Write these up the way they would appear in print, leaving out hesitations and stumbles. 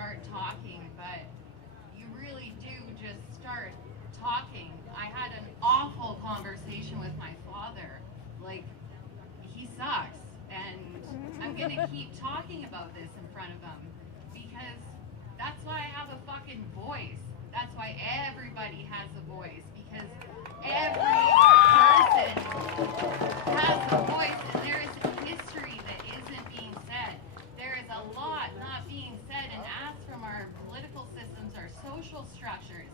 start talking, but you really do just start talking. I had an awful conversation with my father. Like, he sucks. And I'm going to keep talking about this in front of him because that's why I have a fucking voice. That's why everybody has a voice, because every person has a voice, and there is history that isn't being said. There is a lot not being said and asked from our political systems, our social structures.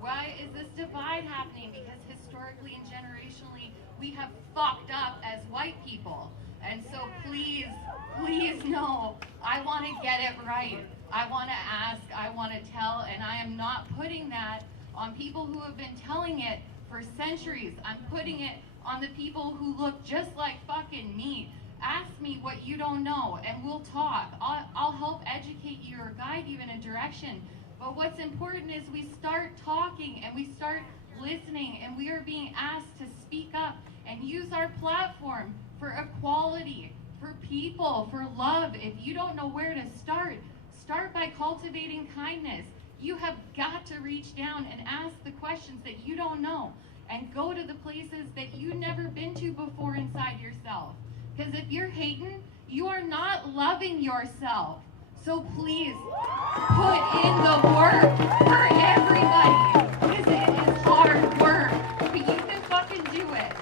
Why is this divide happening? Because historically and generationally, we have fucked up as white people. And so please, please know, I want to get it right. I want to ask, I want to tell, and I am not putting that on people who have been telling it for centuries. I'm putting it on the people who look just like fucking me. Ask me what you don't know, and we'll talk. I'll help educate you or guide you in a direction. But what's important is we start talking and we start listening, and we are being asked to speak up and use our platform for equality, for people, for love. If you don't know where to start by cultivating kindness. You have got to reach down and ask the questions that you don't know, and go to the places that you've never been to before inside yourself. Because if you're hating, you are not loving yourself. So please, put in the work for everybody, because it is hard work, but you can fucking do it.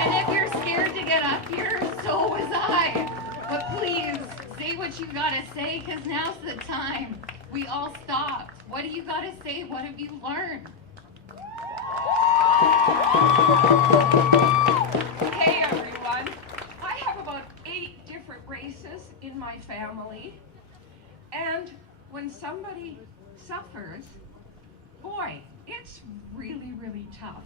And if you're scared to get up here, so was I. But please, say what you gotta say, because now's the time. We all stopped. What do you gotta say? What have you learned? Hey everyone, I have about 8 different races in my family, and when somebody suffers, boy, it's really, really tough.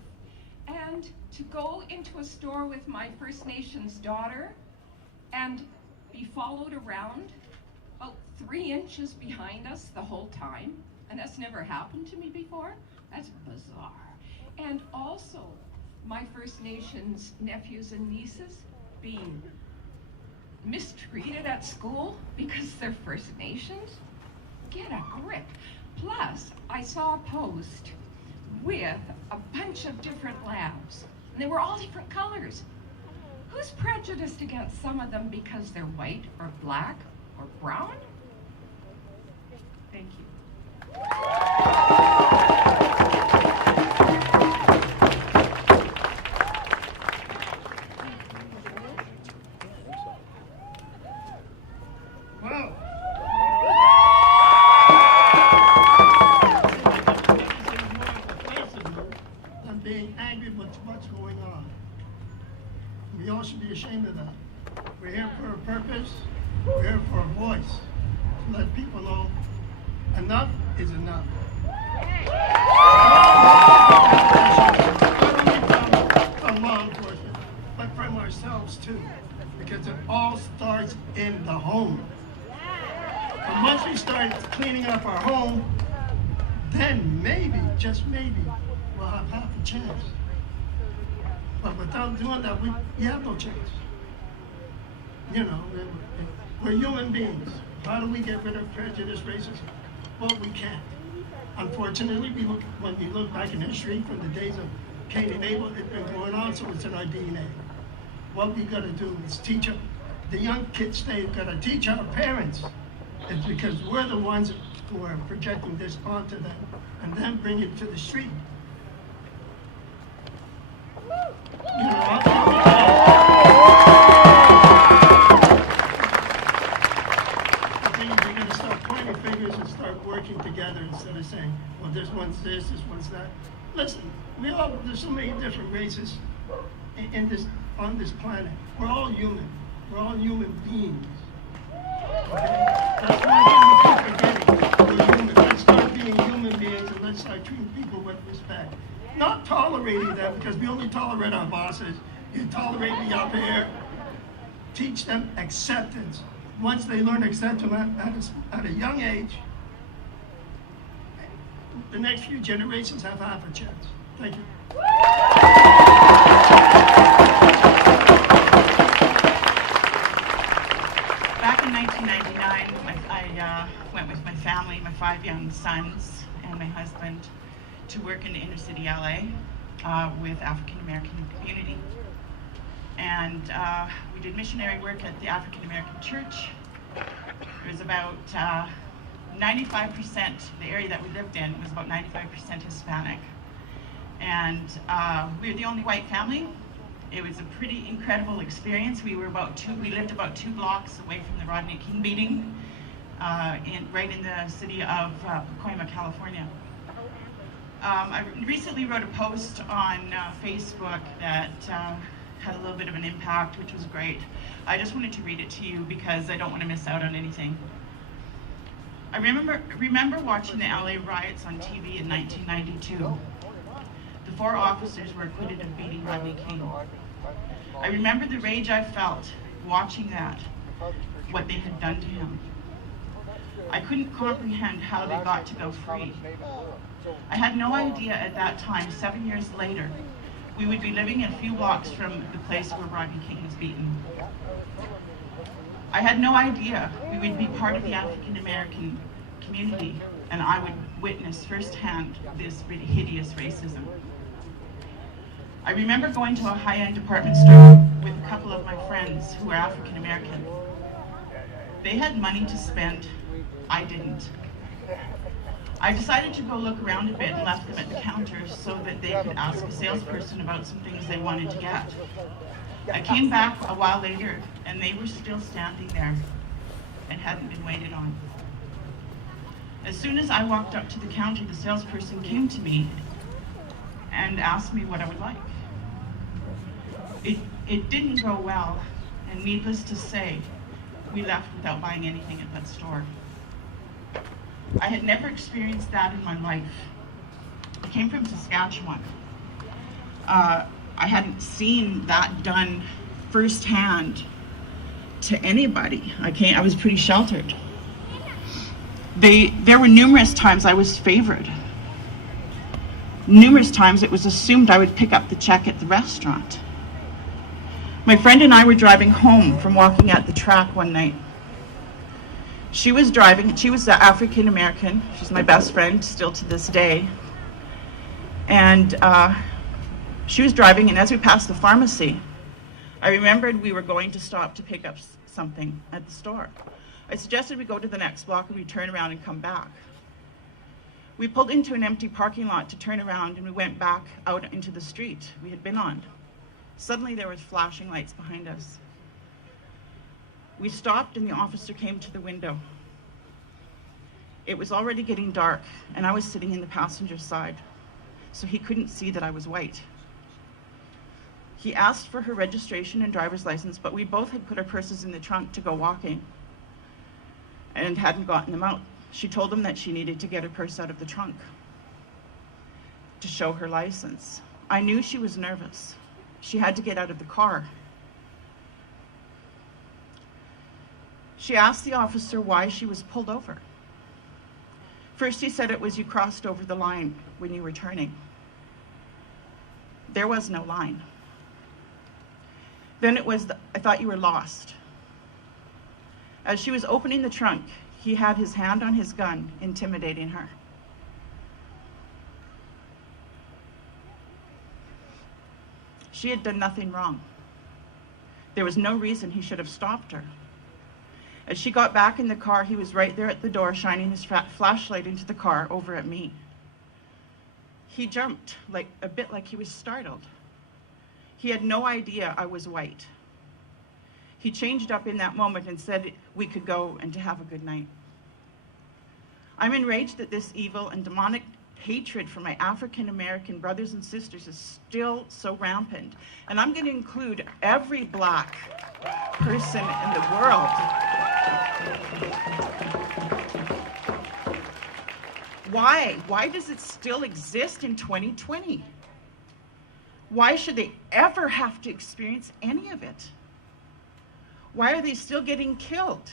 And to go into a store with my First Nations daughter and be followed around about 3 inches behind us the whole time, and that's never happened to me before, that's bizarre. And also, my First Nations nephews and nieces being mistreated at school because they're First Nations. Get a grip. Plus, I saw a post with a bunch of different labs, and they were all different colors. Who's prejudiced against some of them because they're white or black or brown? Thank you. We all should be ashamed of that. We're here for a purpose. We're here for a voice. To let people know enough is enough. Not only from law enforcement, but from ourselves too. Because it all starts in the home. And once we start cleaning up our home, then maybe, just maybe, we'll have half a chance. But without doing that, we have no chance. You know, we're human beings. How do we get rid of prejudice, racism? Well, we can't. Unfortunately, when we look back in history from the days of Cain and Abel, it's been going on, so it's in our DNA. What we gotta do is teach them. The young kids today gotta teach our parents. It's because we're the ones who are projecting this onto them and then bring it to the street. You know, I think we're going to start pointing fingers and start working together instead of saying, well, this one's this one's that. Listen, there's so many different races on this planet. We're all human. We're all human beings. Okay? That's one thing we keep forgetting. We're human. Let's start being human beings, and let's start treating people with respect. Not tolerating them, because we only tolerate our bosses. You tolerate me up here. Teach them acceptance. Once they learn acceptance at a young age, the next few generations have half a chance. Thank you. Back in 1999, I went with my family, my 5 young sons, and my husband to work in the inner city LA with African American community. And we did missionary work at the African American church. It was about 95%, the area that we lived in was about 95% Hispanic. And we were the only white family. It was a pretty incredible experience. We lived about 2 blocks away from the Rodney King meeting, right in the city of Pacoima, California. I recently wrote a post on Facebook that had a little bit of an impact, which was great. I just wanted to read it to you because I don't want to miss out on anything. I remember watching the LA riots on TV in 1992. The 4 officers were acquitted of beating Rodney King. I remember the rage I felt watching that, what they had done to him. I couldn't comprehend how they got to go free. I had no idea at that time, 7 years later, we would be living a few blocks from the place where Rodney King was beaten. I had no idea we would be part of the African American community and I would witness firsthand this really hideous racism. I remember going to a high-end department store with a couple of my friends who were African American. They had money to spend, I didn't. I decided to go look around a bit and left them at the counter so that they could ask a salesperson about some things they wanted to get. I came back a while later and they were still standing there and hadn't been waited on. As soon as I walked up to the counter, the salesperson came to me and asked me what I would like. It didn't go well, and needless to say, we left without buying anything at that store. I had never experienced that in my life. I came from Saskatchewan. I hadn't seen that done firsthand to anybody. I was pretty sheltered. There were numerous times I was favored. Numerous times it was assumed I would pick up the check at the restaurant. My friend and I were driving home from walking at the track one night. She was driving, she was African American. She's my best friend still to this day. And she was driving, and as we passed the pharmacy, I remembered we were going to stop to pick up something at the store. I suggested we go to the next block and we turn around and come back. We pulled into an empty parking lot to turn around, and we went back out into the street we had been on. Suddenly there was flashing lights behind us. We stopped and the officer came to the window. It was already getting dark and I was sitting in the passenger side, so he couldn't see that I was white. He asked for her registration and driver's license, but we both had put our purses in the trunk to go walking and hadn't gotten them out. She told him that she needed to get her purse out of the trunk to show her license. I knew she was nervous. She had to get out of the car. She asked the officer why she was pulled over. First he said it was you crossed over the line when you were turning. There was no line. Then it was, I thought you were lost. As she was opening the trunk, he had his hand on his gun, intimidating her. She had done nothing wrong. There was no reason he should have stopped her. As she got back in the car, he was right there at the door, shining his flashlight into the car over at me. He jumped, a bit like he was startled. He had no idea I was white. He changed up in that moment and said we could go and to have a good night. I'm enraged that this evil and demonic hatred for my African American brothers and sisters is still so rampant. And I'm going to include every Black person in the world. Why? Why does it still exist in 2020? Why should they ever have to experience any of it? Why are they still getting killed?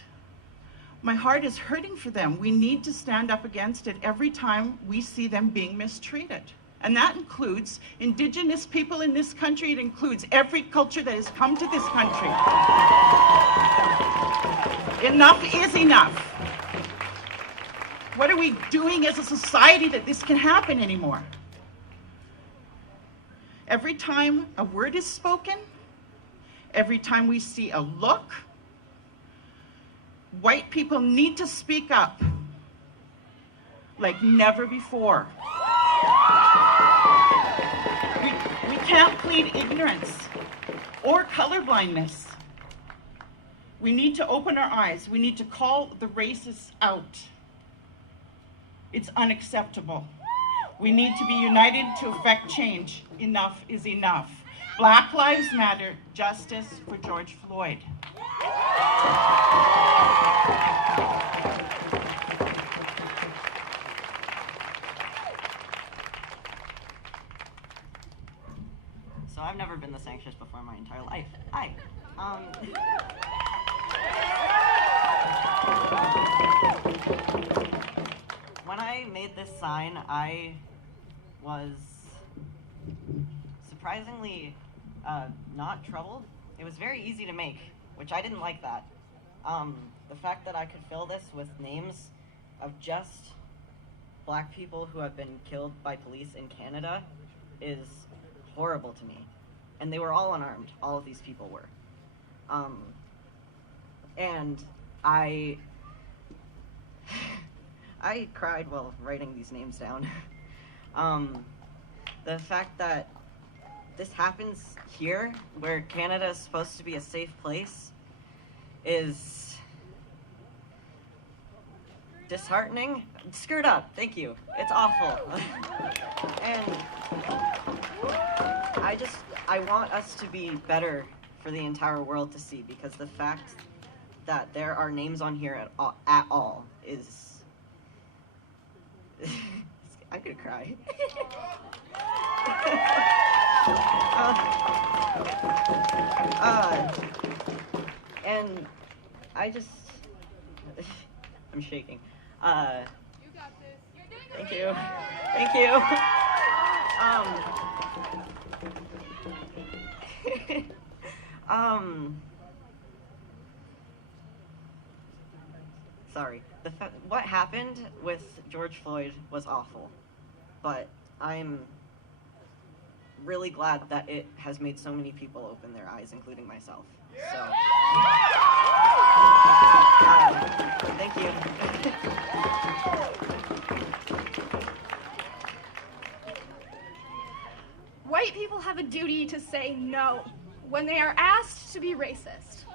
My heart is hurting for them. We need to stand up against it every time we see them being mistreated. And that includes Indigenous people in this country. It includes every culture that has come to this country. Enough is enough. What are we doing as a society that this can happen anymore? Every time a word is spoken, every time we see a look, white people need to speak up like never before. We can't plead ignorance or colorblindness. We need to open our eyes. We need to call the racists out. It's unacceptable. We need to be united to effect change. Enough is enough. Black Lives Matter. Justice for George Floyd. So I've never been this anxious before in my entire life. Hi. When I made this sign, I was surprisingly not troubled. It was very easy to make, which I didn't like that. The fact that I could fill this with names of just black people who have been killed by police in Canada is horrible to me. And they were all unarmed. All of these people were. And I cried while writing these names down. The fact that this happens here, where Canada is supposed to be a safe place, is disheartening. Skirt up, thank you. It's awful. And I want us to be better for the entire world to see, because the fact that there are names on here at all is... I'm gonna cry. And I just... I'm shaking. You got this. You're doing it. Thank you. Thank you. Sorry. What happened with George Floyd was awful, but I'm really glad that it has made so many people open their eyes, including myself. So, thank you. White people have a duty to say no when they are asked to be racist.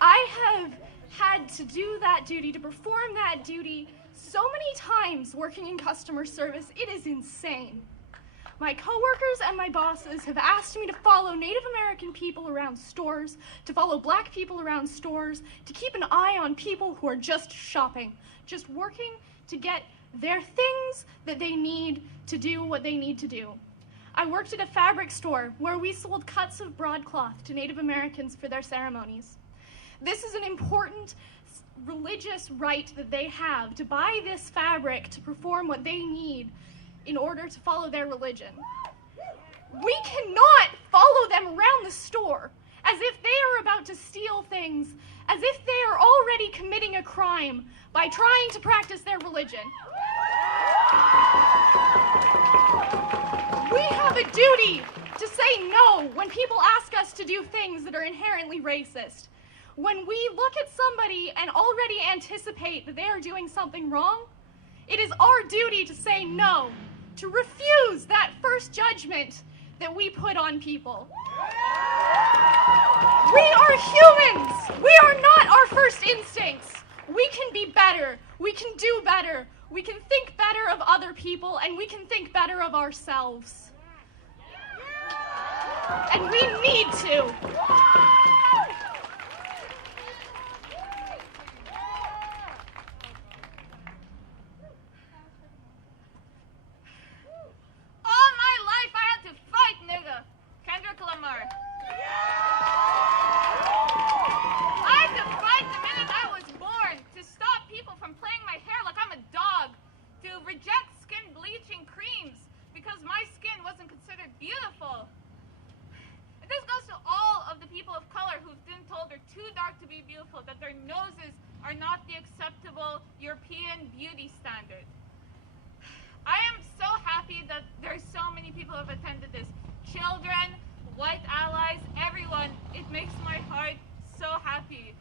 I have had to do that duty, to perform that duty so many times working in customer service. It is insane. My coworkers and my bosses have asked me to follow Native American people around stores, to follow black people around stores, to keep an eye on people who are just shopping, just working to get their things that they need to do what they need to do. I worked at a fabric store where we sold cuts of broadcloth to Native Americans for their ceremonies. This is an important religious right that they have, to buy this fabric to perform what they need in order to follow their religion. We cannot follow them around the store as if they are about to steal things, as if they are already committing a crime by trying to practice their religion. We have a duty to say no when people ask us to do things that are inherently racist. When we look at somebody and already anticipate that they are doing something wrong, it is our duty to say no, to refuse that first judgment that we put on people. We are humans. We are not our first instincts. We can be better. We can do better. We can think better of other people, and we can think better of ourselves. And we need to. Beautiful. This goes to all of the people of color too dark to be beautiful, that their noses are not the acceptable European beauty standard. I am so happy that there's so many people who have attended this. Children, white allies, everyone. It makes my heart so happy.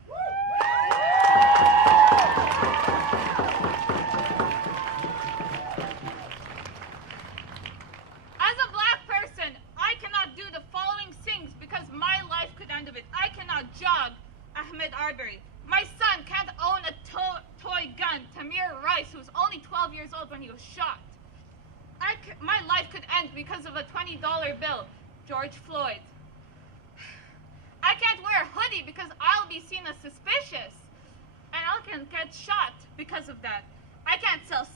As a black person, I cannot do the following things because my life could end of it. I cannot jog Ahmed Arbery. My son can't own a toy gun, Tamir Rice, who was only 12 years old when he was shot. My life could end because of a $20 bill, George Floyd. I can't wear a hoodie because I'll be seen as suspicious, and I can get shot because of that. I can't sell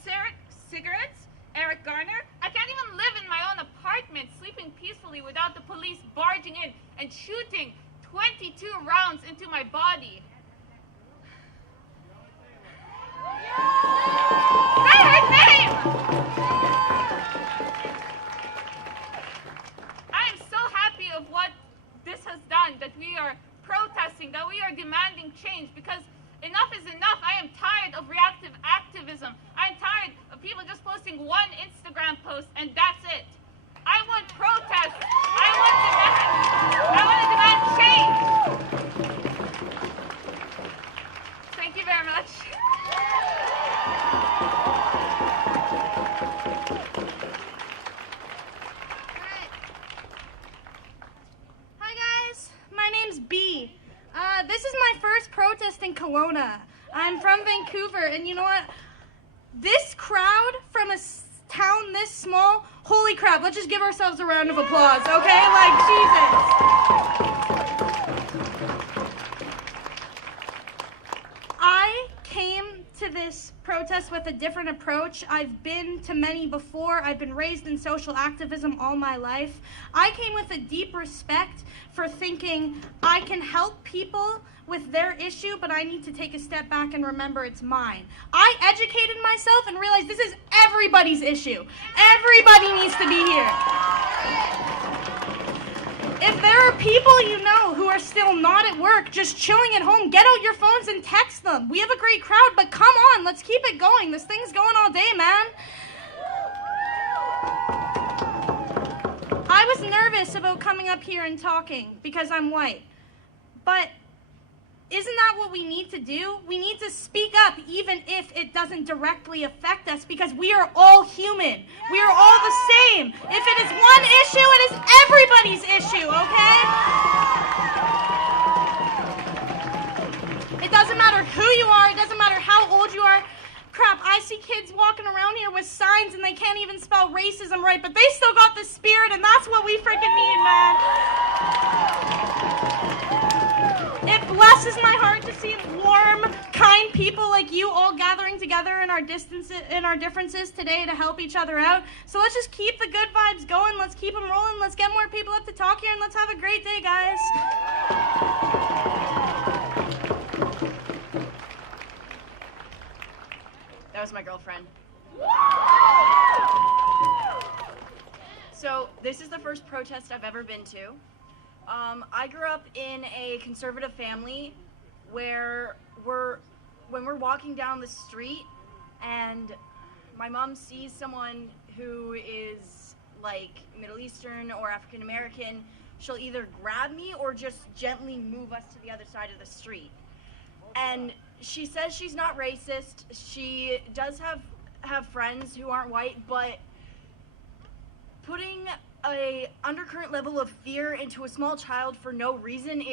cigarettes, Eric Garner. I can't even live in my own apartment, sleeping peacefully without the police barging in and shooting 22 rounds into my body. Say her name! I am so happy of what this has done, that we are protesting, that we are demanding change, because enough is enough. I am tired of reactive activism. I'm tired of people just posting one Instagram post and that's it. I want protest. I want to demand change. Thank you very much. Hi guys, my name's B. This is my first protest in Kelowna. I'm from Vancouver, and you know what? This crowd from a town this small, holy crap, let's just give ourselves a round of applause, okay? Like, Jesus. I came to this protest with a different approach. I've been to many before. I've been raised in social activism all my life. I came with a deep respect for thinking I can help people with their issue, but I need to take a step back and remember it's mine. I educated myself and realized this is everybody's issue. Everybody needs to be here. If there are people you know who are still not at work, just chilling at home, get out your phones and text them. We have a great crowd, but come on, let's keep it going. This thing's going all day, man. I was nervous about coming up here and talking because I'm white. But isn't that what we need to do? We need to speak up even if it doesn't directly affect us, because we are all human. We are all the same. If it is one issue, it is everybody's issue, okay? It doesn't matter who you are. It doesn't matter how old you are. Crap, I see kids walking around here with signs and they can't even spell racism right, but they still got the spirit, and that's what we freaking need, man. It blesses my heart to see warm, kind people like you all gathering together in our differences today to help each other out. So let's just keep the good vibes going. Let's keep them rolling. Let's get more people up to talk here, and let's have a great day, guys. That was my girlfriend. So this is the first protest I've ever been to. I grew up in a conservative family where when we're walking down the street and my mom sees someone who is like Middle Eastern or African American, she'll either grab me or just gently move us to the other side of the street. And she says she's not racist. She does have friends who aren't white, but putting a undercurrent level of fear into a small child for no reason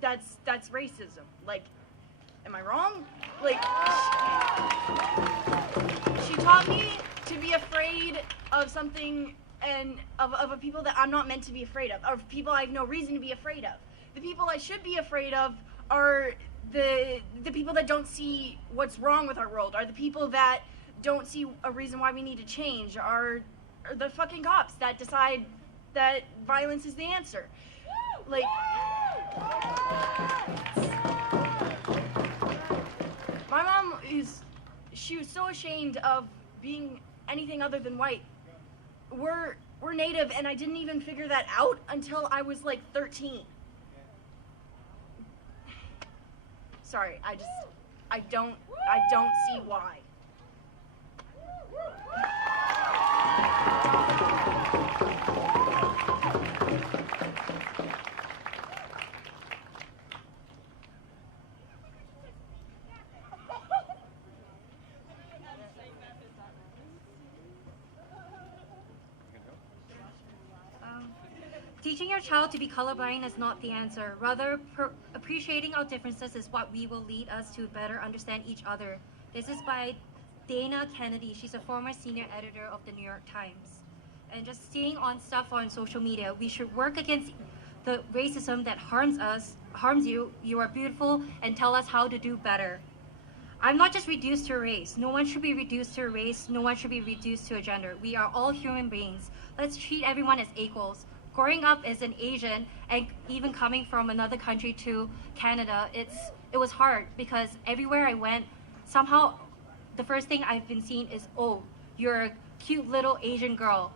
that's racism. Like, am I wrong? Like, she taught me to be afraid of something and of a people that I'm not meant to be afraid of people I have no reason to be afraid of. The people I should be afraid of are the people that don't see what's wrong with our world, are the people that don't see a reason why we need to change, are the fucking cops that decide that violence is the answer. Like, my mom she was so ashamed of being anything other than white. We're Native, and I didn't even figure that out until I was like 13. sorry, I don't see why. Teaching your child to be colorblind is not the answer. Rather, appreciating our differences is what we will lead us to better understand each other. This is by Dana Kennedy. She's a former senior editor of the New York Times. And just seeing on stuff on social media, we should work against the racism that harms you. You are beautiful, and tell us how to do better. I'm not just reduced to a race. No one should be reduced to a race. No one should be reduced to a gender. We are all human beings. Let's treat everyone as equals. Growing up as an Asian and even coming from another country to Canada, it was hard because everywhere I went, somehow the first thing I've been seen is, oh, you're a cute little Asian girl.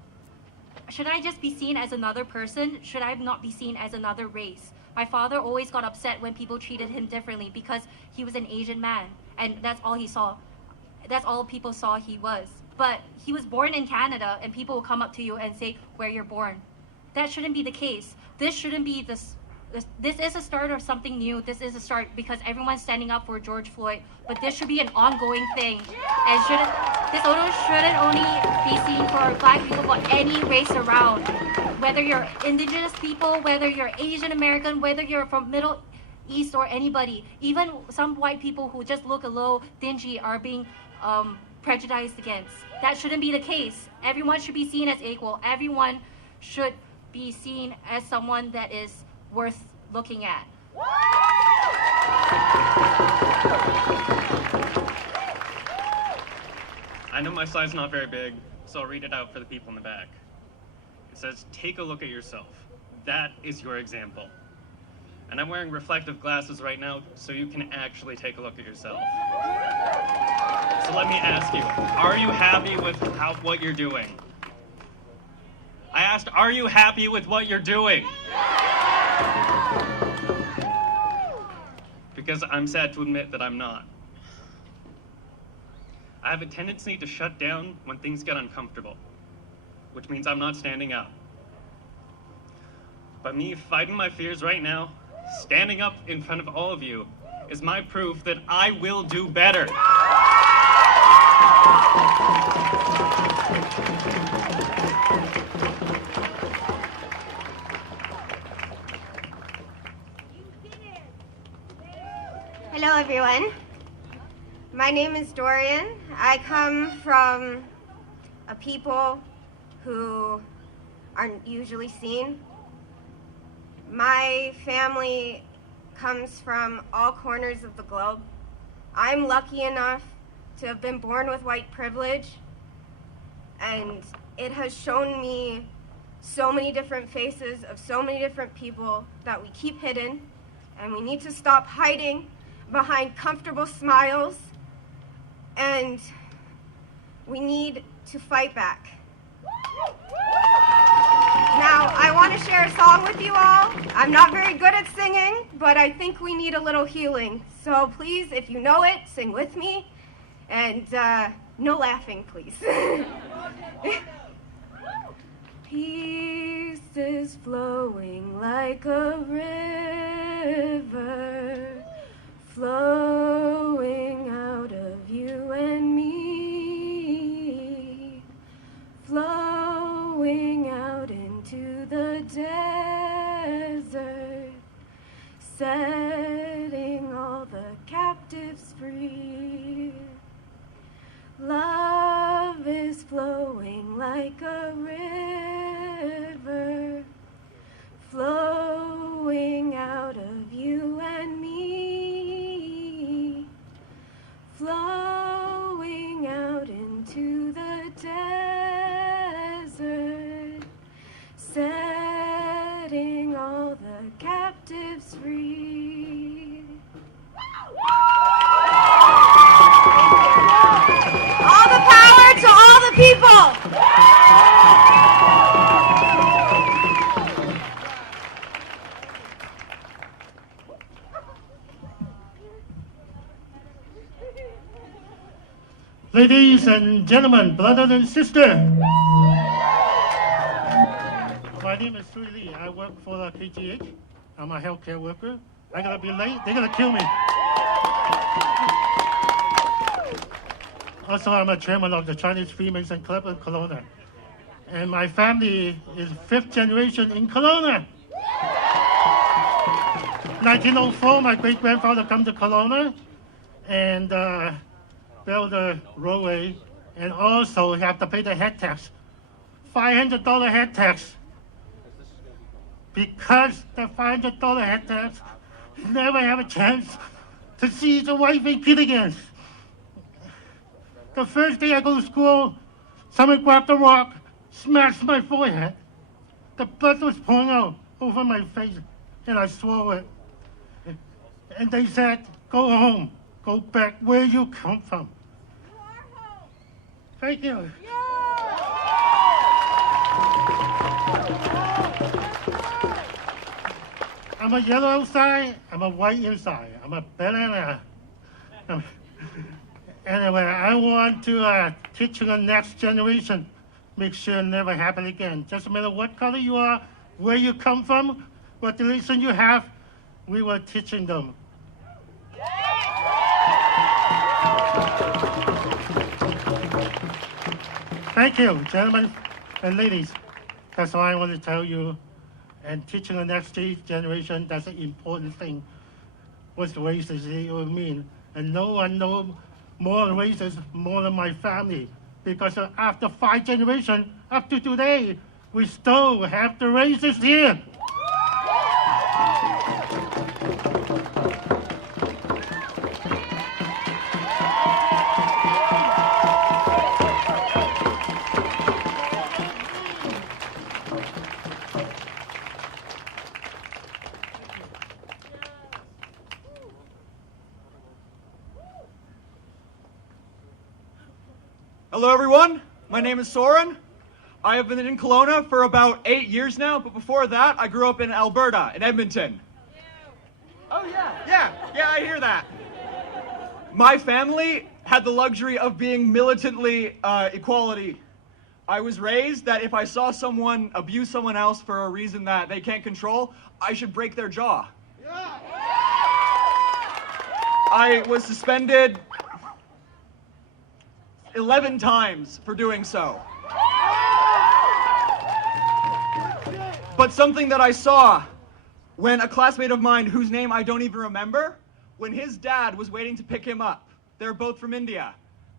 Should I just be seen as another person? Should I not be seen as another race? My father always got upset when people treated him differently because he was an Asian man, and that's all he saw. That's all people saw he was. But he was born in Canada, and people will come up to you and say where you're born. That shouldn't be the case. This shouldn't be this is a start of something new. This is a start because everyone's standing up for George Floyd, but this should be an ongoing thing. And this shouldn't only be seen for Black people, but any race around. Whether you're Indigenous people, whether you're Asian American, whether you're from Middle East or anybody, even some white people who just look a little dingy are being prejudiced against. That shouldn't be the case. Everyone should be seen as equal. Everyone should be seen as someone that is worth looking at. I know my slide's not very big, so I'll read it out for the people in the back. It says, take a look at yourself. That is your example. And I'm wearing reflective glasses right now, so you can actually take a look at yourself. So let me ask you, are you happy with what you're doing? I asked, are you happy with what you're doing? Because I'm sad to admit that I'm not. I have a tendency to shut down when things get uncomfortable, which means I'm not standing up. But me fighting my fears right now, standing up in front of all of you, is my proof that I will do better. Hello everyone, my name is Dorian. I come from a people who aren't usually seen. My family comes from all corners of the globe. I'm lucky enough to have been born with white privilege, and it has shown me so many different faces of so many different people that we keep hidden, and we need to stop hiding behind comfortable smiles, and we need to fight back. Now, I want to share a song with you all. I'm not very good at singing, but I think we need a little healing. So please, if you know it, sing with me, and no laughing, please. Peace is flowing like a river, flowing out of you and me, flowing out into the desert, setting all the captives free. Love is flowing like a river, flowing out of you and me, Ladies and gentlemen, brothers and sisters, my name is Sui Lee. I work for the KGH. I'm a healthcare worker. I'm gonna be late. They're gonna kill me. Also, I'm a chairman of the Chinese Freemason Club in Kelowna. And my family is 5th generation in Kelowna. 1904, my great-grandfather come to Kelowna and build a roadway, and also have to pay the head tax, $500 head tax. Because the $500 head tax, never have a chance to see the wife and kid again. The first day I go to school, someone grabbed a rock, smashed my forehead. The blood was pouring out over my face, and I swallowed it. And they said, go home, go back where you come from. Thank you. I'm a yellow outside, I'm a white inside. I'm a banana. Anyway, I want to teach the next generation. Make sure it never happen again. Just no matter what color you are, where you come from, what religion you have, we were teaching them. Thank you, gentlemen and ladies. That's all I want to tell you. And teaching the next generation, that's an important thing. What's racist it mean? And no one knows more racist more than my family. Because after 5 generations, up to today, we still have the racists here. Hello everyone, my name is Soren. I have been in Kelowna for about 8 years now, but before that I grew up in Alberta, in Edmonton. Oh yeah, I hear that. My family had the luxury of being militantly equality. I was raised that if I saw someone abuse someone else for a reason that they can't control, I should break their jaw. I was suspended 11 times for doing so. But something that I saw when a classmate of mine, whose name I don't even remember, when his dad was waiting to pick him up, they're both from India,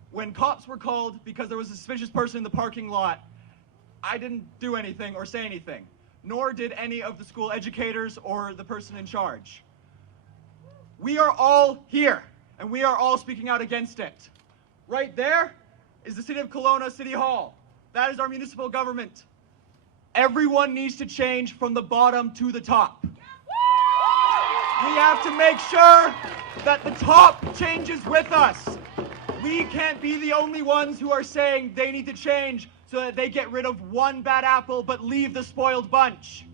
when cops were called because there was a suspicious person in the parking lot, I didn't do anything or say anything, nor did any of the school educators or the person in charge. We are all here, and we are all speaking out against it. Right there is the City of Kelowna City Hall. That is our municipal government. Everyone needs to change from the bottom to the top. We have to make sure that the top changes with us. We can't be the only ones who are saying they need to change so that they get rid of one bad apple but leave the spoiled bunch.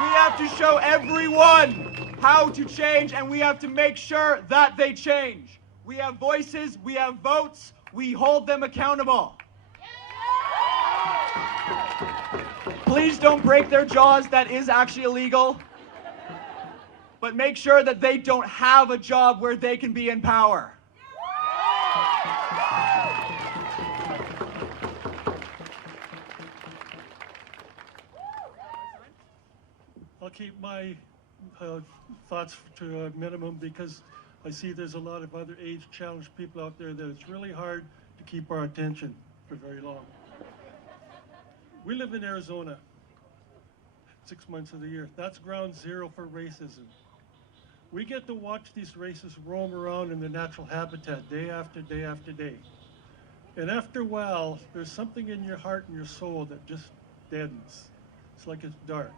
We have to show everyone how to change, and we have to make sure that they change. We have voices, we have votes, we hold them accountable. Please don't break their jaws, that is actually illegal. But make sure that they don't have a job where they can be in power. I'll keep my thoughts to a minimum because I see there's a lot of other age-challenged people out there that it's really hard to keep our attention for very long. We live in Arizona 6 months of the year. That's ground zero for racism. We get to watch these racists roam around in their natural habitat day after day after day. And after a while, there's something in your heart and your soul that just deadens. It's like it's dark.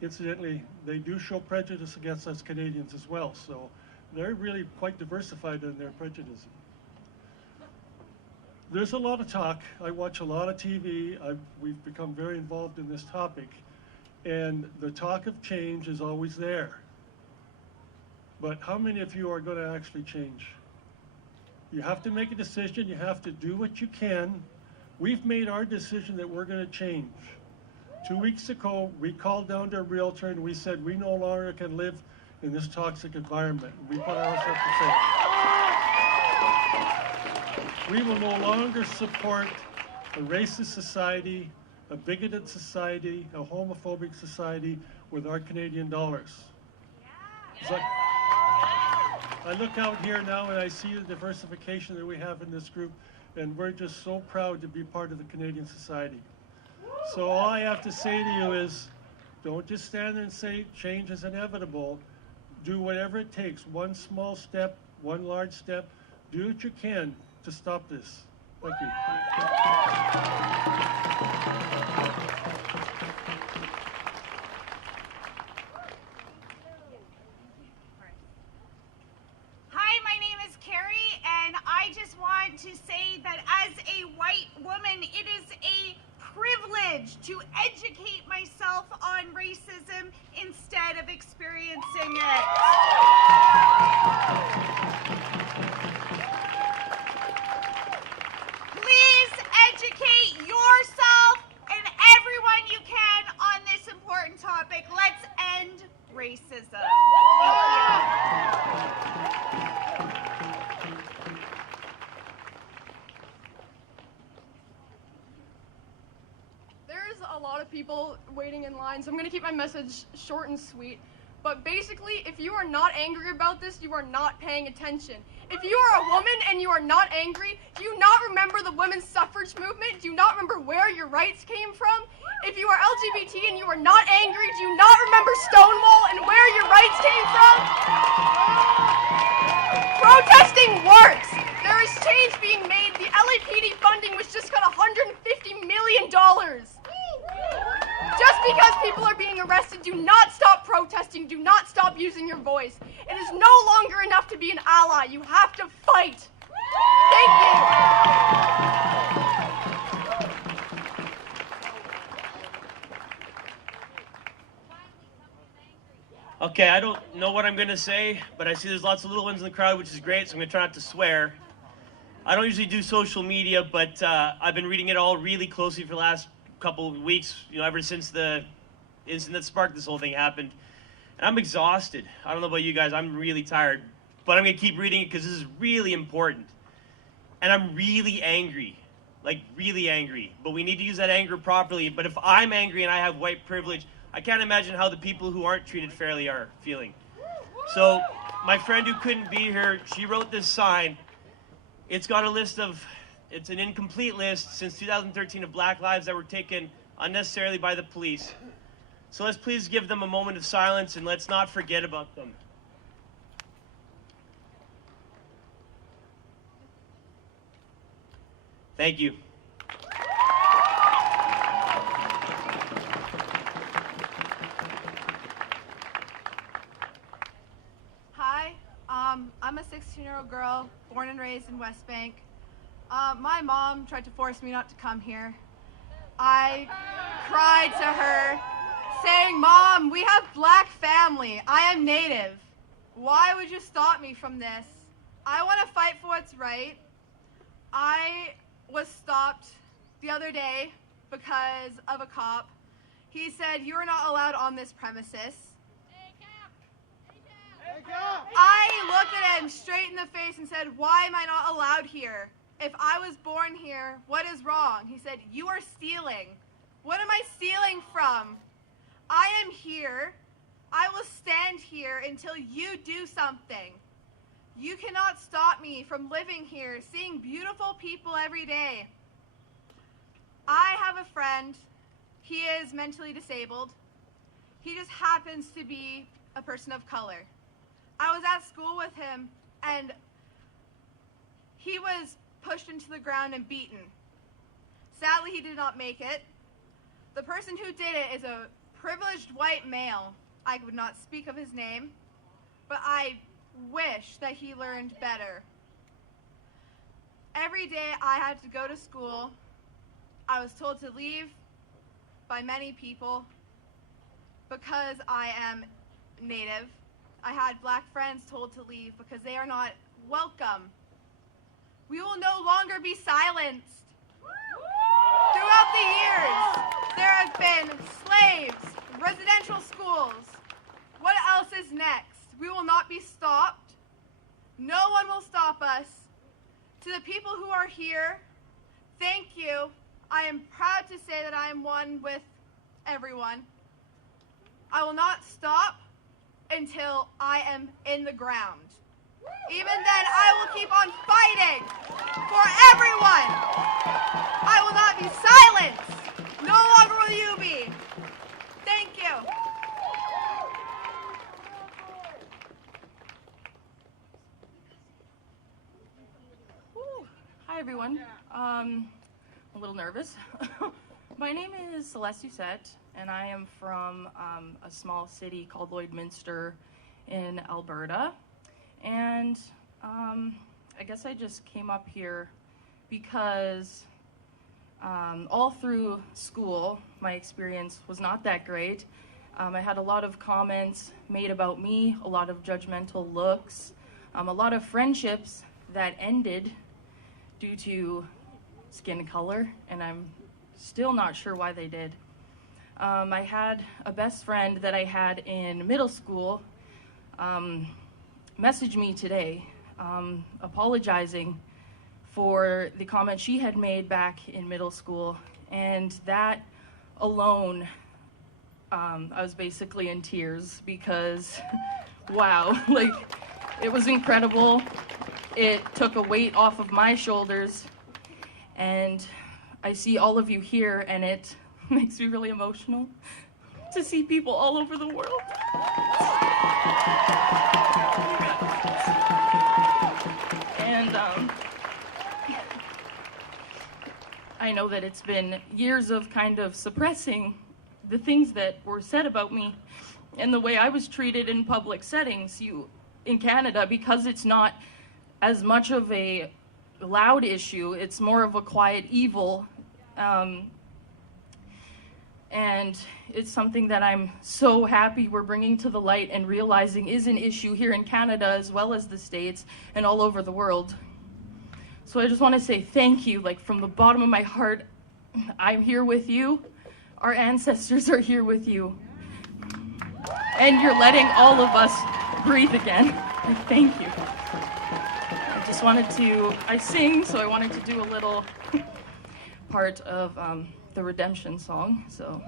Incidentally, they do show prejudice against us Canadians as well, so they're really quite diversified in their prejudice. There's a lot of talk. I watch a lot of TV. We've become very involved in this topic. And the talk of change is always there. But how many of you are going to actually change? You have to make a decision. You have to do what you can. We've made our decision that we're going to change. 2 weeks ago, we called down to a realtor and we said we no longer can live in this toxic environment. We put ourselves to say, we will no longer support a racist society, a bigoted society, a homophobic society with our Canadian dollars. So I look out here now and I see the diversification that we have in this group, and we're just so proud to be part of the Canadian society. So all I have to say to you is, don't just stand there and say change is inevitable. Do whatever it takes. One small step, one large step. Do what you can to stop this. Thank you. Hi, my name is Carrie, and I just want to say that as a white woman, it is a privilege to educate myself on racism instead of experiencing it. Please educate yourself and everyone you can on this important topic. Let's end racism. There's a lot of people waiting in line, so I'm going to keep my message short and sweet. But basically, if you are not angry about this, you are not paying attention. If you are a woman and you are not angry, do you not remember the women's suffrage movement? Do you not remember where your rights came from? If you are LGBT and you are not angry, do you not remember Stonewall and where your rights came from? Protesting works. There is change being made. The LAPD funding was just got $150 million. Just because people are being arrested, do not stop protesting. Do not stop using your voice. It is no longer enough to be an ally. You have to fight. Thank you. Okay, I don't know what I'm going to say, but I see there's lots of little ones in the crowd, which is great, so I'm going to try not to swear. I don't usually do social media, but I've been reading it all really closely for the last couple of weeks, ever since the incident that sparked this whole thing happened. And I'm exhausted. I don't know about you guys, I'm really tired. But I'm going to keep reading it because this is really important. And I'm really angry. Like, really angry. But we need to use that anger properly. But if I'm angry and I have white privilege, I can't imagine how the people who aren't treated fairly are feeling. So, my friend who couldn't be here, she wrote this sign. It's got a list of, it's an incomplete list since 2013 of black lives that were taken unnecessarily by the police. So let's please give them a moment of silence and let's not forget about them. Thank you. Hi, I'm a 16-year-old girl born and raised in West Bank. My mom tried to force me not to come here. I cried to her saying, "Mom, we have black family. I am Native. Why would you stop me from this? I want to fight for what's right." I was stopped the other day because of a cop. He said, "You are not allowed on this premises." I looked at him straight in the face and said, "Why am I not allowed here? If I was born here, what is wrong?" He said, "You are stealing." What am I stealing from? I am here. I will stand here until you do something. You cannot stop me from living here, seeing beautiful people every day. I have a friend. He is mentally disabled. He just happens to be a person of color. I was at school with him, and he was pushed into the ground and beaten. Sadly, he did not make it. The person who did it is a privileged white male. I would not speak of his name, but I wish that he learned better. Every day I had to go to school. I was told to leave by many people because I am Native. I had black friends told to leave because they are not welcome. We will no longer be silenced. Throughout the years, there have been slaves, residential schools. What else is next? We will not be stopped. No one will stop us. To the people who are here, thank you. I am proud to say that I am one with everyone. I will not stop until I am in the ground. Even then, I will keep on fighting for everyone. I will not be silenced. No longer will you be. Thank you. Hi, everyone. I'm a little nervous. My name is Celeste Doucette, and I am from a small city called Lloydminster in Alberta. And I guess I just came up here because all through school, my experience was not that great. I had a lot of comments made about me, a lot of judgmental looks, a lot of friendships that ended due to skin color, and I'm still not sure why they did. I had a best friend that I had in middle school message me today apologizing for the comment she had made back in middle school, and that alone, I was basically in tears because wow, like, it was incredible. It took a weight off of my shoulders, and I see all of you here, and it makes me really emotional to see people all over the world. And I know that it's been years of kind of suppressing the things that were said about me and the way I was treated in public settings in Canada, because it's not as much of a loud issue, it's more of a quiet evil. And it's something that I'm so happy we're bringing to the light and realizing is an issue here in Canada as well as the States and all over the world. So I just want to say thank you, like, from the bottom of my heart. I'm here with you. Our ancestors are here with you. And you're letting all of us breathe again. Thank you. I sing, so I wanted to do a little part of the redemption song. So,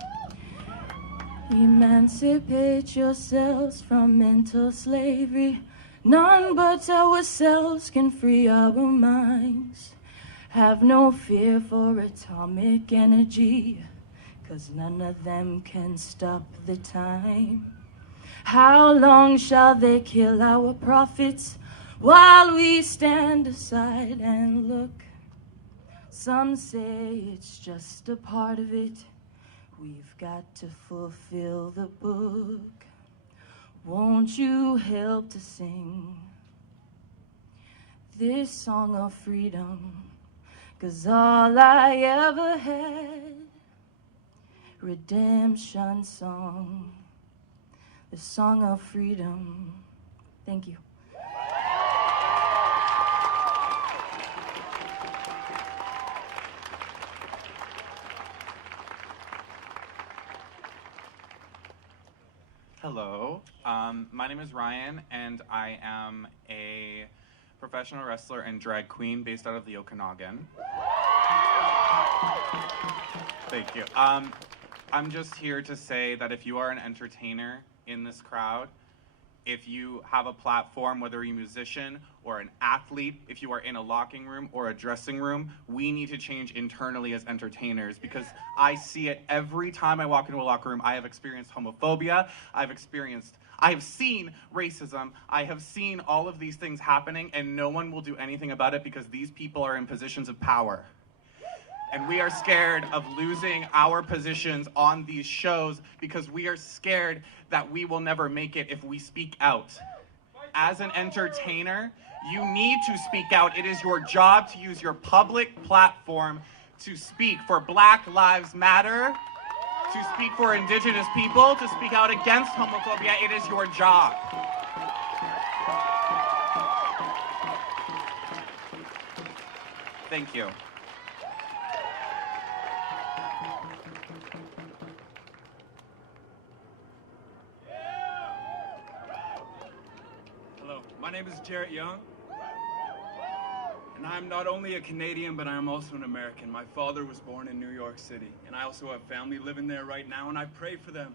emancipate yourselves from mental slavery. None but ourselves can free our minds. Have no fear for atomic energy, 'cause none of them can stop the time. How long shall they kill our prophets while we stand aside and look? Some say it's just a part of it. We've got to fulfill the book. Won't you help to sing this song of freedom? 'Cause all I ever had, redemption song, the song of freedom. Thank you. Hello, my name is Ryan, and I am a professional wrestler and drag queen based out of the Okanagan. Thank you. I'm just here to say that if you are an entertainer in this crowd, if you have a platform, whether you're a musician or an athlete, if you are in a locking room or a dressing room, we need to change internally as entertainers, because I see it every time I walk into a locker room. I have experienced homophobia, I have seen racism, I have seen all of these things happening, and no one will do anything about it because these people are in positions of power. And we are scared of losing our positions on these shows because we are scared that we will never make it if we speak out. As an entertainer, you need to speak out. It is your job to use your public platform to speak for Black Lives Matter, to speak for Indigenous people, to speak out against homophobia. It is your job. Thank you. Hello, my name is Jarrett Young, and I'm not only a Canadian, but I'm also an American. My father was born in New York City, and I also have family living there right now, and I pray for them.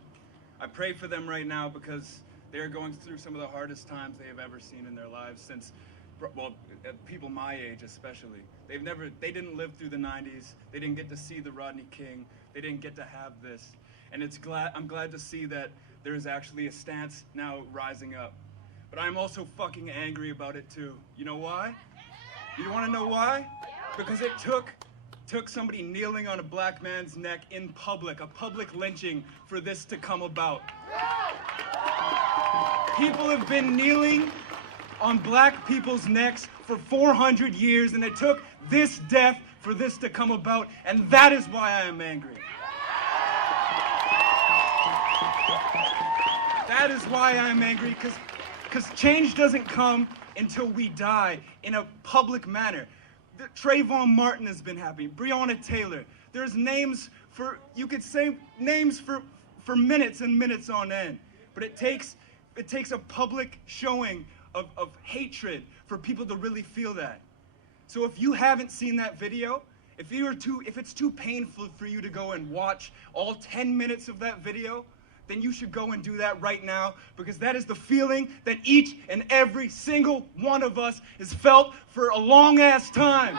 I pray for them right now because they are going through some of the hardest times they have ever seen in their lives since, well, people my age especially. They didn't live through the 90s. They didn't get to see the Rodney King. They didn't get to have this. And I'm glad to see that there is actually a stance now rising up. But I'm also fucking angry about it too. You know why? You want to know why? Because it took somebody kneeling on a black man's neck in public, a public lynching, for this to come about. People have been kneeling on black people's necks for 400 years, and it took this death for this to come about, and that is why I am angry. That is why I am angry, because change doesn't come until we die in a public manner. Trayvon Martin has been happening, Breonna Taylor. There's names for, you could say names for minutes and minutes on end. But it takes a public showing of hatred for people to really feel that. So if you haven't seen that video, if it's too painful for you to go and watch all 10 minutes of that video, then you should go and do that right now, because that is the feeling that each and every single one of us has felt for a long-ass time.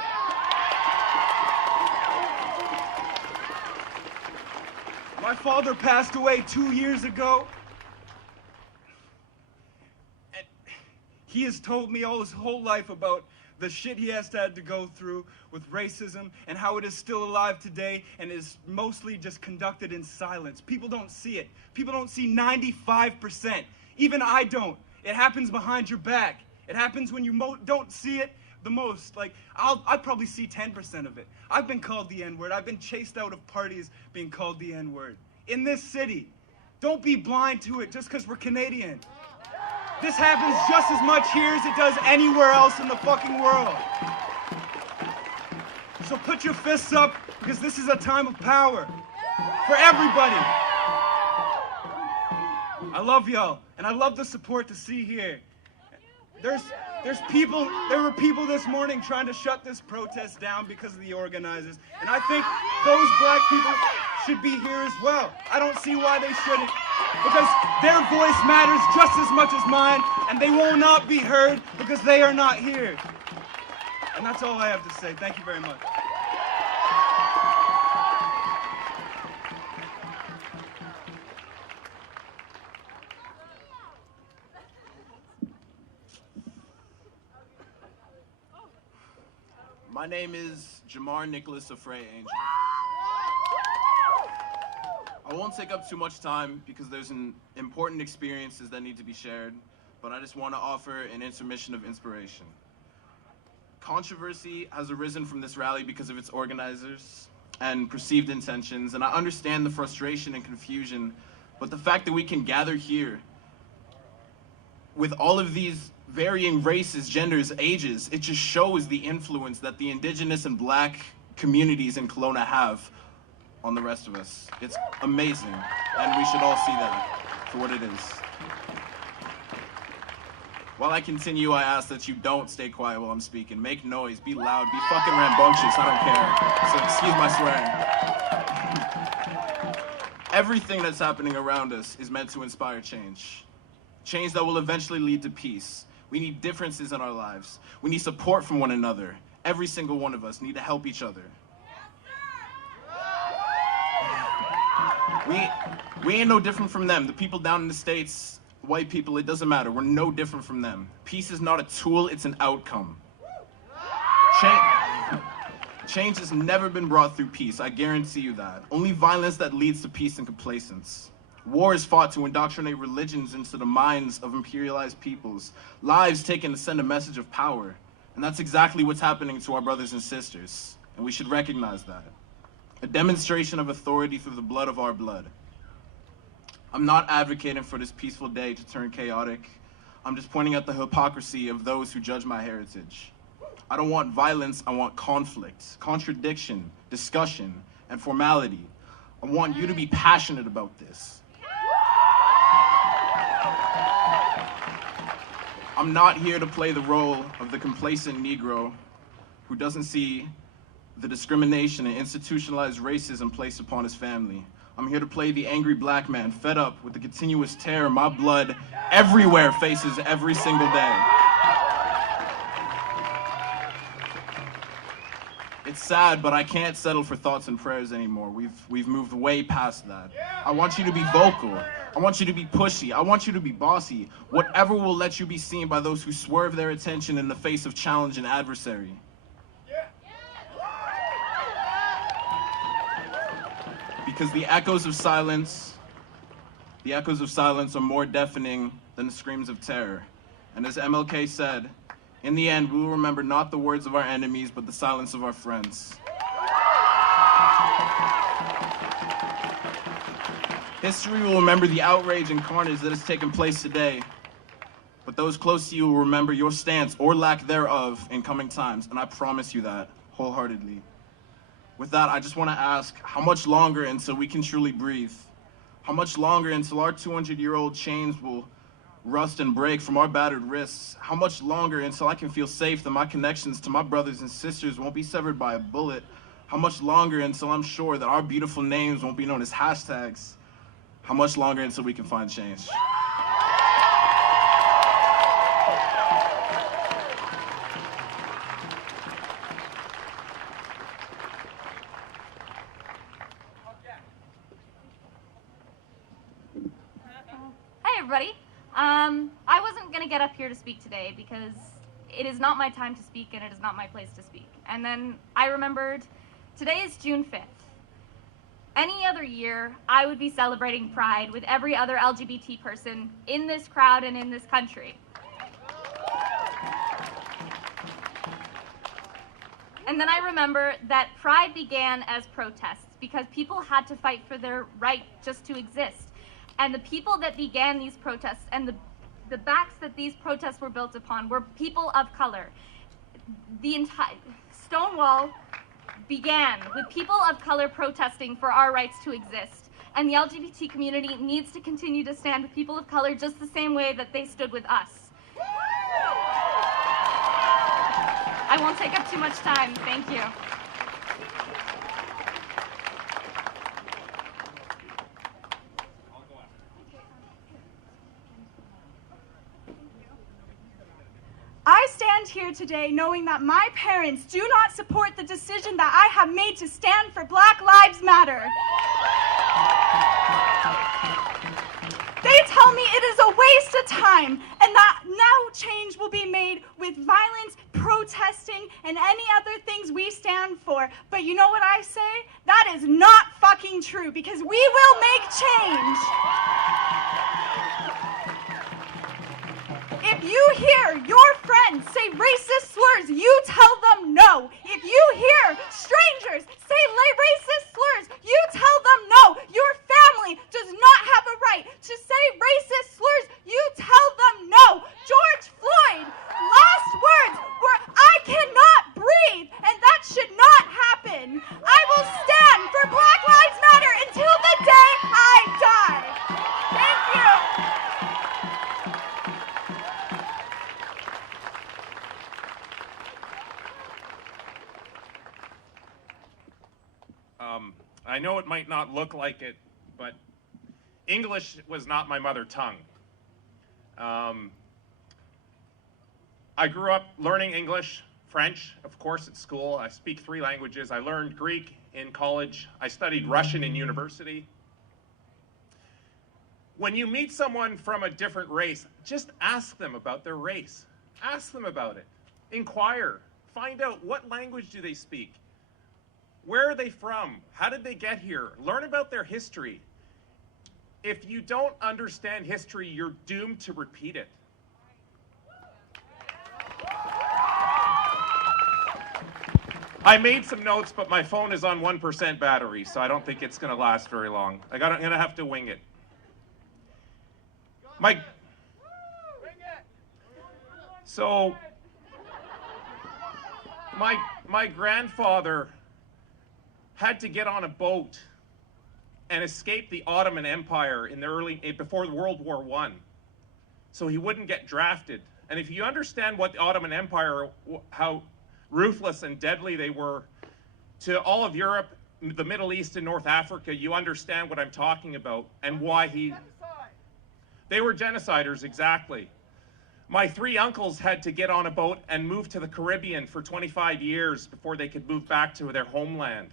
My father passed away 2 years ago, and he has told me all his whole life about the shit he has had to go through with racism and how it is still alive today and is mostly just conducted in silence. People don't see it. People don't see 95%. Even I don't. It happens behind your back. It happens when you don't see it the most. Like, I probably see 10% of it. I've been called the N-word. I've been chased out of parties being called the N-word. In this city. Don't be blind to it just because we're Canadian. This happens just as much here as it does anywhere else in the fucking world. So put your fists up, because this is a time of power for everybody. I love y'all, and I love the support to see here. There were people this morning trying to shut this protest down because of the organizers, and I think those black people should be here as well. I don't see why they shouldn't, because their voice matters just as much as mine, and they will not be heard because they are not here. And that's all I have to say. Thank you very much. My name is Jamar Nicholas Afray Angel. I won't take up too much time because there's important experiences that need to be shared, but I just want to offer an intermission of inspiration. Controversy has arisen from this rally because of its organizers and perceived intentions, and I understand the frustration and confusion, but the fact that we can gather here with all of these varying races, genders, ages, it just shows the influence that the Indigenous and Black communities in Kelowna have on the rest of us. It's amazing, and we should all see that for what it is. While I continue, I ask that you don't stay quiet while I'm speaking. Make noise, be loud, be fucking rambunctious, I don't care. So excuse my swearing. Everything that's happening around us is meant to inspire change. Change that will eventually lead to peace. We need differences in our lives. We need support from one another. Every single one of us need to help each other. We ain't no different from them. The people down in the States, white people, it doesn't matter. We're no different from them. Peace is not a tool, it's an outcome. Change has never been brought through peace, I guarantee you that. Only violence that leads to peace and complacence. War is fought to indoctrinate religions into the minds of imperialized peoples. Lives taken to send a message of power. And that's exactly what's happening to our brothers and sisters. And we should recognize that. A demonstration of authority through the blood of our blood. I'm not advocating for this peaceful day to turn chaotic. I'm just pointing out the hypocrisy of those who judge my heritage. I don't want violence, I want conflict, contradiction, discussion, and formality. I want you to be passionate about this. I'm not here to play the role of the complacent Negro who doesn't see the discrimination and institutionalized racism placed upon his family. I'm here to play the angry black man fed up with the continuous terror my blood everywhere faces every single day. It's sad, but I can't settle for thoughts and prayers anymore. We've moved way past that. I want you to be vocal. I want you to be pushy. I want you to be bossy. Whatever will let you be seen by those who swerve their attention in the face of challenge and adversary. Because the echoes of silence are more deafening than the screams of terror. And as MLK said, in the end, we will remember not the words of our enemies, but the silence of our friends. History will remember the outrage and carnage that has taken place today, but those close to you will remember your stance or lack thereof in coming times, and I promise you that wholeheartedly. With that, I just want to ask, how much longer until we can truly breathe? How much longer until our 200-year-old chains will rust and break from our battered wrists? How much longer until I can feel safe that my connections to my brothers and sisters won't be severed by a bullet? How much longer until I'm sure that our beautiful names won't be known as hashtags? How much longer until we can find change? Hi, everybody. I wasn't going to get up here to speak today because it is not my time to speak and it is not my place to speak. And then I remembered today is June 5th. Any other year, I would be celebrating Pride with every other LGBT person in this crowd and in this country. And then I remember that Pride began as protests because people had to fight for their right just to exist. And the people that began these protests and the backs that these protests were built upon were people of color. The entire Stonewall began with people of color protesting for our rights to exist. And the LGBT community needs to continue to stand with people of color just the same way that they stood with us. I won't take up too much time. Thank you. I stand here today knowing that my parents do not support the decision that I have made to stand for Black Lives Matter. They tell me it is a waste of time and that no change will be made with violence, protesting, and any other things we stand for. But you know what I say? That is not fucking true because we will make change. If you hear your friends say racist slurs, you tell them no. If you hear strangers say racist slurs, you tell them no. Your family does not have a right to say racist slurs. You tell them no. George Floyd, last words were, "I cannot breathe," and that should not happen. I will stand for Black Lives Matter until the day I die. Thank you. I know it might not look like it, but English was not my mother tongue. I grew up learning English, French, of course, at school. I speak 3 languages. I learned Greek in college. I studied Russian in university. When you meet someone from a different race, just ask them about their race. Ask them about it. Inquire. Find out what language do they speak. Where are they from? How did they get here? Learn about their history. If you don't understand history, you're doomed to repeat it. I made some notes, but my phone is on 1% battery, so I don't think it's going to last very long. I'm going to have to wing it. My grandfather had to get on a boat and escape the Ottoman Empire in the before World War I, so he wouldn't get drafted. And if you understand what the Ottoman Empire, how ruthless and deadly they were to all of Europe, the Middle East, and North Africa, you understand what I'm talking about and why they were genociders, exactly. My 3 uncles had to get on a boat and move to the Caribbean for 25 years before they could move back to their homeland.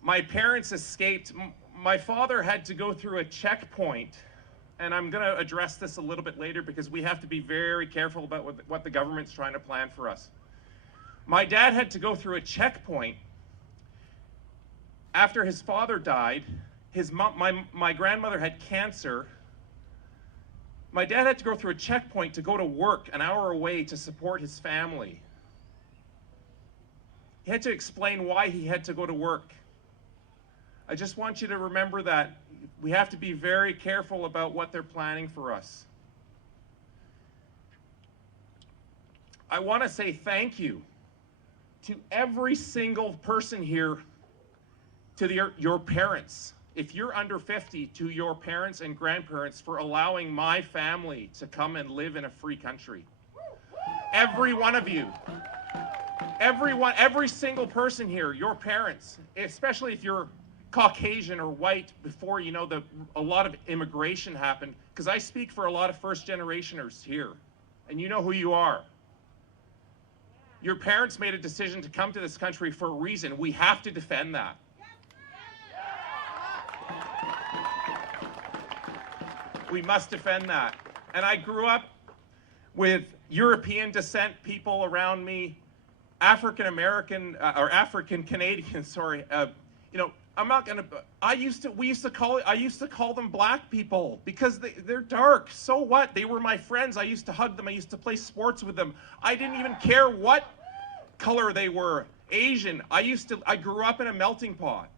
My parents escaped. My father had to go through a checkpoint, and I'm going to address this a little bit later because we have to be very careful about what the government's trying to plan for us. My dad had to go through a checkpoint after his father died. My grandmother had cancer. My dad had to go through a checkpoint to go to work an hour away to support his family. He had to explain why he had to go to work. I just want you to remember that we have to be very careful about what they're planning for us. I want to say thank you to every single person here, to your parents. If you're under 50, to your parents and grandparents for allowing my family to come and live in a free country. Every one of you. Every single person here, your parents, especially if you're Caucasian or white, before a lot of immigration happened, because I speak for a lot of first-generationers here, and you know who you are. Your parents made a decision to come to this country for a reason. We have to defend that. We must defend that. And I grew up with European descent people around me, African American or African Canadian, sorry. I'm not gonna. I used to call them black people because they're dark. So what? They were my friends. I used to hug them. I used to play sports with them. I didn't even care what color they were. Asian. I grew up in a melting pot.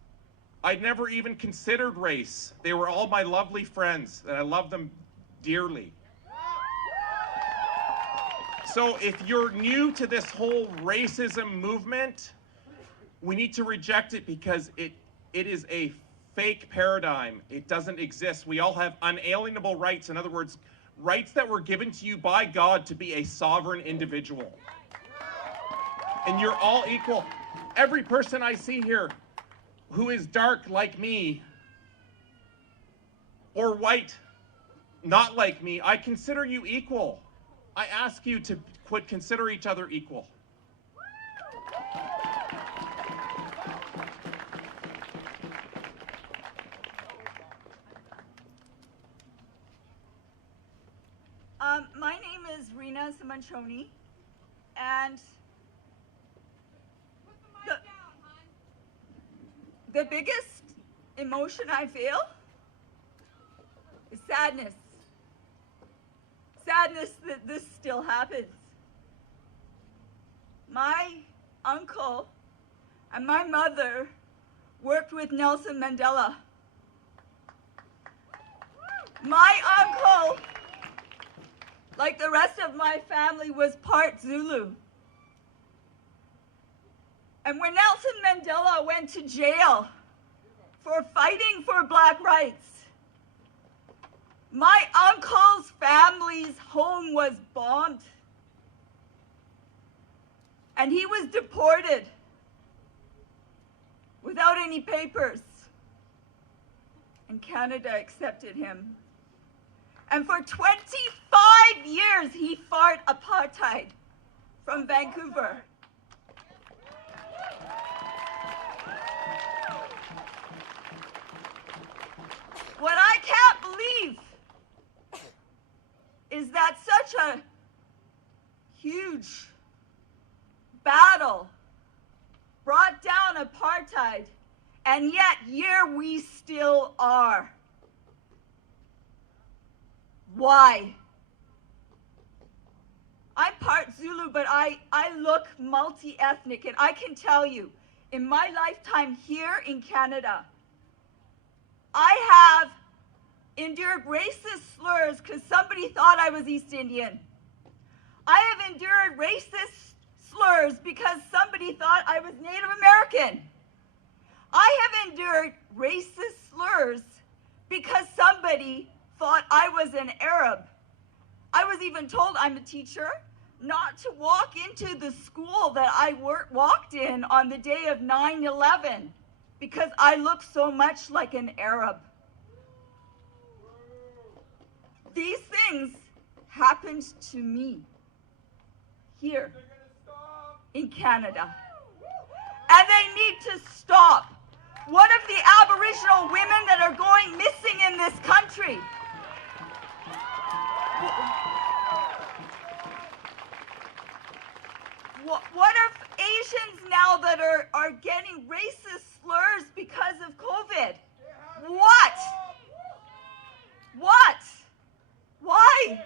I'd never even considered race. They were all my lovely friends, and I love them dearly. So if you're new to this whole racism movement, we need to reject it because it is a fake paradigm. It doesn't exist. We all have unalienable rights. In other words, rights that were given to you by God to be a sovereign individual. And you're all equal. Every person I see here who is dark like me or white not like me, I consider you equal. I ask you to consider each other equal. My name is Rena Simonchoni, and the biggest emotion I feel is sadness. Sadness that this still happens. My uncle and my mother worked with Nelson Mandela. My uncle, like the rest of my family, was part Zulu. And when Nelson Mandela went to jail for fighting for black rights, my uncle's family's home was bombed. And he was deported without any papers. And Canada accepted him. And for 25 years, he fought apartheid from Vancouver. What I can't believe is that such a huge battle brought down apartheid, and yet here we still are. Why? I'm part Zulu, but I look multi-ethnic, and I can tell you, in my lifetime here in Canada, I have endured racist slurs because somebody thought I was East Indian. I have endured racist slurs because somebody thought I was Native American. I have endured racist slurs because somebody thought I was an Arab. I was even told, I'm a teacher, not to walk into the school that I walked in on the day of 9/11 because I look so much like an Arab. These things happened to me here in Canada. And they need to stop. What of the Aboriginal women that are going missing in this country? What of Asians now that are getting racist slurs because of COVID? What? What? Why?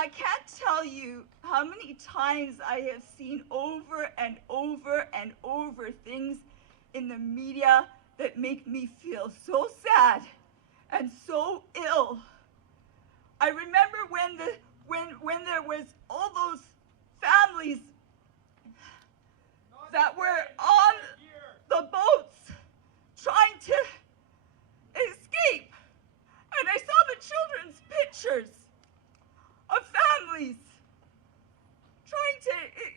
I can't tell you how many times I have seen over and over and over things in the media that make me feel so sad and so ill. I remember when there was all those families that were on the boats trying to escape, and I saw the children's pictures of families trying to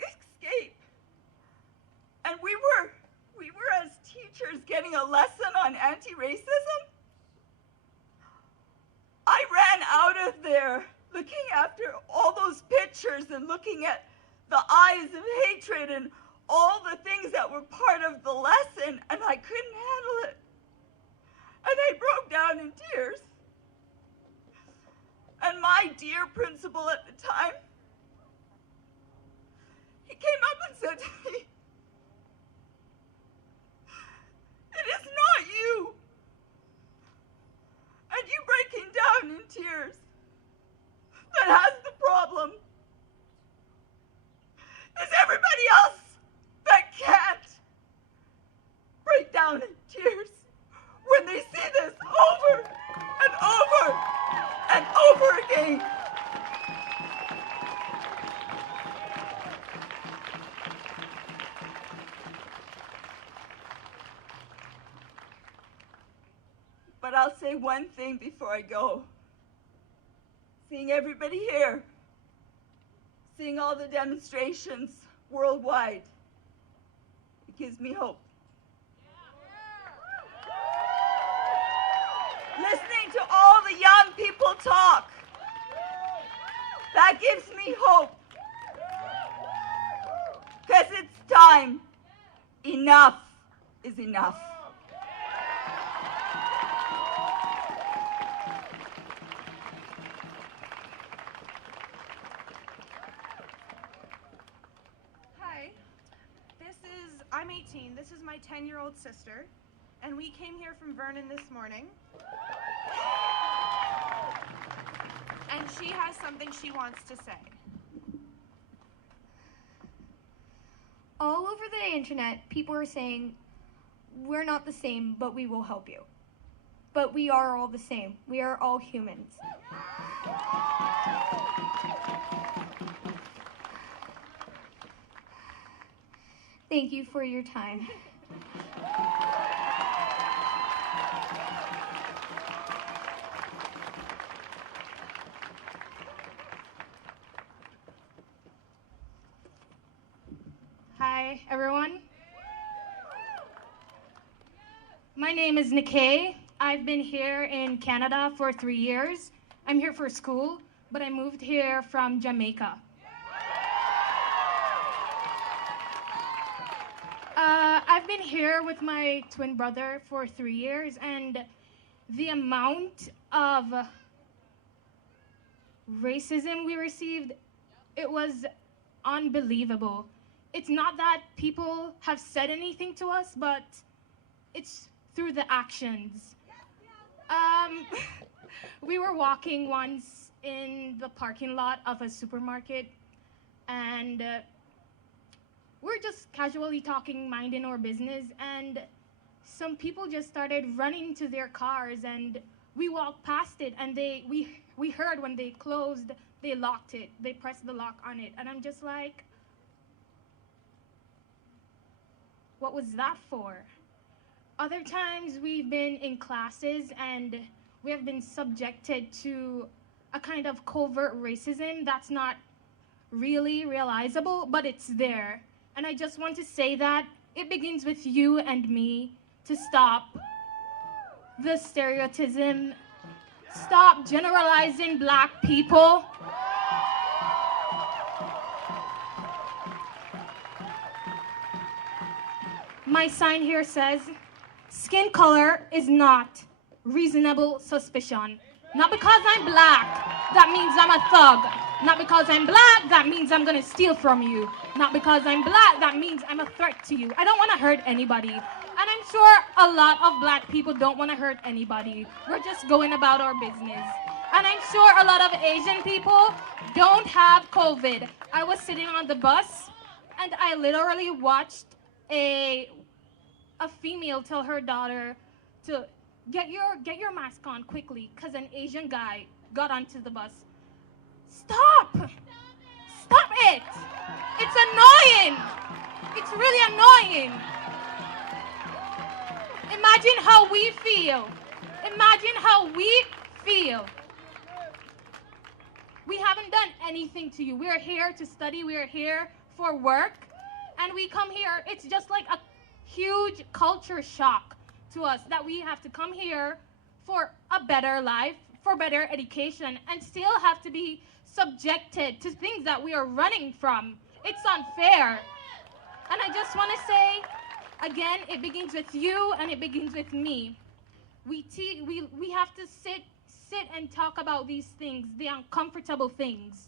escape, and we were as teachers getting a lesson on anti-racism. I ran out of there looking after all those pictures and looking at the eyes of hatred and all the things that were part of the lesson, and I couldn't handle it. And I broke down in tears. And my dear principal at the time, he came up and said to me, "It is not you. And you breaking down in tears that has the problem. It's everybody else that can't break down in tears when they see this over and over and over again." But I'll say one thing before I go. Seeing everybody here, seeing all the demonstrations worldwide, it gives me hope. Listening to all the young people talk, that gives me hope. Because it's time. Enough is enough. I'm 18. This is my 10-year-old sister, and we came here from Vernon this morning. And she has something she wants to say. All over the internet, people are saying, we're not the same, but we will help you. But we are all the same. We are all humans. Thank you for your time. Hi, everyone. My name is Nikkei. I've been here in Canada for 3 years. I'm here for school, but I moved here from Jamaica. I've been here with my twin brother for 3 years, and the amount of racism we received, it was unbelievable. It's not that people have said anything to us, but it's through the actions. We were walking once in the parking lot of a supermarket, and we're just casually talking, minding our business, and some people just started running to their cars, and we walked past it, and we heard when they closed they locked it. They pressed the lock on it. And I'm just like, what was that for? Other times we've been in classes and we have been subjected to a kind of covert racism that's not really realizable, but it's there. And I just want to say that it begins with you and me to stop the stereotyping, stop generalizing black people. My sign here says, skin color is not reasonable suspicion. Not because I'm black, that means I'm a thug. Not because I'm black, that means I'm gonna steal from you. Not because I'm black, that means I'm a threat to you. I don't wanna hurt anybody. And I'm sure a lot of black people don't wanna hurt anybody. We're just going about our business. And I'm sure a lot of Asian people don't have COVID. I was sitting on the bus and I literally watched a female tell her daughter to get your mask on quickly because an Asian guy got onto the bus. Stop! Stop it! It's annoying! It's really annoying! Imagine how we feel. Imagine how we feel. We haven't done anything to you. We are here to study. We are here for work. And we come here, it's just like a huge culture shock to us that we have to come here for a better life, for better education, and still have to be subjected to things that we are running from. It's unfair. And I just want to say, again, it begins with you and it begins with me. We have to sit and talk about these things, the uncomfortable things,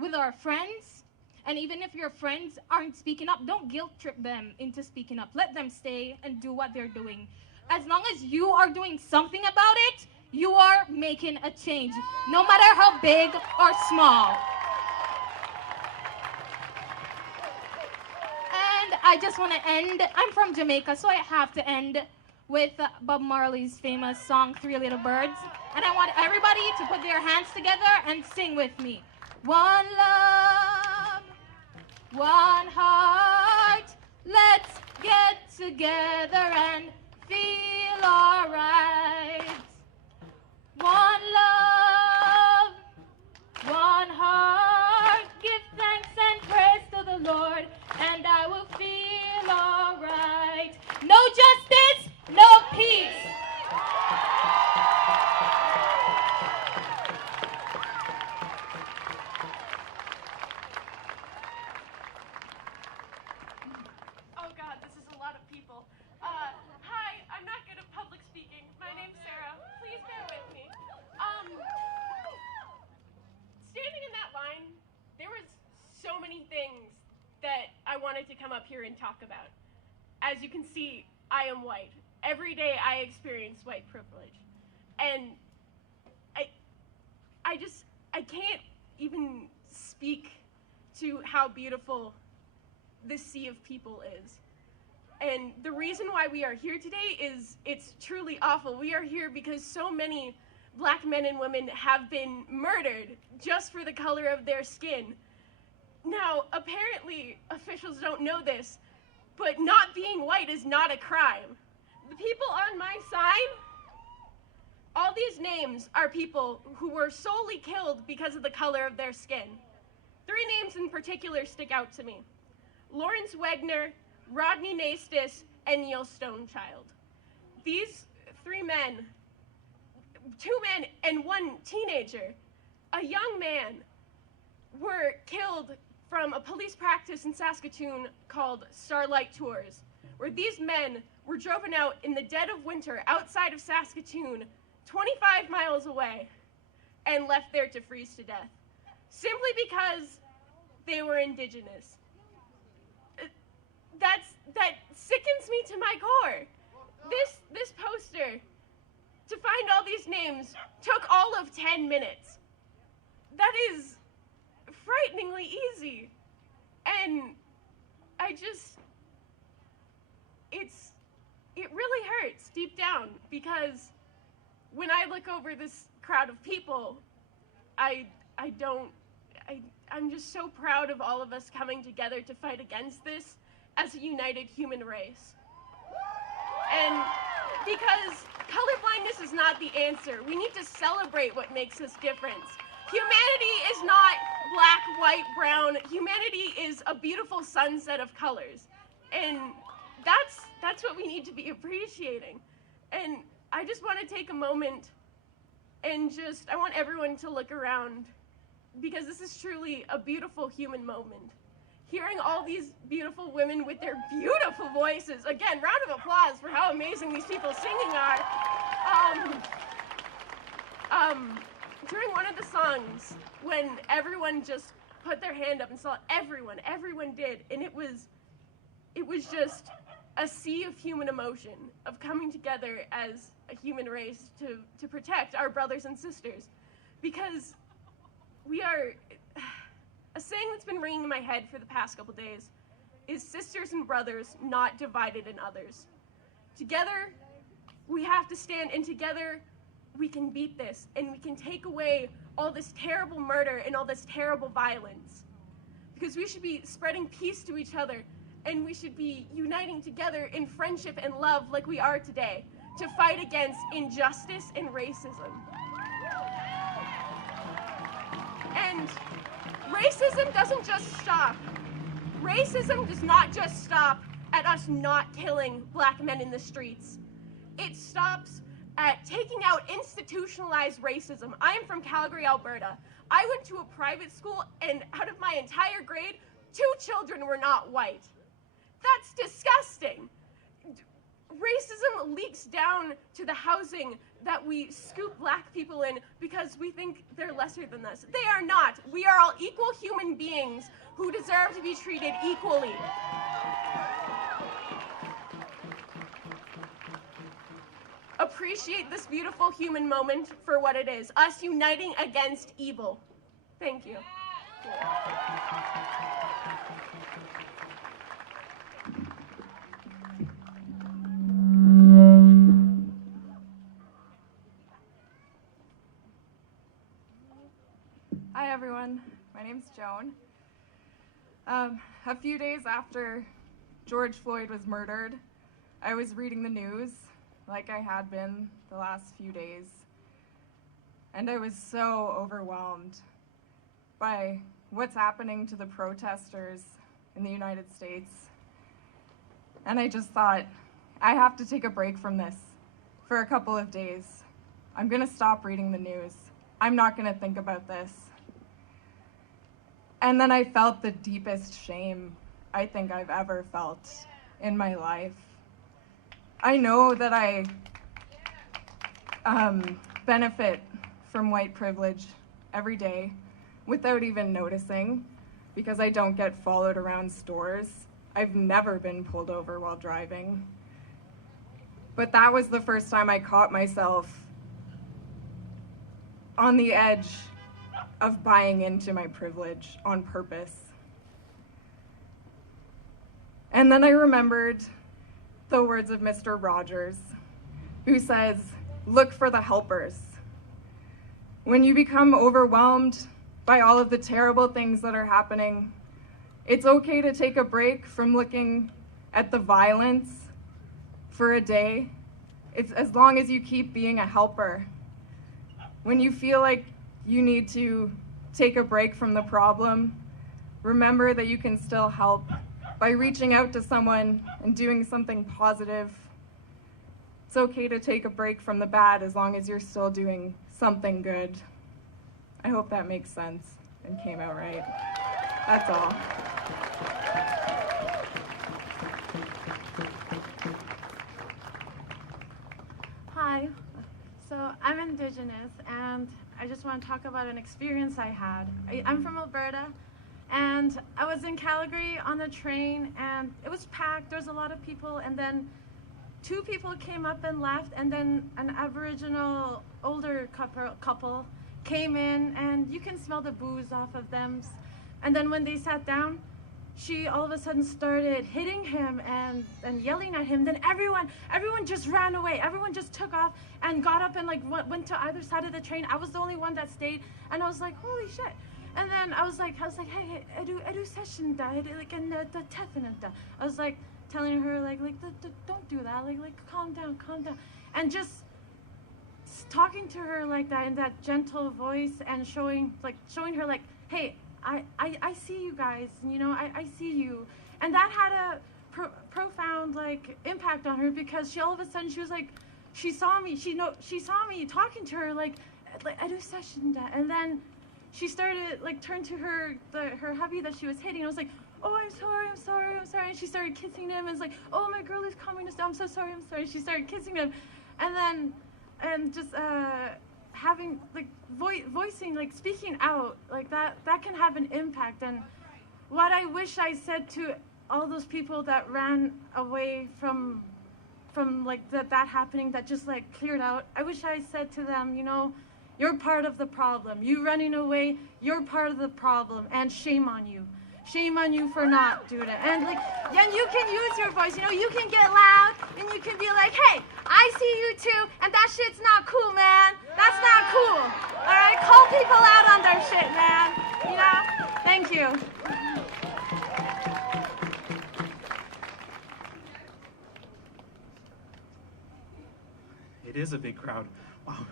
with our friends. And even if your friends aren't speaking up, don't guilt trip them into speaking up. Let them stay and do what they're doing. As long as you are doing something about it, you are making a change, no matter how big or small. And I just want to end, I'm from Jamaica, so I have to end with Bob Marley's famous song, 3 Little Birds. And I want everybody to put their hands together and sing with me. One love, one heart, let's get together and feel alright. One love, one heart, give thanks and praise to the Lord, and I will feel alright. No justice, no peace. Oh God, this is a lot of people. Hi, I'm not good at public speaking. My name's Sarah. Please bear with me. Standing in that line, there was so many things that I wanted to come up here and talk about. As you can see, I am white. Every day I experience white privilege. And I can't even speak to how beautiful this sea of people is. And the reason why we are here today is it's truly awful. We are here because so many black men and women have been murdered just for the color of their skin. Now, apparently, officials don't know this, but not being white is not a crime. The people on my side, all these names are people who were solely killed because of the color of their skin. 3 names in particular stick out to me: Lawrence Wegner, Rodney Nastis, and Neil Stonechild. These 3 men, 2 men and 1 teenager, a young man, were killed from a police practice in Saskatoon called Starlight Tours, where these men were driven out in the dead of winter outside of Saskatoon, 25 miles away, and left there to freeze to death, simply because they were Indigenous. That sickens me to my core. This poster, to find all these names, took all of 10 minutes. That is frighteningly easy. And it really hurts deep down, because when I look over this crowd of people, I I'm just so proud of all of us coming together to fight against this as a united human race. And because colorblindness is not the answer. We need to celebrate what makes us different. Humanity is not black, white, brown. Humanity is a beautiful sunset of colors. And that's what we need to be appreciating. And I just want to take a moment and I want everyone to look around, because this is truly a beautiful human moment. Hearing all these beautiful women with their beautiful voices. Again, round of applause for how amazing these people singing are. During one of the songs, when everyone just put their hand up and saw everyone did, and it was just a sea of human emotion, of coming together as a human race to protect our brothers and sisters. Because we are, a saying that's been ringing in my head for the past couple days is sisters and brothers, not divided in others. Together, we have to stand, and together we can beat this, and we can take away all this terrible murder and all this terrible violence. Because we should be spreading peace to each other, and we should be uniting together in friendship and love like we are today to fight against injustice and racism. And racism doesn't just stop. Racism does not just stop at us not killing black men in the streets. It stops at taking out institutionalized racism. I am from Calgary, Alberta. I went to a private school, and out of my entire grade, 2 children were not white. That's disgusting. Racism leaks down to the housing that we scoop black people in because we think they're lesser than us. They are not. We are all equal human beings who deserve to be treated equally. Appreciate this beautiful human moment for what it is, us uniting against evil. Thank you. Hi everyone, my name's Joan. A few days after George Floyd was murdered, I was reading the news like I had been the last few days, and I was so overwhelmed by what's happening to the protesters in the United States. And I just thought, I have to take a break from this for a couple of days. I'm gonna stop reading the news. I'm not gonna think about this. And then I felt the deepest shame I think I've ever felt in my life. I know that I benefit from white privilege every day without even noticing, because I don't get followed around stores. I've never been pulled over while driving. But that was the first time I caught myself on the edge of buying into my privilege on purpose. And then I remembered the words of Mr. Rogers, who says, look for the helpers. When you become overwhelmed by all of the terrible things that are happening, it's okay to take a break from looking at the violence for a day. It's as long as you keep being a helper. When you feel like you need to take a break from the problem, remember that you can still help by reaching out to someone and doing something positive. It's okay to take a break from the bad as long as you're still doing something good. I hope that makes sense and came out right. That's all. Hi, so I'm Indigenous, and I just want to talk about an experience I had. I'm from Alberta, and I was in Calgary on the train, and it was packed. There was a lot of people, and then 2 people came up and left, and then an Aboriginal older couple came in, and you can smell the booze off of them. And then when they sat down, she all of a sudden started hitting him and yelling at him. Then everyone just ran away. Everyone just took off and got up and like went to either side of the train. I was the only one that stayed, and I was like, holy shit. And then I was like, hey, edu session da, like in the Tefin da. I was like telling her like don't do that, like calm down. And just talking to her like that in that gentle voice and showing her like, hey, I see you guys, you know, I see you. And that had a profound like impact on her, because she all of a sudden she was like, she saw me talking to her like edu session da. And then she started like turned to her hubby that she was hitting. I was like, oh, I'm sorry. And she started kissing him, and it's like, oh, my girl is communist. I'm so sorry. She started kissing him, and just having like voicing, like speaking out like that can have an impact. And what I wish I said to all those people that ran away from like that happening, that just like cleared out, I wish I said to them, you know, you're part of the problem. You running away, you're part of the problem, and shame on you. Shame on you for not doing it. And like, and you can use your voice, you know, you can get loud and you can be like, hey, I see you too, and that shit's not cool, man. That's not cool. All right, call people out on their shit, man. You know? Thank you. It is a big crowd. Wow.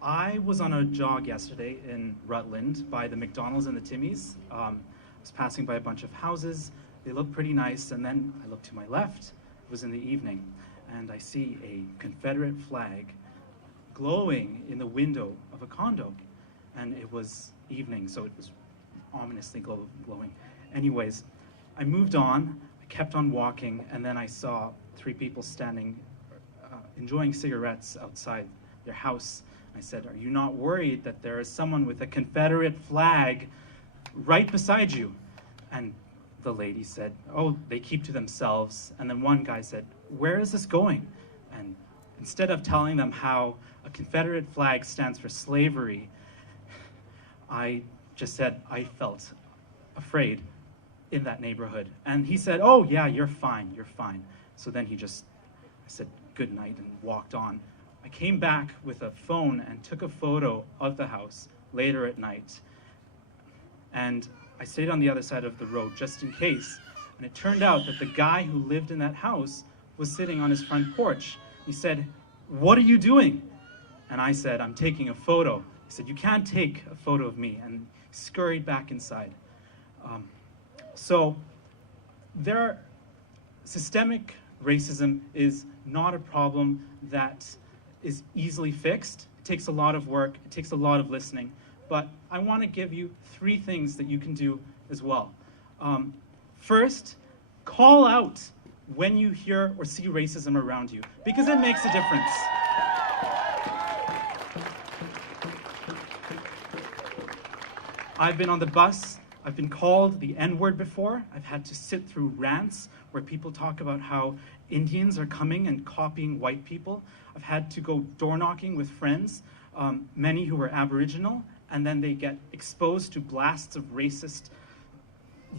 I was on a jog yesterday in Rutland by the McDonald's and the Timmy's. I was passing by a bunch of houses. They looked pretty nice, and then I looked to my left. It was in the evening, and I see a Confederate flag glowing in the window of a condo. And it was evening, so it was ominously glowing. Anyways, I moved on, I kept on walking, and then I saw 3 people standing, enjoying cigarettes outside their house. I said, are you not worried that there is someone with a Confederate flag right beside you? And the lady said, oh, they keep to themselves. And then one guy said, where is this going? And instead of telling them how a Confederate flag stands for slavery, I just said I felt afraid in that neighborhood. And he said, oh yeah, you're fine. So then I said good night and walked on. I came back with a phone and took a photo of the house later at night. And I stayed on the other side of the road just in case. And it turned out that the guy who lived in that house was sitting on his front porch. He said, what are you doing? And I said, I'm taking a photo. He said, you can't take a photo of me, and scurried back inside. So systemic racism is not a problem that is easily fixed. It takes a lot of work, it takes a lot of listening, but I want to give you 3 things that you can do as well. First, call out when you hear or see racism around you, because it makes a difference. I've been on the bus, I've been called the N-word before. I've had to sit through rants where people talk about how Indians are coming and copying white people. I've had to go door knocking with friends, many who were Aboriginal, and then they get exposed to blasts of racist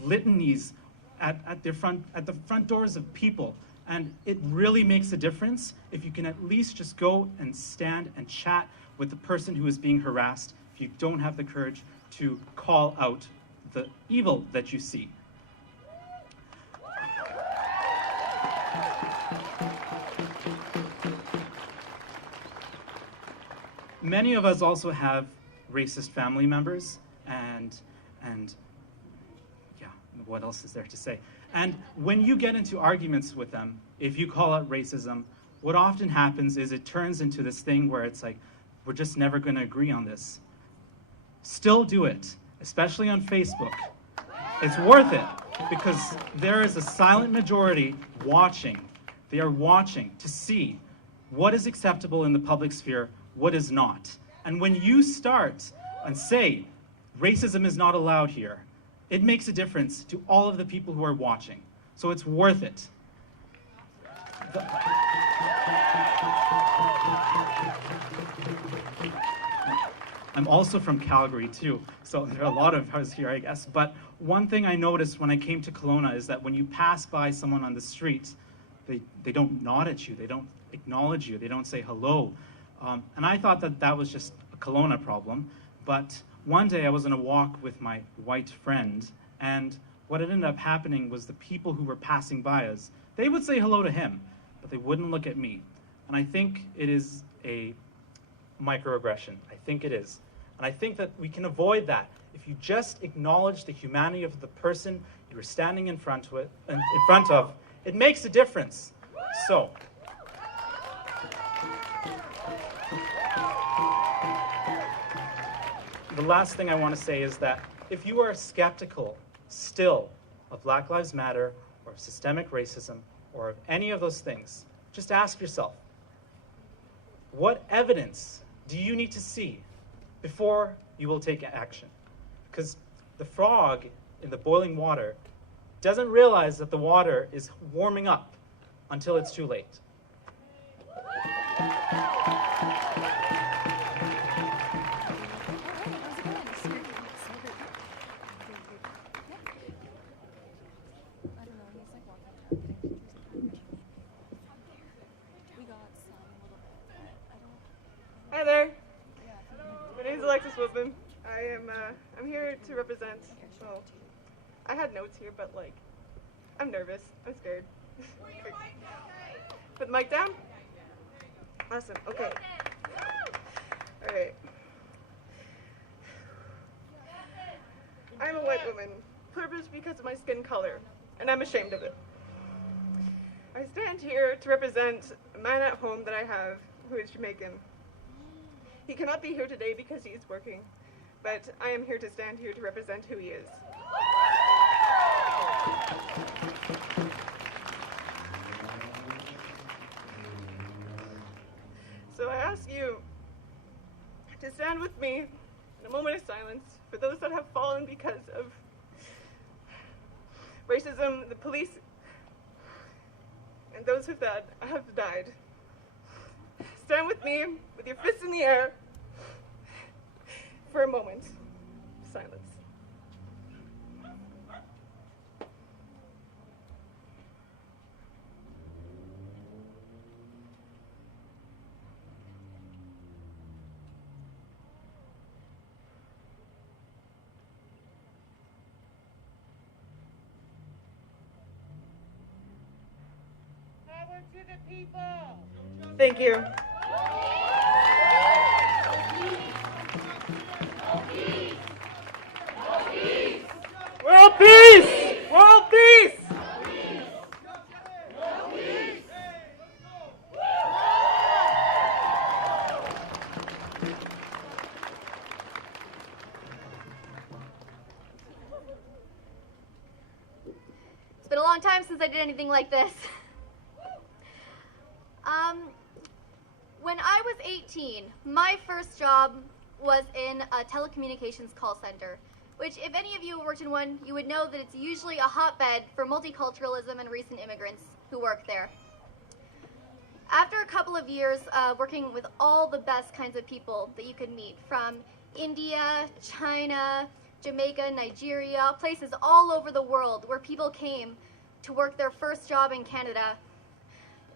litanies at the front doors of people. And it really makes a difference if you can at least just go and stand and chat with the person who is being harassed, if you don't have the courage to call out the evil that you see. Many of us also have racist family members, and yeah, what else is there to say? And when you get into arguments with them, if you call out racism, what often happens is it turns into this thing where it's like, we're just never going to agree on this. Still do it, especially on Facebook. It's worth it, because there is a silent majority watching. They are watching to see what is acceptable in the public sphere, what is not. And when you start and say, racism is not allowed here, it makes a difference to all of the people who are watching. So it's worth it. I'm also from Calgary too, so there are a lot of us here, I guess. But one thing I noticed when I came to Kelowna is that when you pass by someone on the street, they don't nod at you, they don't acknowledge you, they don't say hello. And I thought that that was just a Kelowna problem. But one day I was on a walk with my white friend, and what ended up happening was the people who were passing by us, they would say hello to him, but they wouldn't look at me. And I think it is a microaggression. I think it is. And I think that we can avoid that if you just acknowledge the humanity of the person you are standing in front of. It makes a difference. So, the last thing I want to say is that if you are skeptical still of Black Lives Matter or of systemic racism or of any of those things, just ask yourself, what evidence do you need to see before you will take action? Because the frog in the boiling water doesn't realize that the water is warming up until it's too late. Hi there. My name is Alexis Woodman. I'm here to represent. Well, I had notes here, but like, I'm nervous. I'm scared. Put the mic down. Awesome. Okay. All right. I'm a white woman, privileged because of my skin color, and I'm ashamed of it. I stand here to represent a man at home that I have who is Jamaican. He cannot be here today because he is working, but I am here to stand here to represent who he is. So I ask you to stand with me in a moment of silence for those that have fallen because of racism, the police, and those who have died. Stand with me with your fists in the air for a moment of silence. Power to the people! Thank you. World peace! World peace! It's been a long time since I did anything like this. When I was 18, my first job was in a telecommunications call center, which if any of you have worked in one, you would know that it's usually a hotbed for multiculturalism and recent immigrants who work there. After a couple of years working with all the best kinds of people that you could meet, from India, China, Jamaica, Nigeria, places all over the world where people came to work their first job in Canada,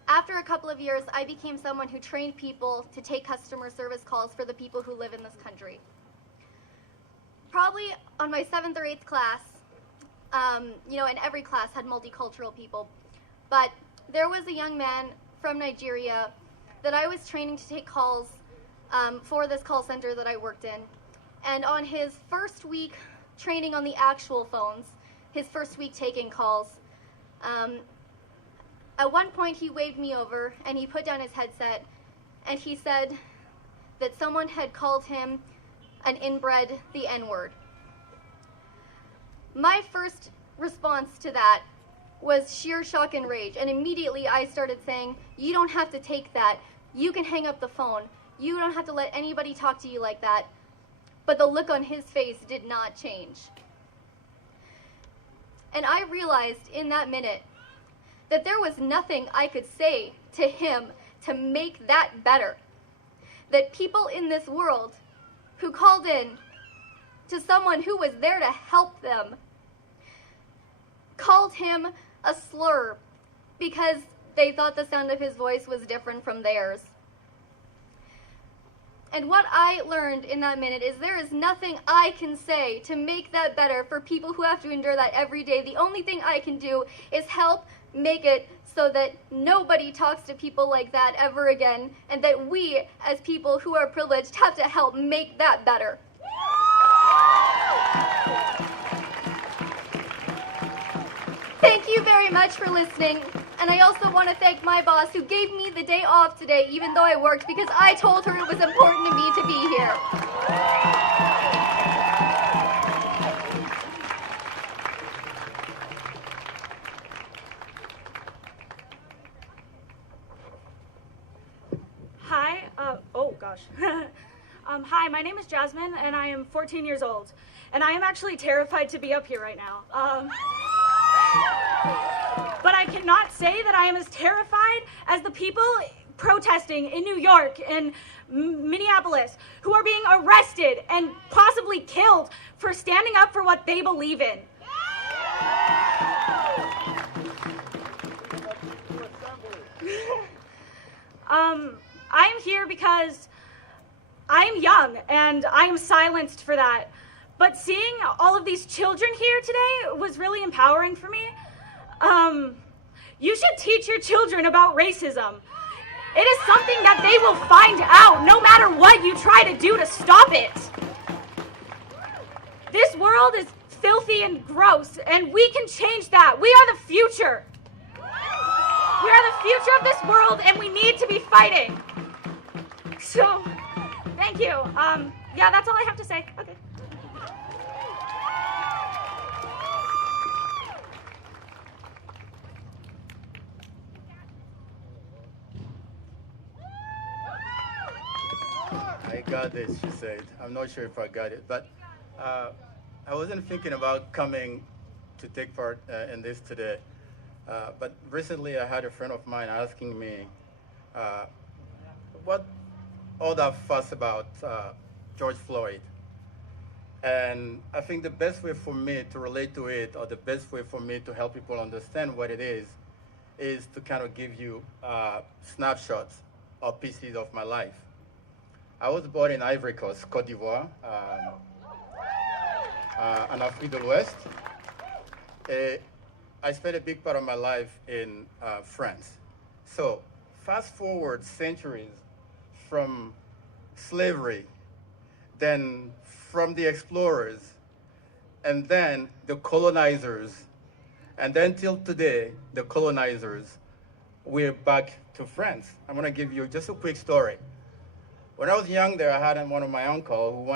after a couple of years, I became someone who trained people to take customer service calls for the people who live in this country. Probably on my 7th or 8th class, and every class had multicultural people, but there was a young man from Nigeria that I was training to take calls for this call center that I worked in. And on his first week training on the actual phones, his first week taking calls, at one point he waved me over and he put down his headset and he said that someone had called him an inbred, the N-word. My first response to that was sheer shock and rage, and immediately I started saying, you don't have to take that, you can hang up the phone, you don't have to let anybody talk to you like that. But the look on his face did not change. And I realized in that minute that there was nothing I could say to him to make that better. That people in this world who called in to someone who was there to help them, called him a slur because they thought the sound of his voice was different from theirs. And what I learned in that minute is there is nothing I can say to make that better for people who have to endure that every day. The only thing I can do is help make it so that nobody talks to people like that ever again, and that we, as people who are privileged, have to help make that better. Thank you very much for listening. And I also want to thank my boss who gave me the day off today, even though I worked, because I told her it was important to me to be here. Hi, oh gosh. Hi, my name is Jasmine, and I am 14 years old. And I am actually terrified to be up here right now. But I cannot say that I am as terrified as the people protesting in New York and Minneapolis who are being arrested and possibly killed for standing up for what they believe in. I am here because I am young and I am silenced for that. But seeing all of these children here today was really empowering for me. You should teach your children about racism. It is something that they will find out no matter what you try to do to stop it. This world is filthy and gross, and we can change that. We are the future. We are the future of this world, and we need to be fighting. So, thank you. Yeah, that's all I have to say. Okay. I got this, she said. I'm not sure if I got it, but I wasn't thinking about coming to take part in this today. But recently I had a friend of mine asking me what all that fuss about George Floyd. And I think the best way for me to relate to it, or the best way for me to help people understand what it is to kind of give you snapshots or pieces of my life. I was born in Ivory Coast, Côte d'Ivoire, in Afrique de l'Ouest. I spent a big part of my life in France. So fast forward centuries from slavery, then from the explorers, and then the colonizers, and then till today, the colonizers, we're back to France. I'm gonna give you just a quick story. When I was young there, I had one of my uncle who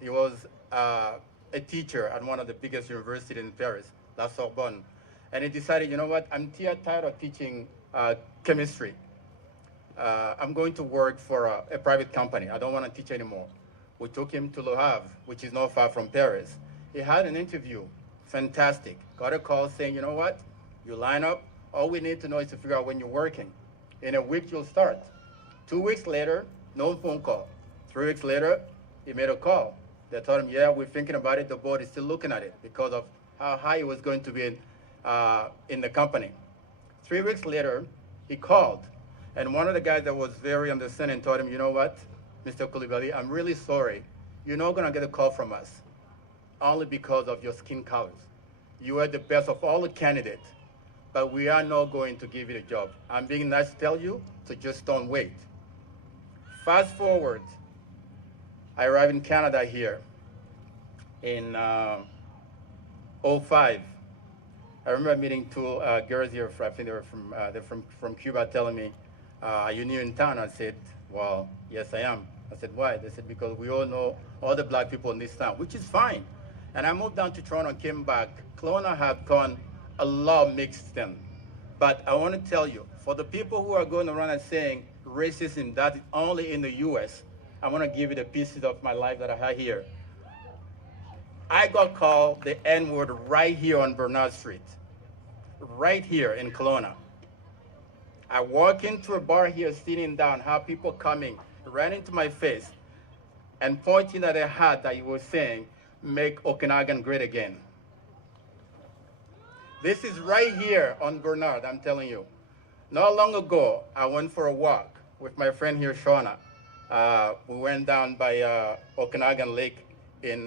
he was a teacher at one of the biggest universities in Paris, La Sorbonne. And he decided, you know what, I'm tired of teaching chemistry. I'm going to work for a private company. I don't want to teach anymore. We took him to Le Havre, which is not far from Paris. He had an interview, fantastic. Got a call saying, you know what, you line up. All we need to know is to figure out when you're working. In a week, you'll start. 2 weeks later, no phone call. 3 weeks later, he made a call. They told him, yeah, we're thinking about it. The board is still looking at it because of how high he was going to be in the company. 3 weeks later, he called. And one of the guys that was very understanding told him, you know what, Mr. Koulibaly, I'm really sorry. You're not going to get a call from us only because of your skin colors. You are the best of all the candidates, but we are not going to give you the job. I'm being nice to tell you, so just don't wait. Fast forward, I arrived in Canada here in 2005. I remember meeting two girls here, I think they're from Cuba, telling me, are you new in town? I said, well, yes, I am. I said, why? They said, because we all know all the black people in this town, which is fine. And I moved down to Toronto and came back. Kelowna had gone a lot mixed then. But I want to tell you, for the people who are going around and saying racism, that is only in the US, I want to give you the pieces of my life that I had here. I got called the N-word right here on Bernard Street, right here in Kelowna. I walk into a bar here, sitting down, have people coming right into my face. and pointing at a hat that he was saying, "Make Okanagan great again." This is right here on Bernard, I'm telling you. Not long ago, I went for a walk with my friend here, Shauna. We went down by Okanagan Lake in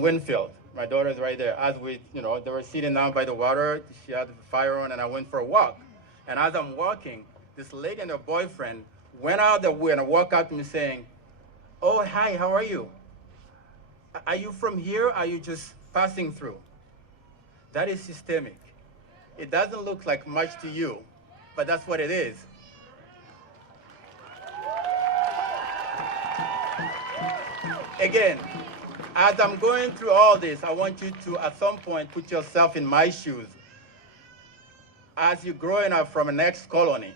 Winfield. My daughter's right there. As we, they were sitting down by the water. She had the fire on, and I went for a walk. And as I'm walking, this lady and her boyfriend went out the way and walked out to me saying, "Oh, hi, how are you? Are you from here? Or are you just passing through?" That is systemic. It doesn't look like much to you, but that's what it is. Again, as I'm going through all this, I want you to, at some point, put yourself in my shoes. As you're growing up from an ex-colony,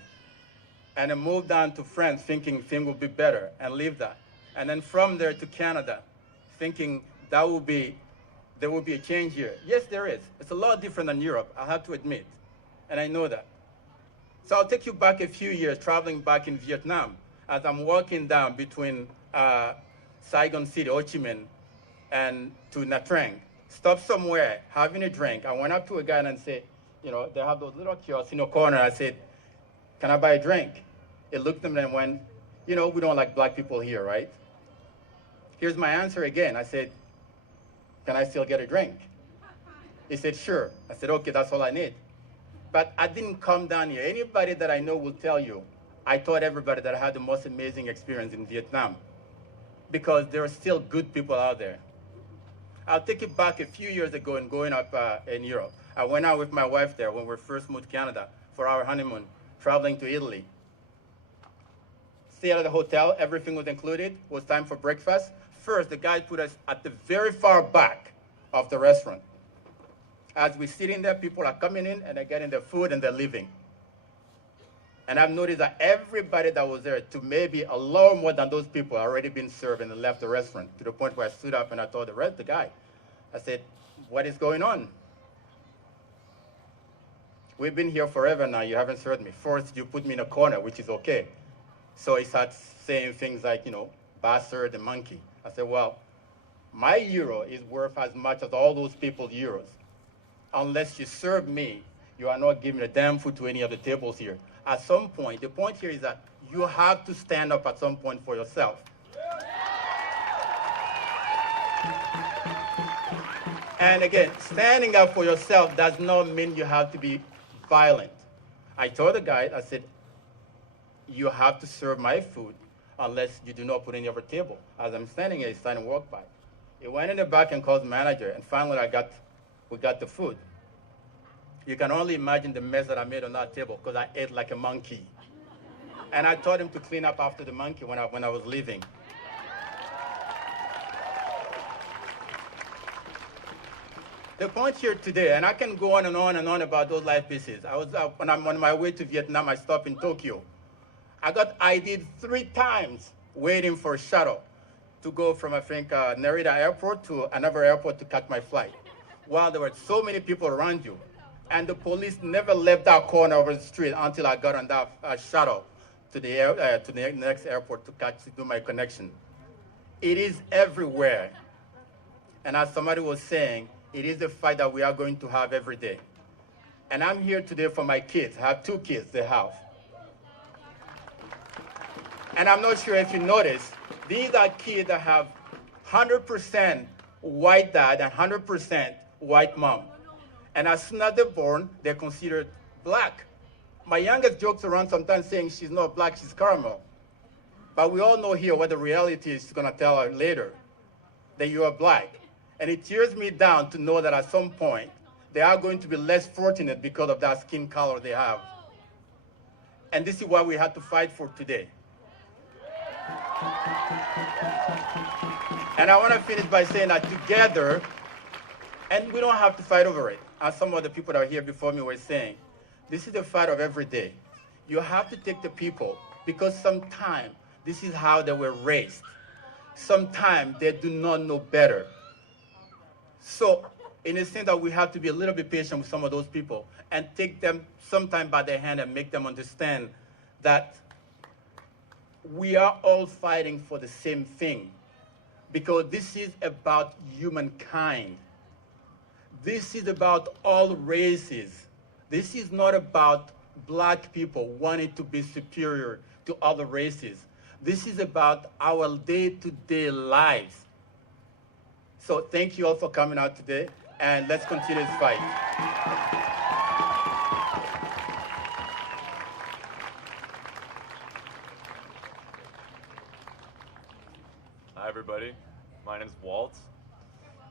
and then move down to France thinking things will be better, and leave that. And then from there to Canada, thinking there will be a change here. Yes, there is. It's a lot different than Europe, I have to admit, and I know that. So I'll take you back a few years, traveling back in Vietnam, as I'm walking down between Saigon City, Ho Chi Minh, and to Nha Trang. Stop somewhere, having a drink. I went up to a guy and said, they have those little kiosks in the corner. I said, "Can I buy a drink?" He looked at me and went, "We don't like black people here, right?" Here's my answer again. I said, "Can I still get a drink?" He said, "Sure." I said, "Okay, that's all I need." But I didn't come down here. Anybody that I know will tell you, I told everybody that I had the most amazing experience in Vietnam, because there are still good people out there. I'll take it back a few years ago and going up in Europe. I went out with my wife there when we first moved to Canada for our honeymoon, traveling to Italy. Stayed at the hotel, everything was included. It was time for breakfast. First, the guy put us at the very far back of the restaurant. As we're sitting there, people are coming in and they're getting their food and they're leaving. And I've noticed that everybody that was there, to maybe a lot more than those people, already been served and left the restaurant, to the point where I stood up and I told the guy, I said, "What is going on? We've been here forever now, you haven't served me. First, you put me in a corner, which is okay." So he starts saying things like, bastard and monkey. I said, "Well, my euro is worth as much as all those people's euros. Unless you serve me, you are not giving a damn food to any of the tables here." At some point, the point here is that you have to stand up at some point for yourself. And again, standing up for yourself does not mean you have to be violent. I told the guy, I said, "You have to serve my food unless you do not put any other table." As I'm standing here, he's starting to walk by. He went in the back and called the manager, and finally we got the food. You can only imagine the mess that I made on that table, because I ate like a monkey. And I told him to clean up after the monkey when I was leaving. The point here today, and I can go on and on and on about those life pieces. When I'm on my way to Vietnam, I stopped in Tokyo. I got ID'd 3 times waiting for a shuttle to go from, I think, Narita Airport to another airport to catch my flight. While there were so many people around you, and the police never left that corner over the street until I got on that shuttle to the next airport to do my connection. It is everywhere. And as somebody was saying, it is a fight that we are going to have every day. And I'm here today for my kids. I have 2 kids, they have. And I'm not sure if you noticed, these are kids that have 100% white dad and 100% white mom. And as soon as they're born, they're considered black. My youngest jokes around sometimes saying she's not black, she's caramel. But we all know here what the reality is. She's going to tell her later, that you are black. And it tears me down to know that at some point, they are going to be less fortunate because of that skin color they have. And this is what we had to fight for today. And I want to finish by saying that together, and we don't have to fight over it. As some of the people that are here before me were saying, this is the fight of every day. You have to take the people, because sometimes this is how they were raised. Sometimes they do not know better. So, in a sense that we have to be a little bit patient with some of those people and take them sometime by their hand and make them understand that we are all fighting for the same thing, because this is about humankind. This is about all races. This is not about black people wanting to be superior to other races. This is about our day-to-day lives. So thank you all for coming out today, and let's continue this fight. Hi everybody, my name is Walt.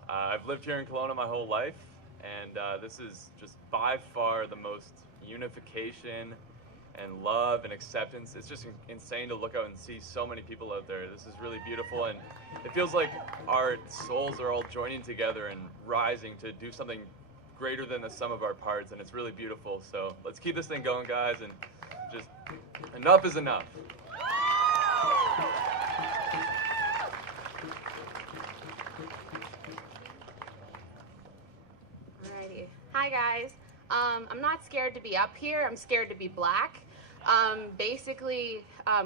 I've lived here in Kelowna my whole life, and this is just by far the most unification and love and acceptance. It's just insane to look out and see so many people out there. This is really beautiful, and it feels like our souls are all joining together and rising to do something greater than the sum of our parts, and it's really beautiful. So let's keep this thing going, guys, and just enough is enough. Alrighty. Hi guys. I'm not scared to be up here. I'm scared to be black. Basically,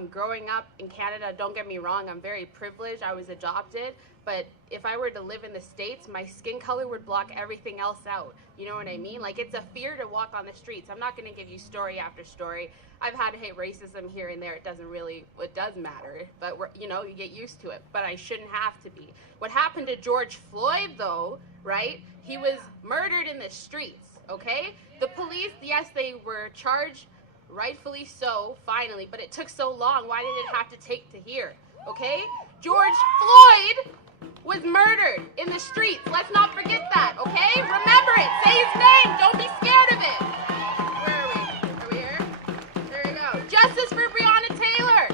growing up in Canada, don't get me wrong, I'm very privileged. I was adopted. But if I were to live in the States, my skin color would block everything else out. You know what I mean? Like, it's a fear to walk on the streets. I'm not going to give you story after story. I've had to hate racism here and there. It does matter. But, you get used to it. But I shouldn't have to be. What happened to George Floyd, though, right? He was murdered in the streets, okay? The police, yes, they were charged, rightfully so, finally. But it took so long. Why did it have to take to here, okay? George Floyd was murdered in the streets. Let's not forget that, okay? Remember it. Say his name. Don't be scared of it. Where are we? Are we here? There we go. Justice for Breonna Taylor.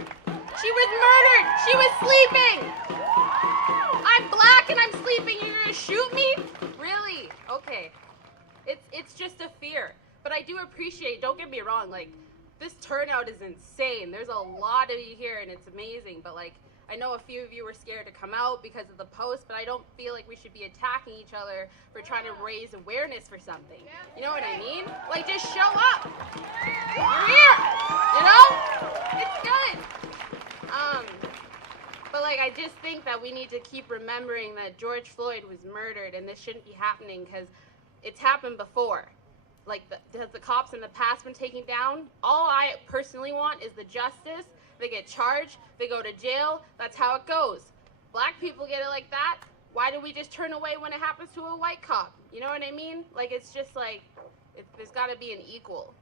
She was murdered. She was sleeping. I'm black and I'm sleeping. You're gonna shoot me? Really? Okay. It's just a fear. But I do appreciate, don't get me wrong, like, this turnout is insane. There's a lot of you here and it's amazing, but like, I know a few of you were scared to come out because of the post, but I don't feel like we should be attacking each other for trying to raise awareness for something. You know what I mean? Like, just show up. You're here. You know? It's good. But like, I just think that we need to keep remembering that George Floyd was murdered and this shouldn't be happening because it's happened before. Like, has the cops in the past been taken down? All I personally want is the justice. They get charged, they go to jail, that's how it goes. Black people get it like that. Why do we just turn away when it happens to a white cop? You know what I mean? Like, it's just like, there's gotta be an equal,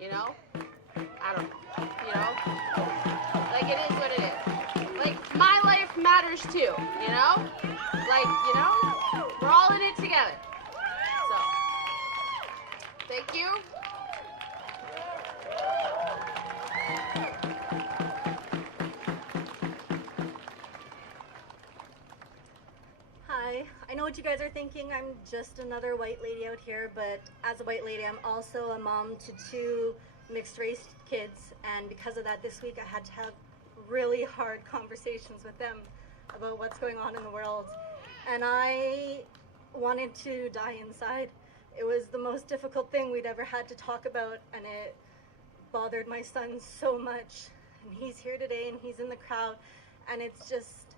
you know? I don't know, you know? Like, it is what it is. Like, my life matters too, you know? Like, you know, we're all in it together. So, thank you. Hi, I know what you guys are thinking. I'm just another white lady out here, but as a white lady, I'm also a mom to 2 mixed-race kids, and because of that, this week I had to have really hard conversations with them about what's going on in the world, and I wanted to die inside. It was the most difficult thing we'd ever had to talk about, and it bothered my son so much, and he's here today, and he's in the crowd, and it's just,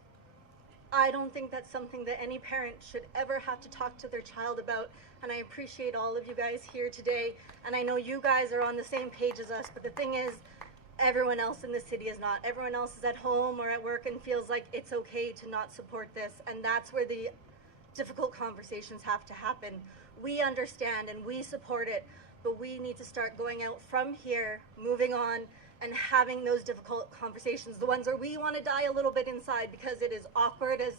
I don't think that's something that any parent should ever have to talk to their child about, and I appreciate all of you guys here today, and I know you guys are on the same page as us, but the thing is, everyone else in the city is not. Everyone else is at home or at work and feels like it's okay to not support this, and that's where the difficult conversations have to happen. We understand and we support it, but we need to start going out from here, moving on, and having those difficult conversations, the ones where we want to die a little bit inside because it is awkward, as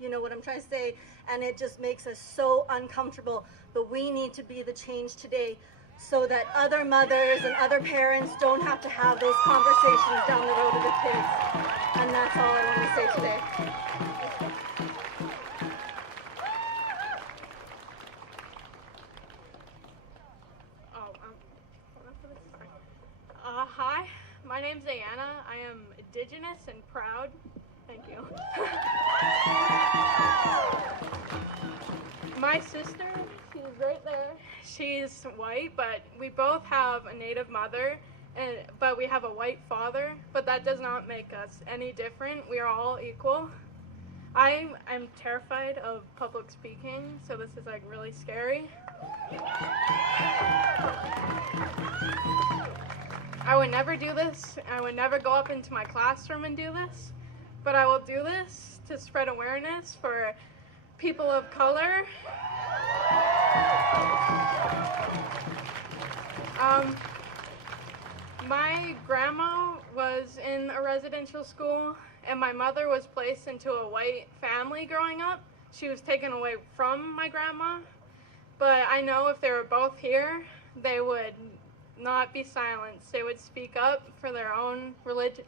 you know what I'm trying to say, and it just makes us so uncomfortable. But we need to be the change today so that other mothers and other parents don't have to have those conversations down the road with the kids. And that's all I want to say today. Hi, my name's Ayana. I am Indigenous and proud. Thank you. My sister, she's right there. She's white, but we both have a Native mother, but we have a white father, but that does not make us any different. We are all equal. I'm terrified of public speaking, so this is like really scary. I would never do this. I would never go up into my classroom and do this, but I will do this to spread awareness for people of color. My grandma was in a residential school, and my mother was placed into a white family growing up. She was taken away from my grandma, but I know if they were both here, they would not be silenced. They would speak up for their own religion,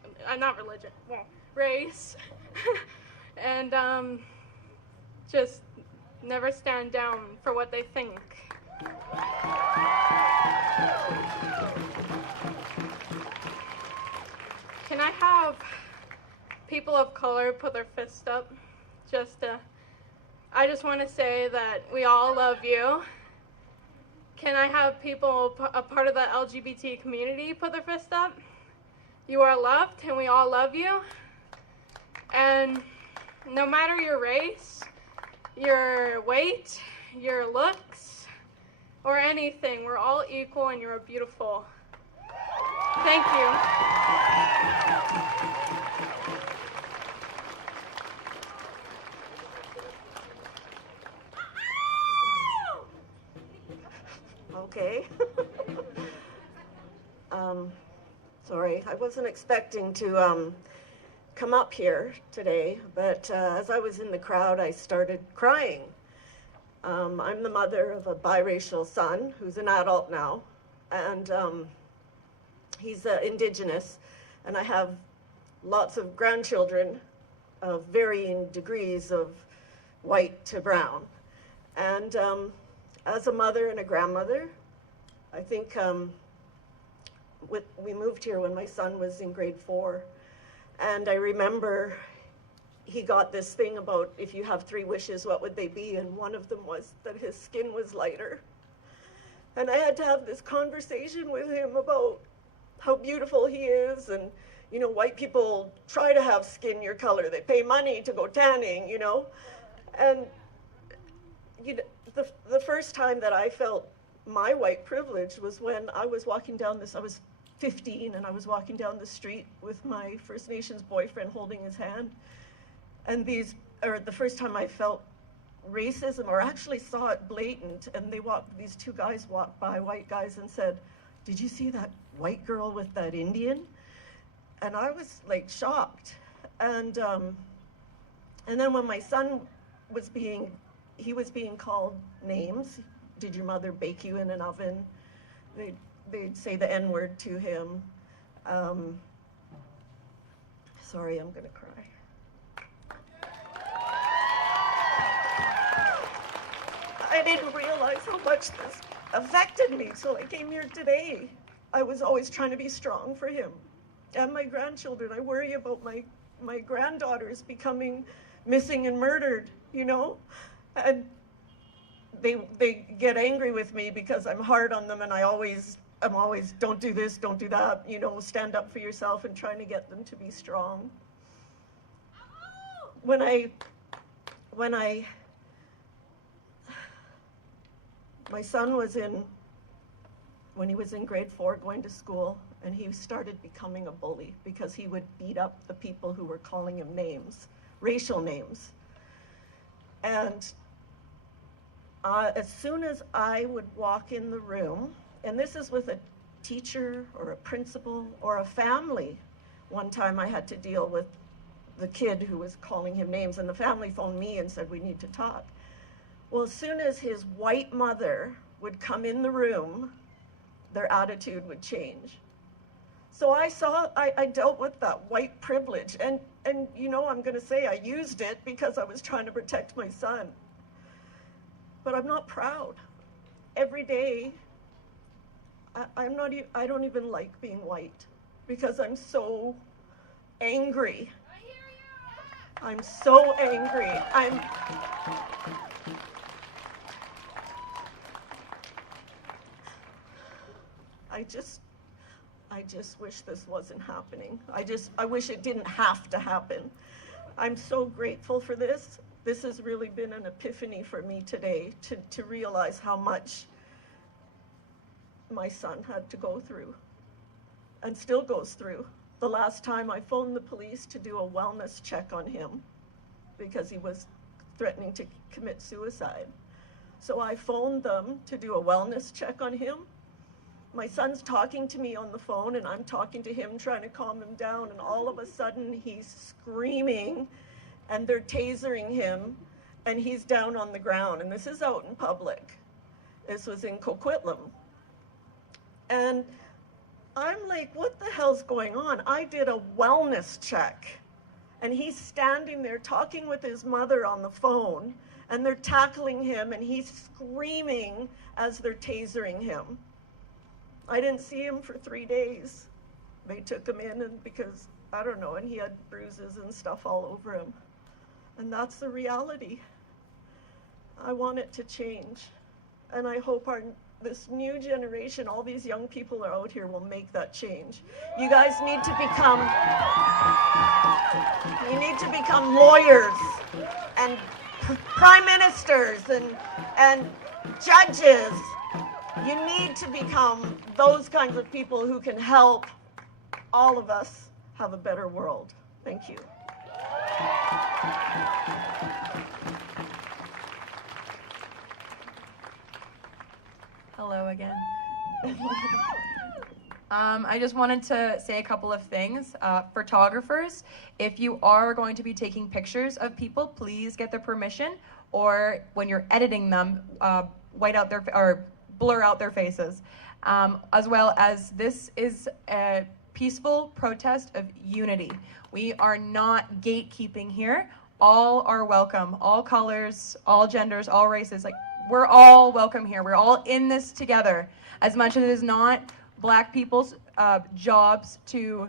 race, and just never stand down for what they think. Can I have people of color put their fist up? I just want to say that we all love you. Can I have people, a part of the LGBT community, put their fist up? You are loved, and we all love you. And no matter your race, your weight, your looks, or anything, we're all equal, and you're beautiful. Thank you. Okay. Sorry, I wasn't expecting to come up here today, but as I was in the crowd, I started crying. I'm the mother of a biracial son who's an adult now, and he's Indigenous, and I have lots of grandchildren of varying degrees of white to brown. And as a mother and a grandmother, I think we moved here when my son was in grade 4, and I remember he got this thing about if you have 3 wishes, what would they be? And one of them was that his skin was lighter. And I had to have this conversation with him about how beautiful he is, and you know, white people try to have skin your color. They pay money to go tanning, you know. And you know, the first time that I felt my white privilege was when I was walking down I was 15, and I was walking down the street with my First Nations boyfriend holding his hand. And the first time I felt racism, or actually saw it blatant, and these 2 guys walked by, white guys, and said, "Did you see that white girl with that Indian?" And I was like shocked. And then when my son was being called names, "Did your mother bake you in an oven?" They'd say the N-word to him. Sorry, I'm gonna cry. I didn't realize how much this affected me till I came here today. I was always trying to be strong for him and my grandchildren. I worry about my granddaughters becoming missing and murdered, you know? And they get angry with me because I'm hard on them, and I'm always, don't do this, don't do that, you know, stand up for yourself, and trying to get them to be strong. My son was when he was in grade 4 going to school, and he started becoming a bully because he would beat up the people who were calling him names, racial names. And as soon as I would walk in the room, and this is with a teacher or a principal or a family. One time I had to deal with the kid who was calling him names, and the family phoned me and said, "We need to talk." Well, as soon as his white mother would come in the room, their attitude would change. So I dealt with that white privilege, and you know, I'm gonna say I used it because I was trying to protect my son. But I'm not proud. Every day, I don't even like being white because I'm so angry. I'm so angry. I just wish this wasn't happening. I wish it didn't have to happen. I'm so grateful for this. This has really been an epiphany for me today to realize how much my son had to go through and still goes through. The last time I phoned the police to do a wellness check on him because he was threatening to commit suicide. So I phoned them to do a wellness check on him. My son's talking to me on the phone and I'm talking to him trying to calm him down, and all of a sudden he's screaming and they're tasering him and he's down on the ground, and this is out in public. This was in Coquitlam. And I'm like, what the hell's going on? I did a wellness check and he's standing there talking with his mother on the phone, and they're tackling him and he's screaming as they're tasering him. I didn't see him for 3 days. They took him in and because, I don't know, and he had bruises and stuff all over him. And that's the reality. I want it to change. And I hope this new generation, all these young people are out here, will make that change. You guys need to become lawyers and prime ministers and judges. You need to become those kinds of people who can help all of us have a better world. Thank you. Hello again. I just wanted to say a couple of things. Photographers, if you are going to be taking pictures of people, please get their permission, or when you're editing them, white out their or blur out their faces. As well as this is a peaceful protest of unity. We are not gatekeeping here. All are welcome. All colors, all genders, all races. Like, we're all welcome here. We're all in this together. As much as it is not Black people's jobs to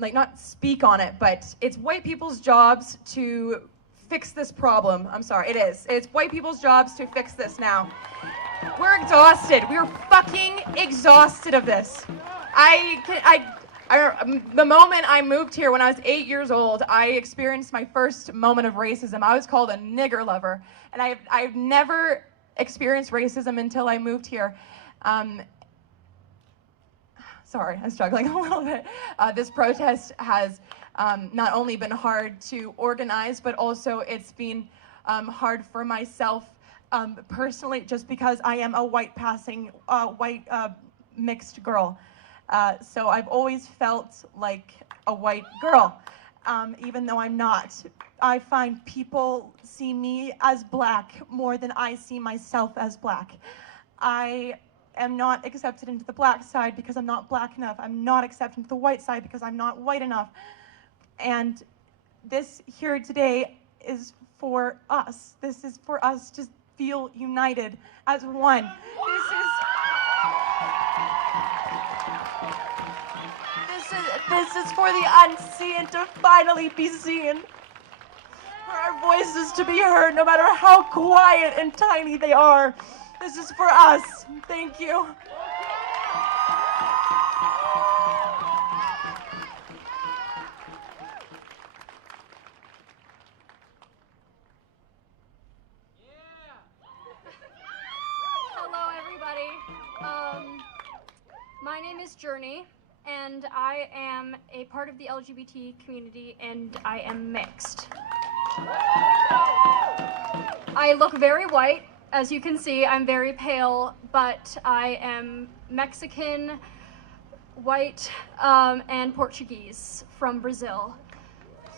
not speak on it, but it's white people's jobs to fix this problem. I'm sorry, it is. It's white people's jobs to fix this now. We're exhausted. We're fucking exhausted of this. The moment I moved here when I was 8 years old, I experienced my first moment of racism. I was called a nigger lover, and I've never experienced racism until I moved here. Sorry, I'm struggling a little bit. This protest has not only been hard to organize, but also it's been hard for myself personally, just because I am a white mixed girl. So I've always felt like a white girl, even though I'm not. I find people see me as Black more than I see myself as Black. I am not accepted into the Black side because I'm not Black enough. I'm not accepted into the white side because I'm not white enough. And this here today is for us. This is for us to feel united as one. This is for the unseen to finally be seen. For our voices to be heard, no matter how quiet and tiny they are. This is for us. Thank you. Hello, everybody. My name is Journey, and I am a part of the LGBT community, and I am mixed. I look very white. As you can see, I'm very pale, but I am Mexican, white, and Portuguese from Brazil.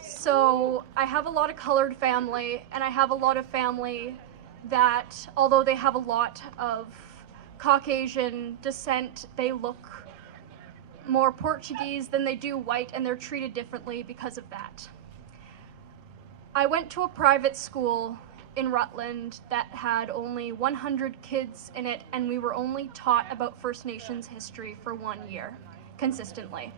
So I have a lot of colored family, and I have a lot of family that, although they have a lot of Caucasian descent, they look more Portuguese than they do white, and they're treated differently because of that. I went to a private school in Rutland that had only 100 kids in it, and we were only taught about First Nations history for 1 year, consistently.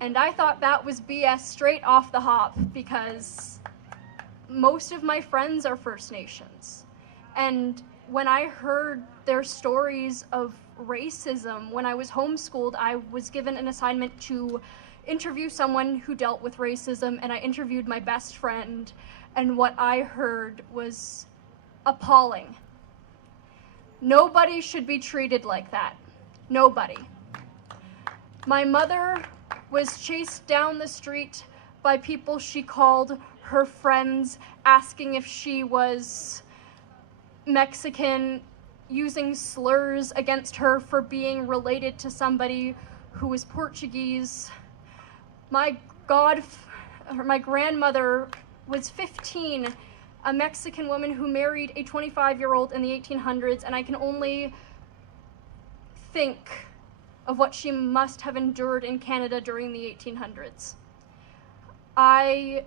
And I thought that was BS straight off the hop, because most of my friends are First Nations. And when I heard their stories of racism, when I was homeschooled, I was given an assignment to interview someone who dealt with racism, and I interviewed my best friend, and what I heard was appalling. Nobody should be treated like that. Nobody. My mother was chased down the street by people she called her friends, asking if she was Mexican, using slurs against her for being related to somebody who was Portuguese. My grandmother was 15, a Mexican woman who married a 25-year-old in the 1800s, and I can only think of what she must have endured in Canada during the 1800s. I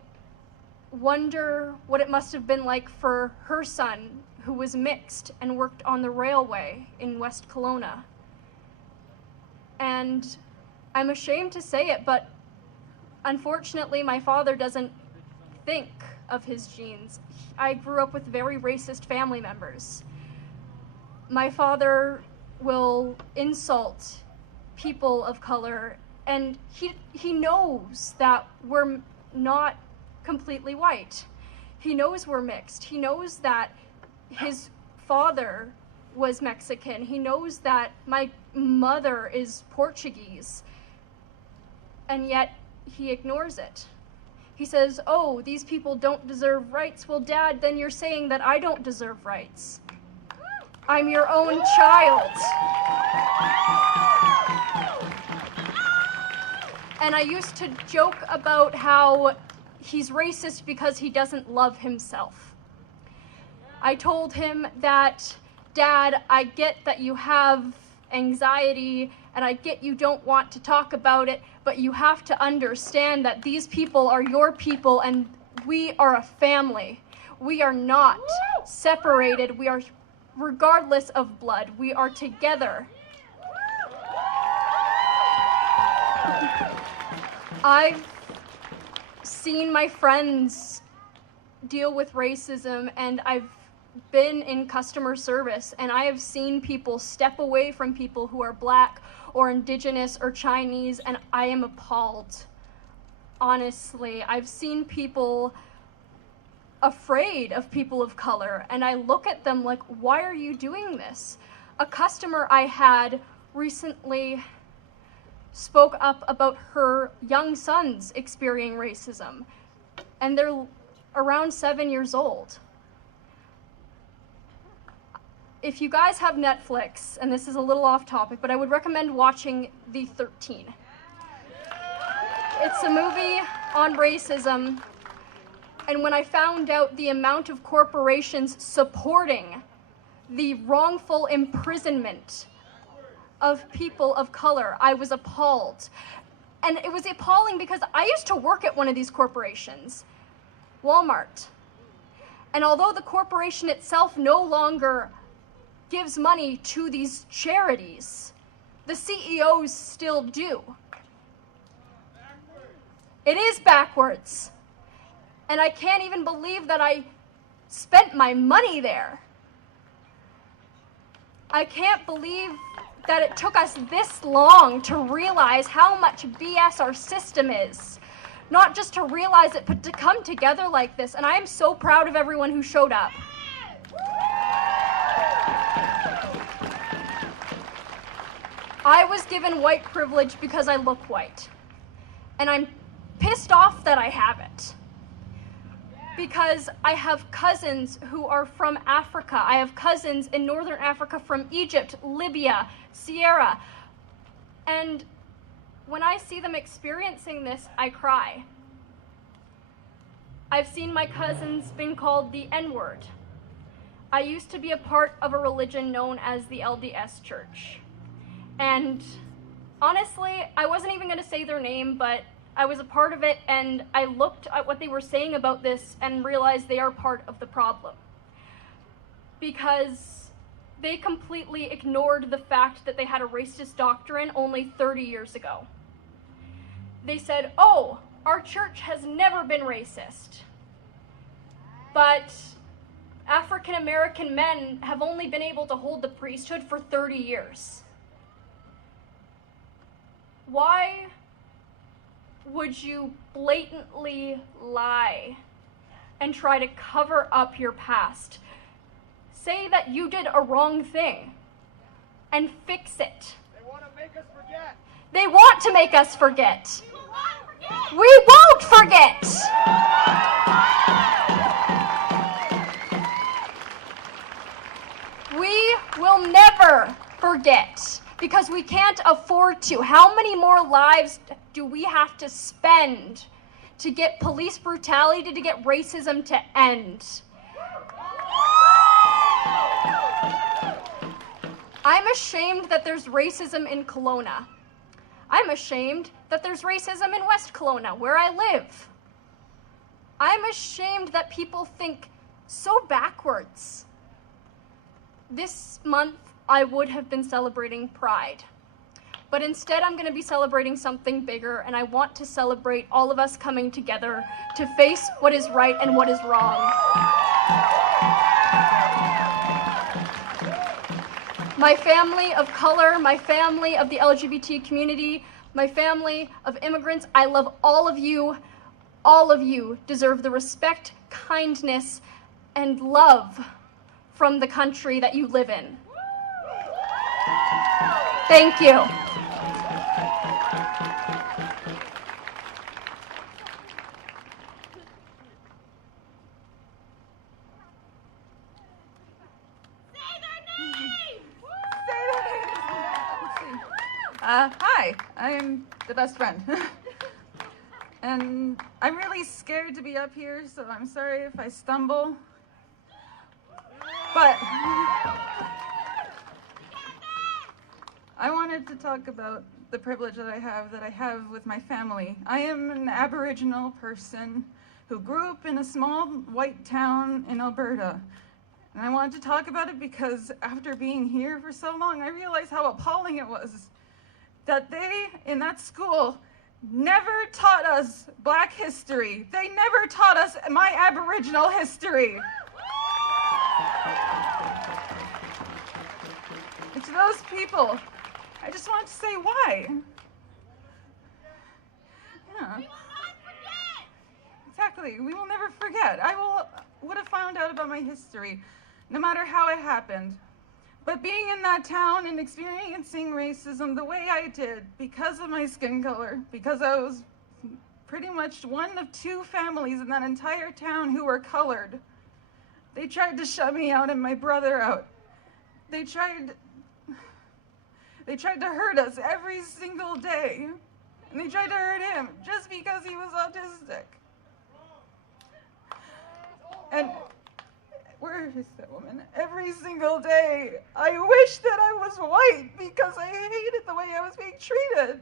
wonder what it must have been like for her son, who was mixed and worked on the railway in West Kelowna. And I'm ashamed to say it, but unfortunately my father doesn't think of his genes. I grew up with very racist family members. My father will insult people of color, and he knows that we're not completely white. He knows we're mixed. He knows that his father was Mexican. He knows that my mother is Portuguese, and yet he ignores it. He says, "Oh, these people don't deserve rights." Well, Dad, then you're saying that I don't deserve rights. I'm your own child. And I used to joke about how he's racist because he doesn't love himself. I told him that, "Dad, I get that you have anxiety, and I get you don't want to talk about it, but you have to understand that these people are your people, and we are a family. We are not separated. We are, regardless of blood, we are together." I've seen my friends deal with racism, and I've been in customer service, and I have seen people step away from people who are Black or Indigenous or Chinese, and I am appalled. Honestly, I've seen people afraid of people of color, and I look at them like, why are you doing this? A customer I had recently spoke up about her young sons experiencing racism, and they're around 7 years old. If you guys have Netflix, and this is a little off topic, but I would recommend watching The 13. It's a movie on racism, and when I found out the amount of corporations supporting the wrongful imprisonment of people of color, I was appalled. And it was appalling because I used to work at one of these corporations, Walmart. And although the corporation itself no longer gives money to these charities, the CEOs still do. It is backwards. And I can't even believe that I spent my money there. I can't believe that it took us this long to realize how much BS our system is. Not just to realize it, but to come together like this. And I am so proud of everyone who showed up. I was given white privilege because I look white. And I'm pissed off that I have it. Because I have cousins who are from Africa. I have cousins in Northern Africa from Egypt, Libya, Sierra. And when I see them experiencing this, I cry. I've seen my cousins being called the N-word. I used to be a part of a religion known as the LDS Church. And honestly, I wasn't even going to say their name, but I was a part of it, and I looked at what they were saying about this and realized they are part of the problem. Because they completely ignored the fact that they had a racist doctrine only 30 years ago. They said, "Oh, our church has never been racist." But African American men have only been able to hold the priesthood for 30 years. Why would you blatantly lie and try to cover up your past? Say that you did a wrong thing and fix it. They want to make us forget. They want to make us forget. We won't forget. We will never forget because we can't afford to. How many more lives do we have to spend to get police brutality, to get racism to end? I'm ashamed that there's racism in Kelowna. I'm ashamed that there's racism in West Kelowna, where I live. I'm ashamed that people think so backwards. This month, I would have been celebrating Pride. But instead, I'm going to be celebrating something bigger, and I want to celebrate all of us coming together to face what is right and what is wrong. My family of color, my family of the LGBT community, my family of immigrants, I love all of you. All of you deserve the respect, kindness, and love from the country that you live in. Thank you. Hi, I'm the best friend. And I'm really scared to be up here, so I'm sorry if I stumble. But I wanted to talk about the privilege that I have with my family. I am an Aboriginal person who grew up in a small white town in Alberta. And I wanted to talk about it because after being here for so long, I realized how appalling it was that they, in that school, never taught us Black history. They never taught us my Aboriginal history. And to those people, I just want to say why. Yeah. Exactly, we will never forget. I would have found out about my history, no matter how it happened. But being in that town and experiencing racism the way I did, because of my skin color, because I was pretty much one of two families in that entire town who were colored, they tried to shut me out and my brother out. They tried to hurt us every single day. And they tried to hurt him just because he was autistic. And where is that woman? Every single day, I wish that I was white because I hated the way I was being treated.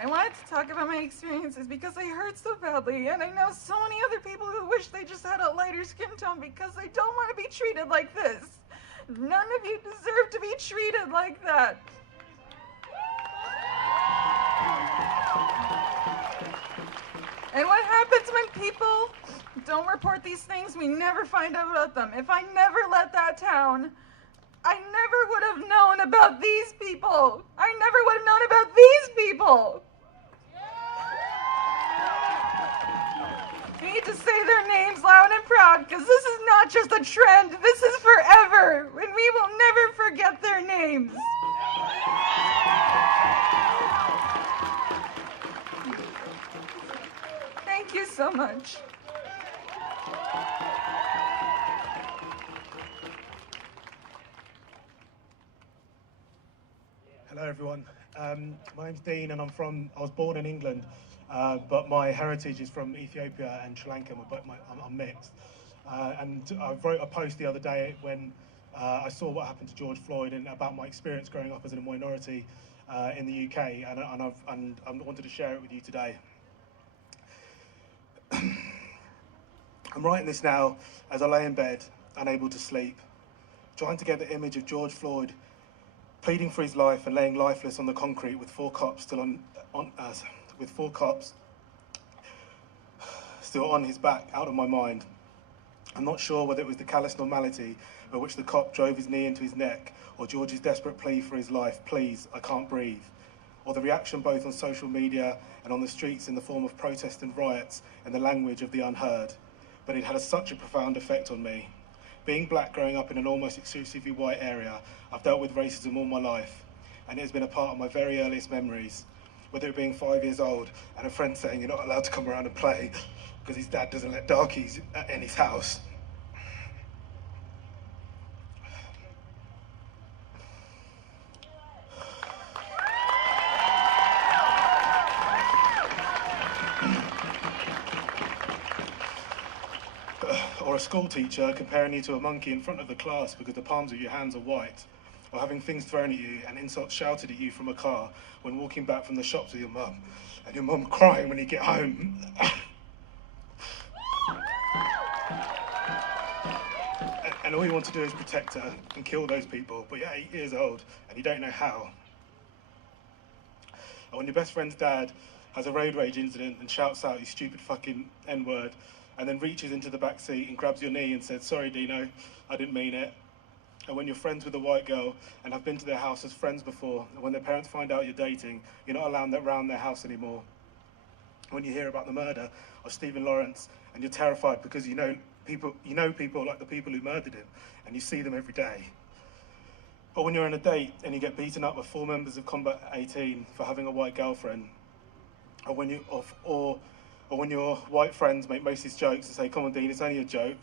I wanted to talk about my experiences because I hurt so badly, and I know so many other people who wish they just had a lighter skin tone because they don't want to be treated like this. None of you deserve to be treated like that. And what happens when people don't report these things? We never find out about them. If I never left that town, I never would have known about these people. I never would have known about these people. We need to say their names loud and proud because this is not just a trend. This is forever, and we will never forget their names. Thank you so much. Hello everyone. My name's Dean and I was born in England, but my heritage is from Ethiopia and Sri Lanka, but I'm mixed. And I wrote a post the other day when I saw what happened to George Floyd and about my experience growing up as a minority in the UK, and I wanted to share it with you today. I'm writing this now as I lay in bed, unable to sleep, trying to get the image of George Floyd pleading for his life and laying lifeless on the concrete with four cops still on his back, out of my mind. I'm not sure whether it was the callous normality by which the cop drove his knee into his neck, or George's desperate plea for his life, please, I can't breathe, or the reaction both on social media and on the streets in the form of protest and riots in the language of the unheard. But it had such a profound effect on me. Being black growing up in an almost exclusively white area, I've dealt with racism all my life, and it has been a part of my very earliest memories, whether it being 5 years old and a friend saying you're not allowed to come around and play because his dad doesn't let darkies in his house. Or a school teacher comparing you to a monkey in front of the class because the palms of your hands are white, or having things thrown at you and insults shouted at you from a car when walking back from the shops with your mum, and your mum crying when you get home. And all you want to do is protect her and kill those people, but you're 8 years old and you don't know how. Or when your best friend's dad has a road rage incident and shouts out his stupid fucking N-word, and then reaches into the back seat and grabs your knee and says, sorry Dino, I didn't mean it. And when you're friends with a white girl and have been to their house as friends before, and when their parents find out you're dating, you're not allowed around their house anymore. When you hear about the murder of Stephen Lawrence and you're terrified because you know people like the people who murdered him and you see them every day. Or when you're on a date and you get beaten up with 4 members of Combat 18 for having a white girlfriend, or when your white friends make racist jokes and say, come on Dean, it's only a joke.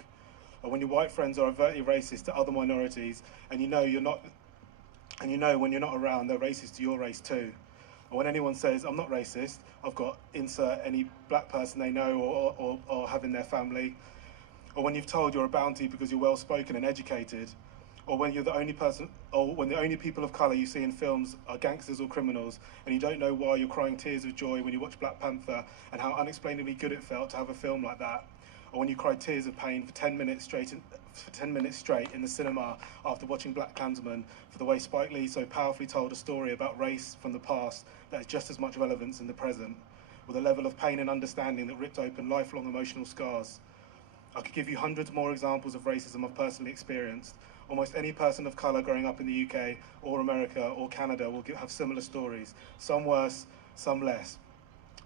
Or when your white friends are overtly racist to other minorities and you know when you're not around, they're racist to your race too. Or when anyone says, I'm not racist, I've got insert any black person they know or have in their family. Or when you've told you're a bounty because you're well spoken and educated. Or when you're the only person, or when the only people of colour you see in films are gangsters or criminals, and you don't know why you're crying tears of joy when you watch Black Panther and how unexplainably good it felt to have a film like that. Or when you cry tears of pain for 10 minutes straight in the cinema after watching Black Klansman for the way Spike Lee so powerfully told a story about race from the past that has just as much relevance in the present, with a level of pain and understanding that ripped open lifelong emotional scars. I could give you hundreds more examples of racism I've personally experienced. Almost any person of colour growing up in the UK or America or Canada will have similar stories, some worse, some less.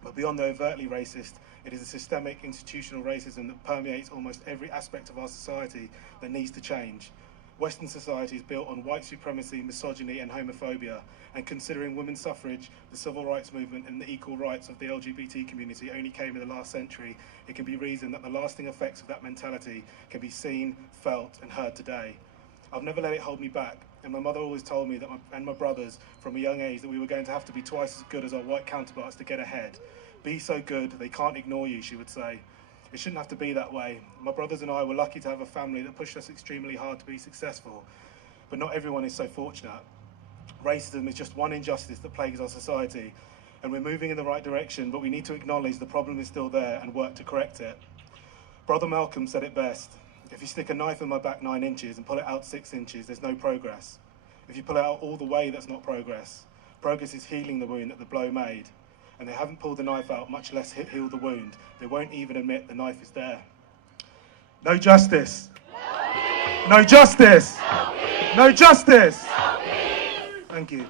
But beyond the overtly racist, it is a systemic institutional racism that permeates almost every aspect of our society that needs to change. Western society is built on white supremacy, misogyny and homophobia, and considering women's suffrage, the civil rights movement and the equal rights of the LGBT community only came in the last century, it can be reasoned that the lasting effects of that mentality can be seen, felt and heard today. I've never let it hold me back, and my mother always told me and my brothers from a young age that we were going to have to be twice as good as our white counterparts to get ahead. Be so good, they can't ignore you, she would say. It shouldn't have to be that way. My brothers and I were lucky to have a family that pushed us extremely hard to be successful, but not everyone is so fortunate. Racism is just one injustice that plagues our society, and we're moving in the right direction, but we need to acknowledge the problem is still there and work to correct it. Brother Malcolm said it best. If you stick a knife in my back 9 inches and pull it out 6 inches, there's no progress. If you pull it out all the way, that's not progress. Progress is healing the wound that the blow made. And they haven't pulled the knife out, much less heal the wound. They won't even admit the knife is there. No justice. No justice. No justice. Thank you.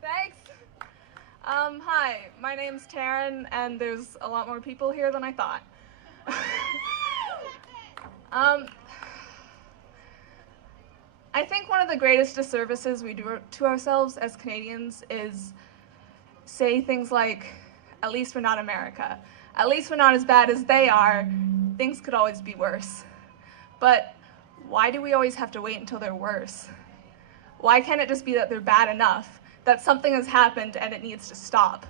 Thanks. Hi, my name's Taryn, and there's a lot more people here than I thought. I think one of the greatest disservices we do to ourselves as Canadians is say things like, at least we're not America. At least we're not as bad as they are. Things could always be worse. But why do we always have to wait until they're worse? Why can't it just be that they're bad enough, that something has happened and it needs to stop?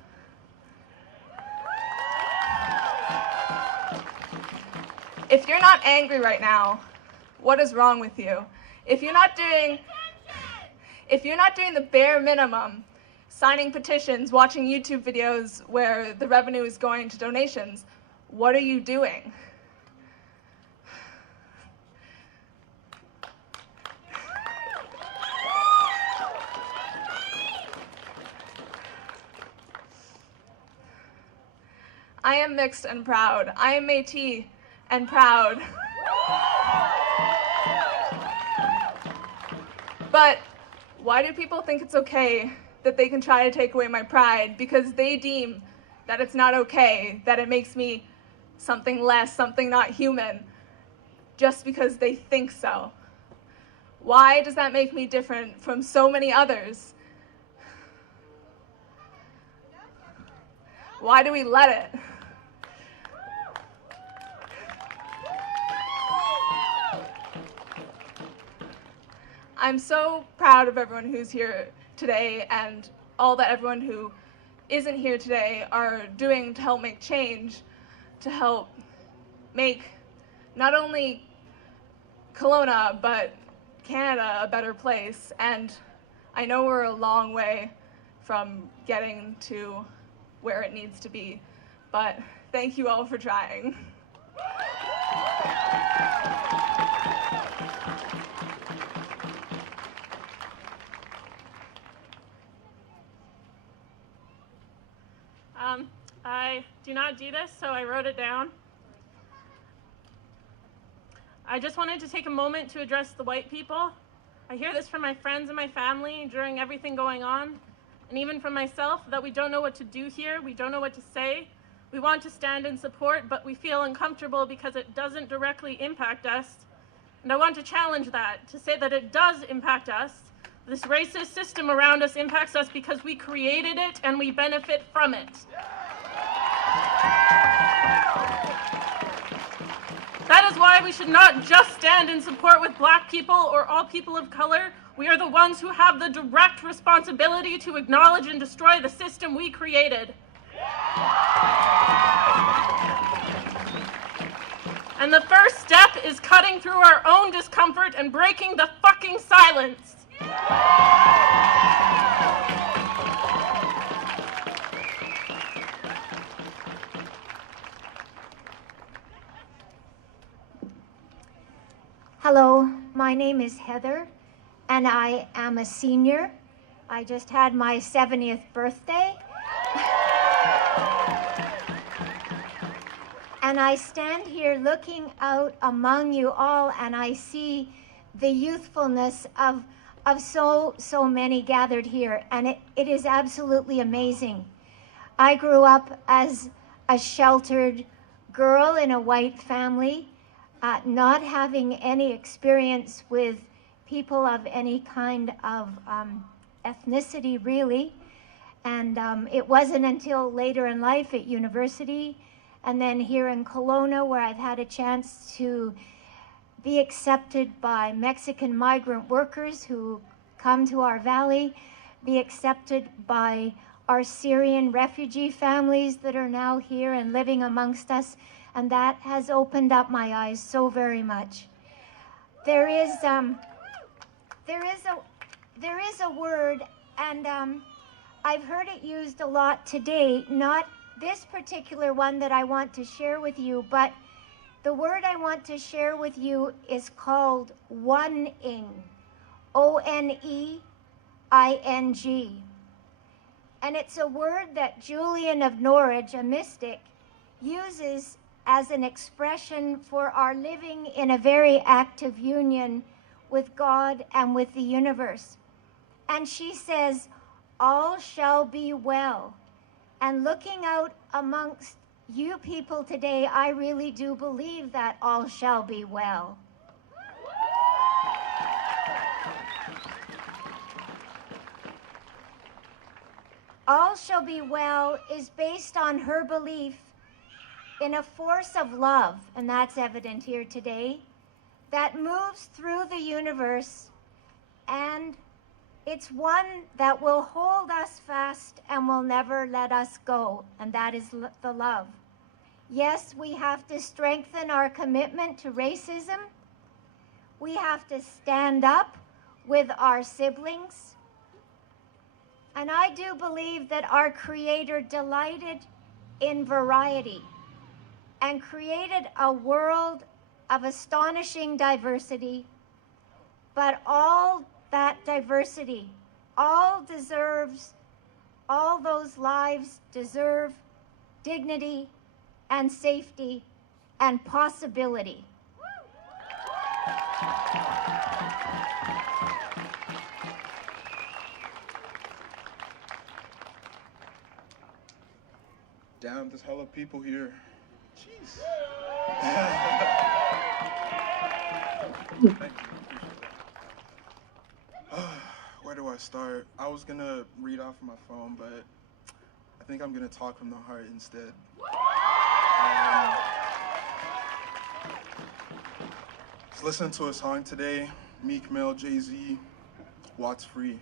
If you're not angry right now, what is wrong with you? If you're not doing the bare minimum signing petitions, watching YouTube videos where the revenue is going to donations. What are you doing? I am mixed and proud. I am Métis and proud. But why do people think it's okay that they can try to take away my pride? Because they deem that it's not okay, that it makes me something less, something not human, just because they think so. Why does that make me different from so many others? Why do we let it? I'm so proud of everyone who's here today and all that everyone who isn't here today are doing to help make change, to help make not only Kelowna, but Canada a better place. And I know we're a long way from getting to where it needs to be, but thank you all for trying. I do not do this, so I wrote it down. I just wanted to take a moment to address the white people. I hear this from my friends and my family during everything going on, and even from myself, that we don't know what to do here, we don't know what to say. We want to stand in support, but we feel uncomfortable because it doesn't directly impact us. And I want to challenge that, to say that it does impact us. This racist system around us impacts us because we created it and we benefit from it. That is why we should not just stand in support with Black people or all people of color. We are the ones who have the direct responsibility to acknowledge and destroy the system we created. And the first step is cutting through our own discomfort and breaking the fucking silence. Hello, my name is Heather, and I am a senior. I just had my 70th birthday. And I stand here looking out among you all, and I see the youthfulness of so many gathered here, and it is absolutely amazing. I grew up as a sheltered girl in a white family, not having any experience with people of any kind of ethnicity, really. And it wasn't until later in life at university, and then here in Kelowna, where I've had a chance to be accepted by Mexican migrant workers who come to our valley, be accepted by our Syrian refugee families that are now here and living amongst us, and that has opened up my eyes so very much. There is a word, and I've heard it used a lot today, not this particular one that I want to share with you, but the word I want to share with you is called one-ing, O-N-E-I-N-G. And it's a word that Julian of Norwich, a mystic, uses as an expression for our living in a very active union with God and with the universe. And she says, all shall be well. And looking out amongst you people today, I really do believe that all shall be well. All shall be well is based on her belief in a force of love, and that's evident here today, that moves through the universe, and it's one that will hold us fast and will never let us go, and that is the love. Yes, we have to strengthen our commitment to racism. We have to stand up with our siblings. And I do believe that our Creator delighted in variety and created a world of astonishing diversity, but all that diversity, all those lives deserve dignity and safety and possibility. Damn, there's hella people here. Jeez. Thank you. Where do I start? I was gonna read off my phone, but I think I'm gonna talk from the heart instead. Just listening to a song today, Meek Mill, Jay-Z, Watts Free.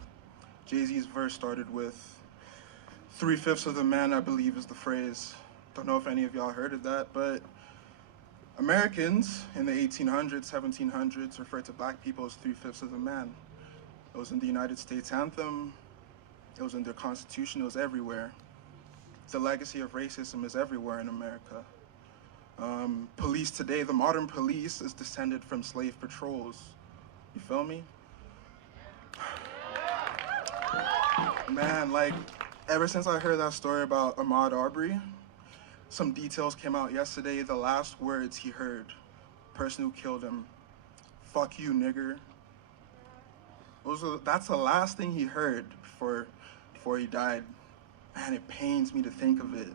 Jay-Z's verse started with 3/5 of the man, I believe, is the phrase. Don't know if any of y'all heard of that, but Americans in the 1800s, 1700s referred to black people as 3/5 of the man. It was in the United States anthem, it was in their constitution, it was everywhere. The legacy of racism is everywhere in America. Police today, the modern police is descended from slave patrols. You feel me? Man, like, ever since I heard that story about Ahmaud Arbery, some details came out yesterday. The last words he heard, the person who killed him, "Fuck you, nigger." That's the last thing he heard before he died. Man, it pains me to think of it.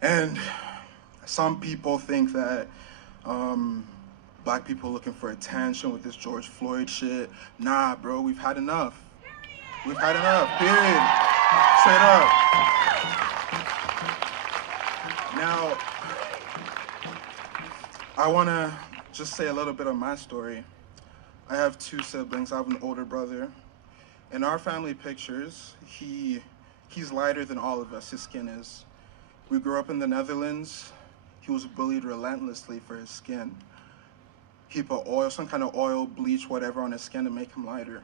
And some people think that black people looking for attention with this George Floyd shit. Nah, bro, we've had enough. We've had enough, period. Straight up. Now, I want to just say a little bit of my story. I have 2 siblings. I have an older brother. In our family pictures, he's lighter than all of us, his skin is. We grew up in the Netherlands. He was bullied relentlessly for his skin. He put oil, some kind of oil, bleach, whatever on his skin to make him lighter.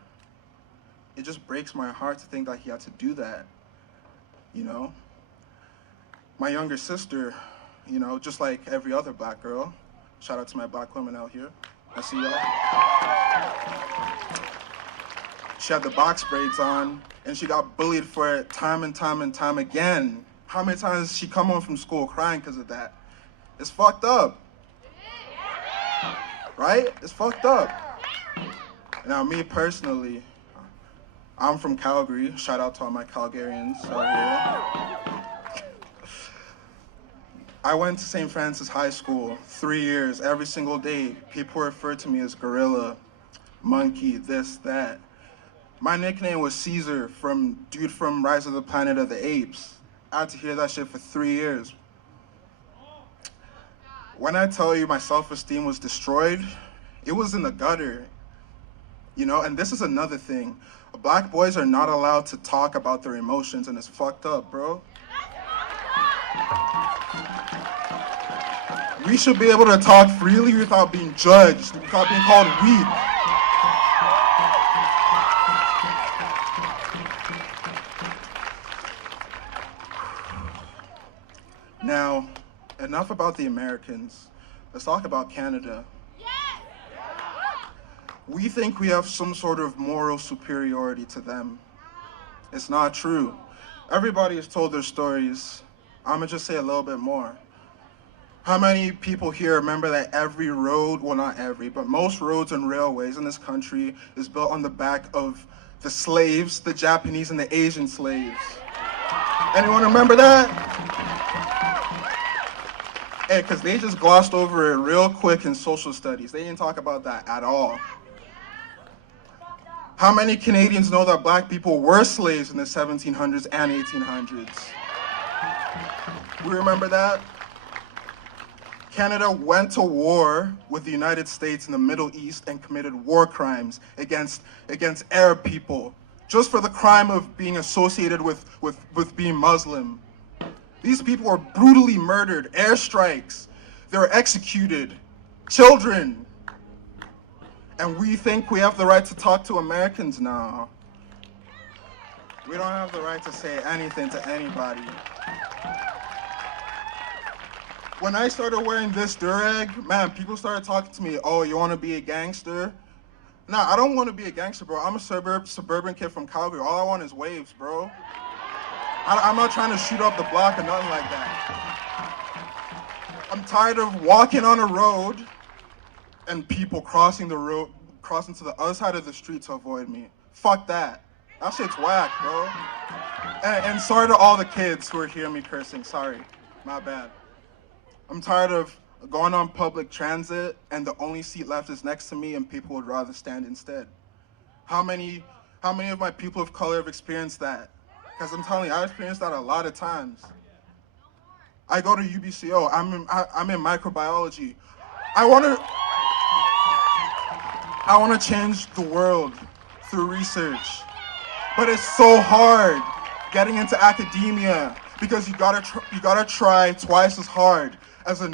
It just breaks my heart to think that he had to do that, you know? My younger sister, you know, just like every other black girl, shout out to my black women out here, I see y'all. She had the box braids on, and she got bullied for it time and time and time again. How many times did she come home from school crying because of that? It's fucked up. Right? It's fucked up. Now, me personally, I'm from Calgary. Shout out to all my Calgarians out here. I went to St. Francis High School 3 years. Every single day, people referred to me as gorilla, monkey, this, that. My nickname was Caesar, dude from Rise of the Planet of the Apes. I had to hear that shit for 3 years. When I tell you my self-esteem was destroyed, it was in the gutter. You know, and this is another thing. Black boys are not allowed to talk about their emotions, and it's fucked up, bro. We should be able to talk freely without being judged, without being called weak. Now, enough about the Americans. Let's talk about Canada. We think we have some sort of moral superiority to them. It's not true. Everybody has told their stories. I'm gonna just say a little bit more. How many people here remember that every road, well not every, but most roads and railways in this country is built on the back of the slaves, the Japanese and the Asian slaves? Anyone remember that? Hey, because they just glossed over it real quick in social studies. They didn't talk about that at all. How many Canadians know that black people were slaves in the 1700s and 1800s? We remember that? Canada went to war with the United States in the Middle East and committed war crimes against Arab people, just for the crime of being associated with being Muslim. These people were brutally murdered, airstrikes, they were executed, children. And we think we have the right to talk to Americans now. We don't have the right to say anything to anybody. When I started wearing this durag, man, people started talking to me, oh, you want to be a gangster? Nah, I don't want to be a gangster, bro. I'm a suburban kid from Calgary. All I want is waves, bro. I'm not trying to shoot up the block or nothing like that. I'm tired of walking on a road and people crossing the road, crossing to the other side of the street to avoid me. Fuck that. That shit's whack, bro. And sorry to all the kids who are hearing me cursing. Sorry. My bad. I'm tired of going on public transit and the only seat left is next to me and people would rather stand instead. How many of my people of color have experienced that? Because I'm telling you, I've experienced that a lot of times. I go to UBCO. I'm in microbiology. I want to change the world through research, but it's so hard getting into academia because you gotta try twice as hard as a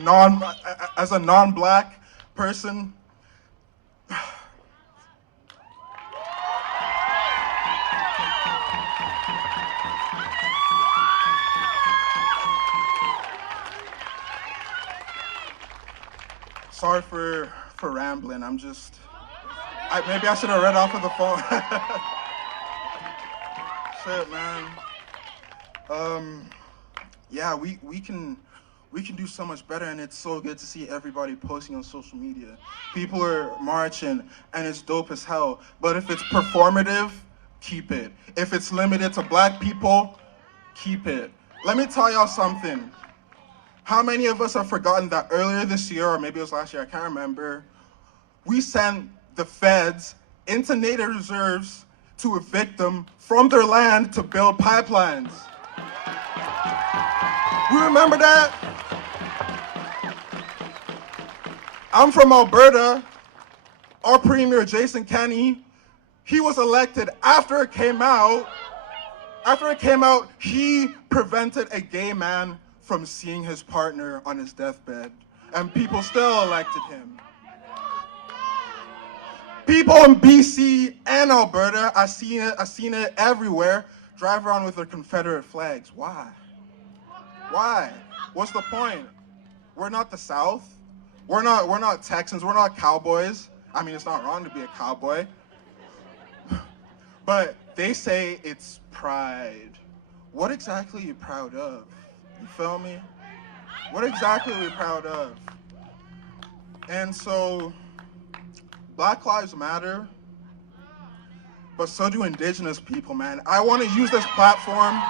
non-black person. Sorry for rambling. Maybe I should have read off of the phone. Shit, man. Yeah, we can do so much better, and it's so good to see everybody posting on social media. People are marching, and it's dope as hell. But if it's performative, keep it. If it's limited to black people, keep it. Let me tell y'all something. How many of us have forgotten that earlier this year, or maybe it was last year, I can't remember, we sent the feds into native reserves to evict them from their land to build pipelines. We remember that? I'm from Alberta. Our premier, Jason Kenney, he was elected after it came out. After it came out, he prevented a gay man from seeing his partner on his deathbed, and people still elected him. People in BC and Alberta, I've seen it everywhere, drive around with their Confederate flags. Why? Why? What's the point? We're not the South. We're not Texans. We're not cowboys. I mean, it's not wrong to be a cowboy. But they say it's pride. What exactly are you proud of? You feel me? What exactly are we proud of? And so, Black Lives Matter, but so do Indigenous people, man. I want to use this platform.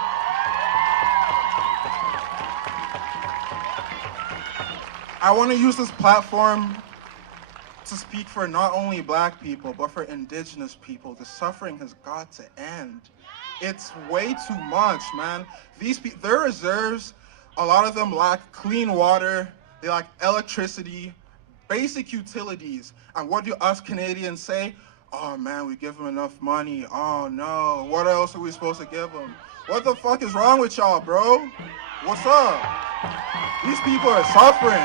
I want to use this platform to speak for not only Black people, but for Indigenous people. The suffering has got to end. It's way too much, man. Their reserves, a lot of them lack clean water, they lack electricity, basic utilities. And what do us Canadians say? Oh man, we give them enough money. Oh no, what else are we supposed to give them? What the fuck is wrong with y'all, bro? What's up? These people are suffering.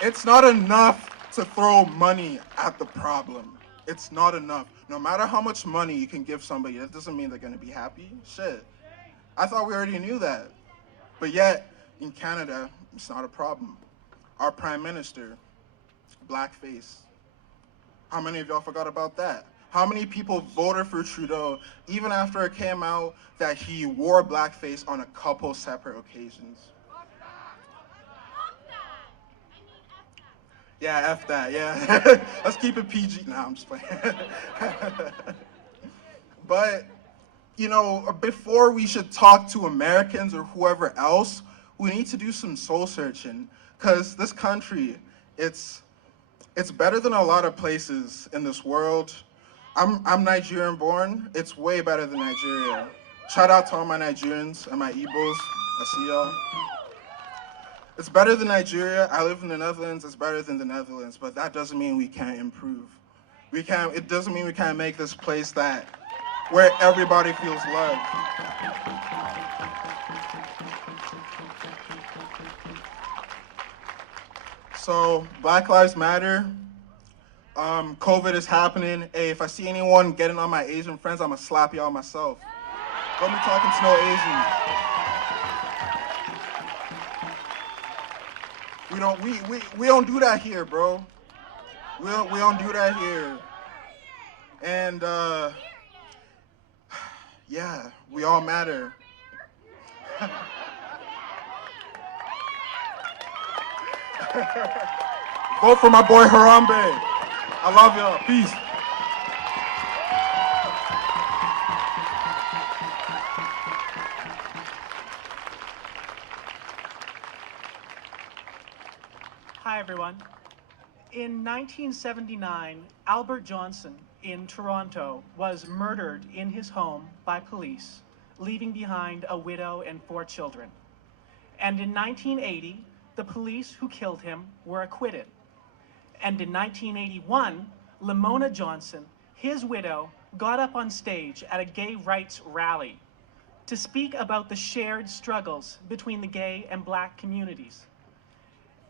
It's not enough to throw money at the problem. It's not enough. No matter how much money you can give somebody, that doesn't mean they're gonna be happy. Shit. I thought we already knew that. But yet, in Canada, it's not a problem. Our Prime Minister, blackface. How many of y'all forgot about that? How many people voted for Trudeau even after it came out that he wore blackface on a couple separate occasions? Yeah, F that, yeah. Let's keep it PG. Nah, I'm just playing. But, you know, before we should talk to Americans or whoever else, we need to do some soul searching. Because this country, it's better than a lot of places in this world. I'm Nigerian born. It's way better than Nigeria. Shout out to all my Nigerians and my Igbos. I see y'all. It's better than Nigeria. I live in the Netherlands. It's better than the Netherlands, but that doesn't mean we can't improve. It doesn't mean we can't make this place where everybody feels loved. So, Black Lives Matter, COVID is happening. Hey, if I see anyone getting on my Asian friends, I'ma slap y'all myself. Don't be talking to no Asians. We don't do that here, bro. We don't do that here. And yeah, we all matter. Vote for my boy Harambe. I love y'all. Peace. Hi, everyone. In 1979, Albert Johnson in Toronto was murdered in his home by police, leaving behind a widow and 4 children. And in 1980, the police who killed him were acquitted. And in 1981, Lamona Johnson, his widow, got up on stage at a gay rights rally to speak about the shared struggles between the gay and black communities.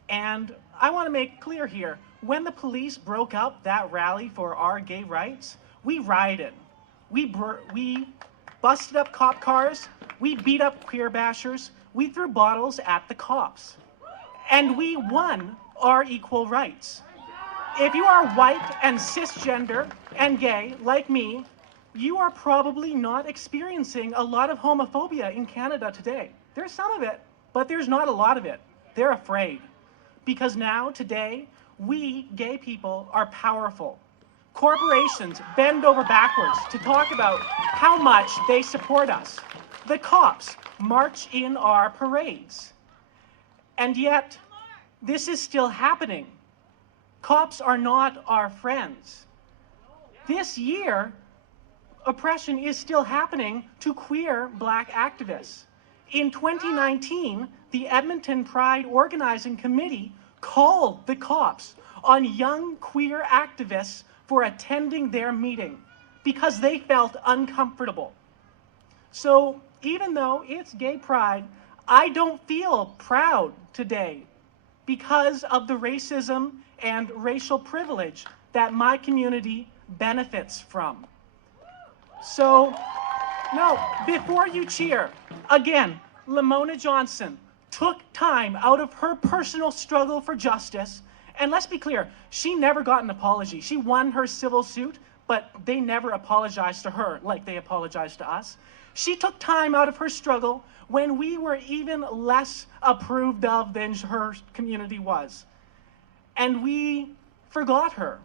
And I want to make clear here, when the police broke up that rally for our gay rights, we rioted. We busted up cop cars, we beat up queer bashers, we threw bottles at the cops. And we won our equal rights. If you are white and cisgender and gay, like me, you are probably not experiencing a lot of homophobia in Canada today. There's some of it, but there's not a lot of it. They're afraid. Because now, today, we gay people are powerful. Corporations bend over backwards to talk about how much they support us. The cops march in our parades. And yet, this is still happening. Cops are not our friends. This year, oppression is still happening to queer black activists. In 2019, the Edmonton Pride Organizing Committee called the cops on young queer activists for attending their meeting because they felt uncomfortable. So even though it's Gay Pride, I don't feel proud today because of the racism and racial privilege that my community benefits from. So, no, before you cheer, again, Lamona Johnson took time out of her personal struggle for justice, and let's be clear, she never got an apology. She won her civil suit, but they never apologized to her like they apologized to us. She took time out of her struggle when we were even less approved of than her community was. And we forgot her.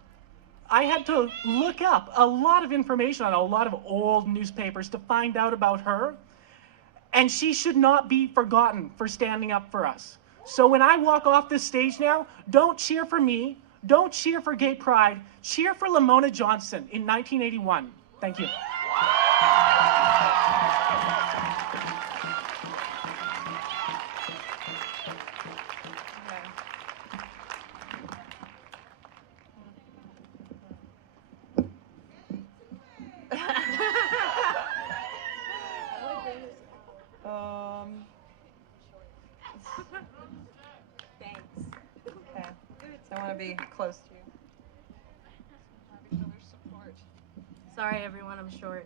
I had to look up a lot of information on a lot of old newspapers to find out about her. And she should not be forgotten for standing up for us. So when I walk off this stage now, don't cheer for me, don't cheer for Gay Pride, cheer for Lamona Johnson in 1981. Thank you. Thanks. Okay. I want to be close to you. Sorry, everyone, I'm short.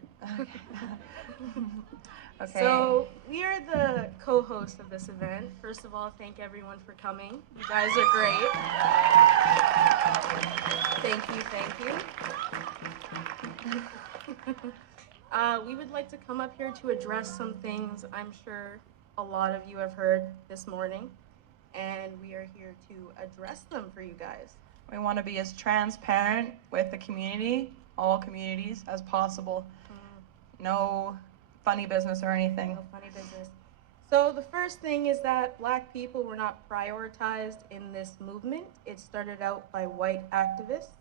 Okay. So, we are the co-hosts of this event. First of all, thank everyone for coming. You guys are great. Thank you, thank you. We would like to come up here to address some things I'm sure a lot of you have heard this morning, and we are here to address them for you guys. We want to be as transparent with the community, all communities, as possible. No funny business or anything. No funny business. So the first thing is that black people were not prioritized in this movement. It started out by white activists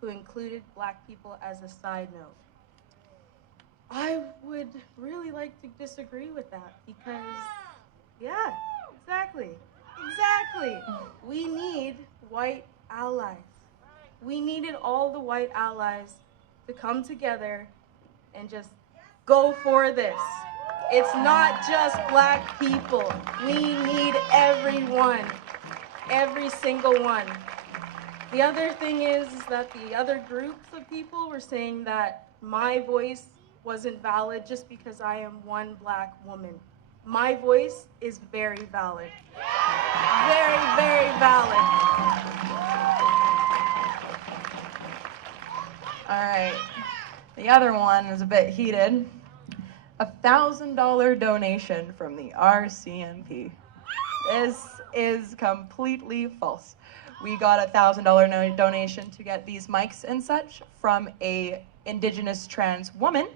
who included black people as a side note. I would really like to disagree with that because, yeah, exactly. We need white allies. We needed all the white allies to come together and just go for this. It's not just black people. We need everyone, every single one. The other thing is that the other groups of people were saying that my voice wasn't valid just because I am one black woman. My voice is very valid. Very, very valid. All right. The other one is a bit heated. $1,000 donation from the RCMP. This is completely false. We got a $1,000 donation to get these mics and such from a Indigenous trans woman,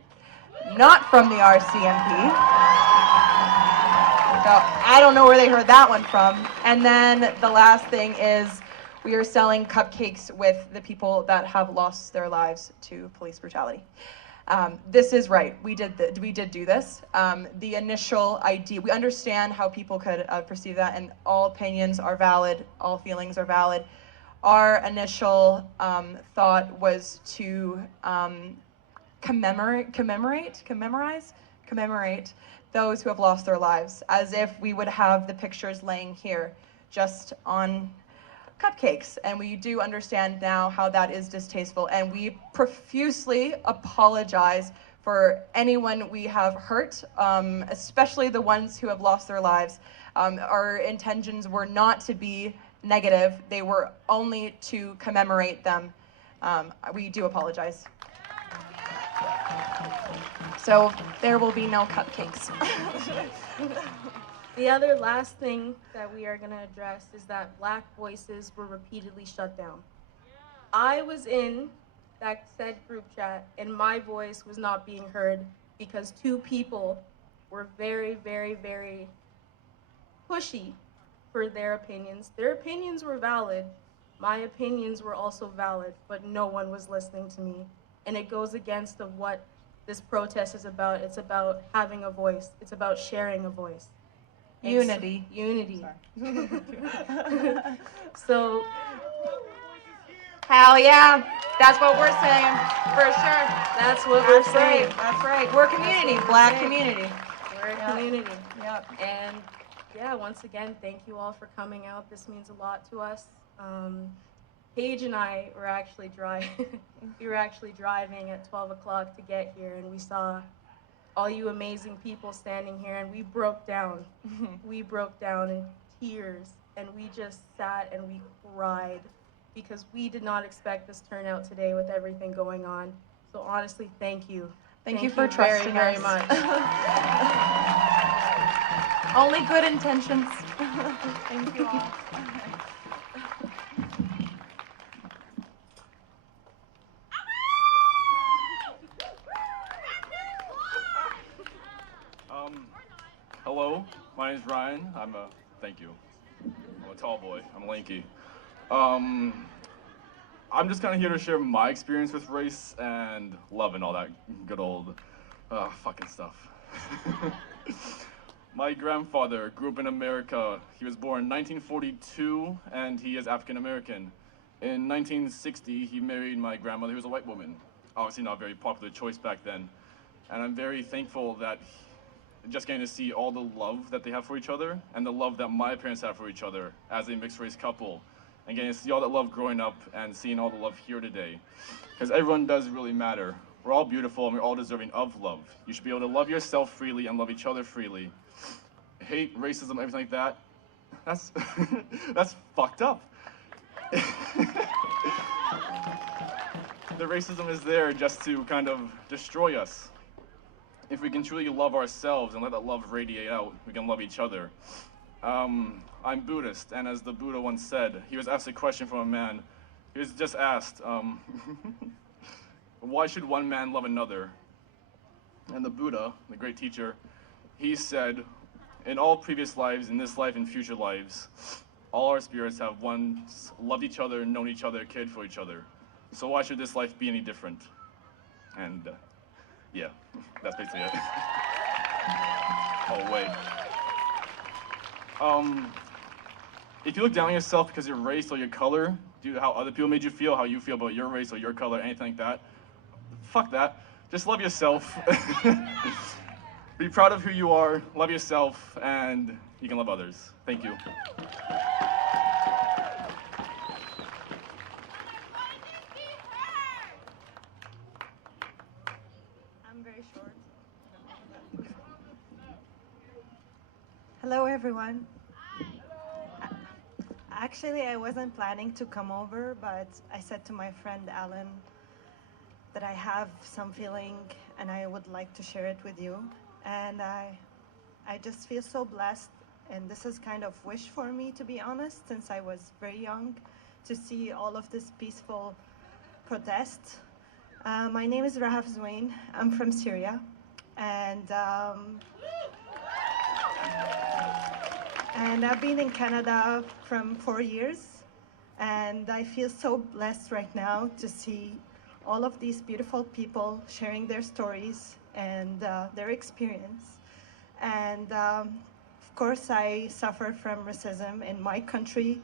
not from the RCMP. So I don't know where they heard that one from. And then the last thing is we are selling cupcakes with the people that have lost their lives to police brutality. This is right. We did do this. The initial idea, we understand how people could perceive that, and all opinions are valid, all feelings are valid. Our initial thought was to commemorate those who have lost their lives, as if we would have the pictures laying here, just on cupcakes. And we do understand now how that is distasteful, and we profusely apologize for anyone we have hurt, especially the ones who have lost their lives. Our intentions were not to be negative, they were only to commemorate them. We do apologize. So there will be no cupcakes. The other last thing that we are going to address is that black voices were repeatedly shut down. I was in that said group chat, and my voice was not being heard because two people were very, very, very pushy for their opinions. Their opinions were valid. My opinions were also valid, but no one was listening to me. And it goes against of what this protest is about. It's about having a voice. It's about sharing a voice. Unity. Unity. So, hell yeah, that's what we're saying, for sure. That's what we're saying. Right. That's right. We're community, black community. We're a community. Yep. And yeah, once again, thank you all for coming out. This means a lot to us. Paige and I were actually driving at 12 o'clock to get here, and we saw all you amazing people standing here, and we broke down. We broke down in tears, and we just sat and we cried because we did not expect this turnout today with everything going on. So honestly, thank you. Thank you for trusting very, us. very much. Only good intentions. Thank you all. Hello, my name's Ryan. Thank you. I'm a tall boy. I'm lanky. I'm just kind of here to share my experience with race and love and all that good old fucking stuff. My grandfather grew up in America. He was born in 1942, and he is African American. In 1960, he married my grandmother, who was a white woman. Obviously not a very popular choice back then. And I'm very thankful that just getting to see all the love that they have for each other and the love that my parents have for each other as a mixed race couple, and getting to see all that love growing up and seeing all the love here today. Because everyone does really matter. We're all beautiful and we're all deserving of love. You should be able to love yourself freely and love each other freely. Hate, racism, everything like that, that's that's fucked up. The racism is there just to kind of destroy us. If we can truly love ourselves and let that love radiate out, we can love each other. I'm Buddhist, and as the Buddha once said, he was asked a question from a man. He was just asked, why should one man love another? And the Buddha, the great teacher, he said, in all previous lives, in this life and future lives, all our spirits have once loved each other, known each other, cared for each other. So why should this life be any different? And yeah, that's basically it. Oh, wait. If you look down on yourself because of your race or your color, due to how other people made you feel, how you feel about your race or your color, anything like that, fuck that. Just love yourself. Be proud of who you are, love yourself, and you can love others. Thank you. very short. Hello, everyone. Actually, I wasn't planning to come over, but I said to my friend Alan that I have some feeling and I would like to share it with you. And I just feel so blessed, and this is kind of wish for me, to be honest, since I was very young, to see all of this peaceful protest. My name is Rahaf Zwain. I'm from Syria, and I've been in Canada from 4 years, and I feel so blessed right now to see all of these beautiful people sharing their stories and their experience. And of course, I suffered from racism in my country,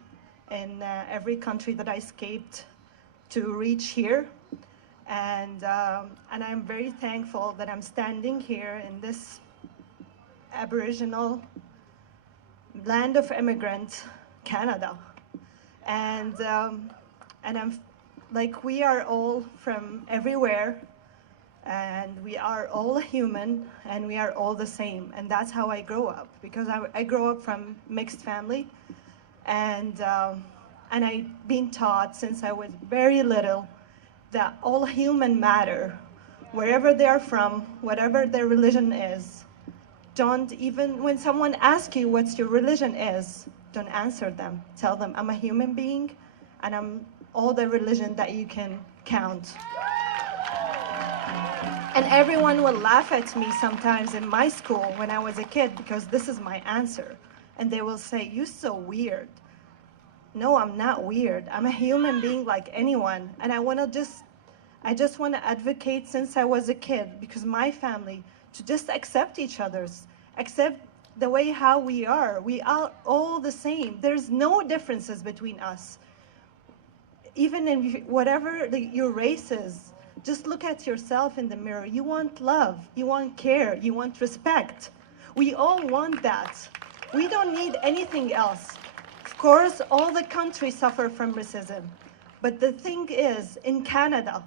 in every country that I escaped to reach here. And I'm very thankful that I'm standing here in this Aboriginal land of immigrant, Canada. And I'm like, we are all from everywhere, and we are all human, and we are all the same. And that's how I grow up, because I grew up from mixed family, and I've been taught since I was very little that all human matter, wherever they are from, whatever their religion is. Don't even, when someone asks you what your religion is, don't answer them. Tell them, I'm a human being, and I'm all the religion that you can count. And everyone will laugh at me sometimes in my school when I was a kid, because this is my answer. And they will say, you're so weird. No, I'm not weird. I'm a human being like anyone. And I just want to advocate since I was a kid, because my family, to just accept each other's, accept the way how we are. We are all the same. There's no differences between us. Even in whatever your race is, just look at yourself in the mirror. You want love, you want care, you want respect. We all want that. We don't need anything else. Of course, all the countries suffer from racism. But the thing is, in Canada,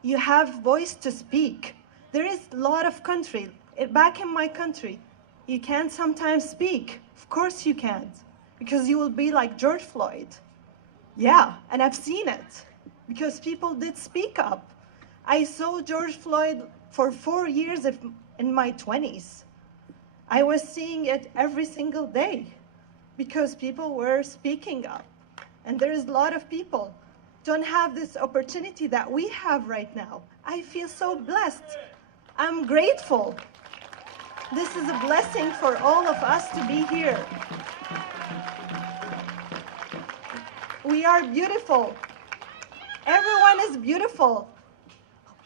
you have voice to speak. There is a lot of country. Back in my country, you can't sometimes speak. Of course you can't, because you will be like George Floyd. Yeah, and I've seen it, because people did speak up. I saw George Floyd for 4 years in my 20s. I was seeing it every single day, because people were speaking up. And there is a lot of people don't have this opportunity that we have right now. I feel so blessed. I'm grateful. This is a blessing for all of us to be here. We are beautiful. Everyone is beautiful.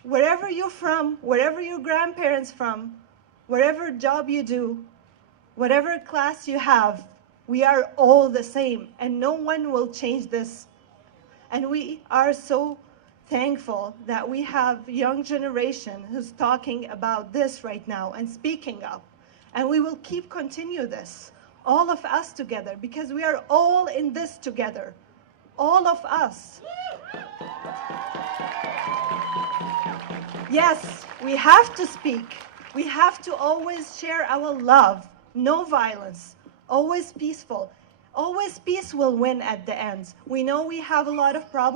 Wherever you're from, wherever your grandparents from, whatever job you do, whatever class you have, we are all the same, and no one will change this. And we are so thankful that we have young generation who's talking about this right now and speaking up. And we will keep continue this, all of us together, because we are all in this together, all of us. Yes, we have to speak. We have to always share our love, no violence, always peaceful. Always peace will win at the end. We know we have a lot of problems.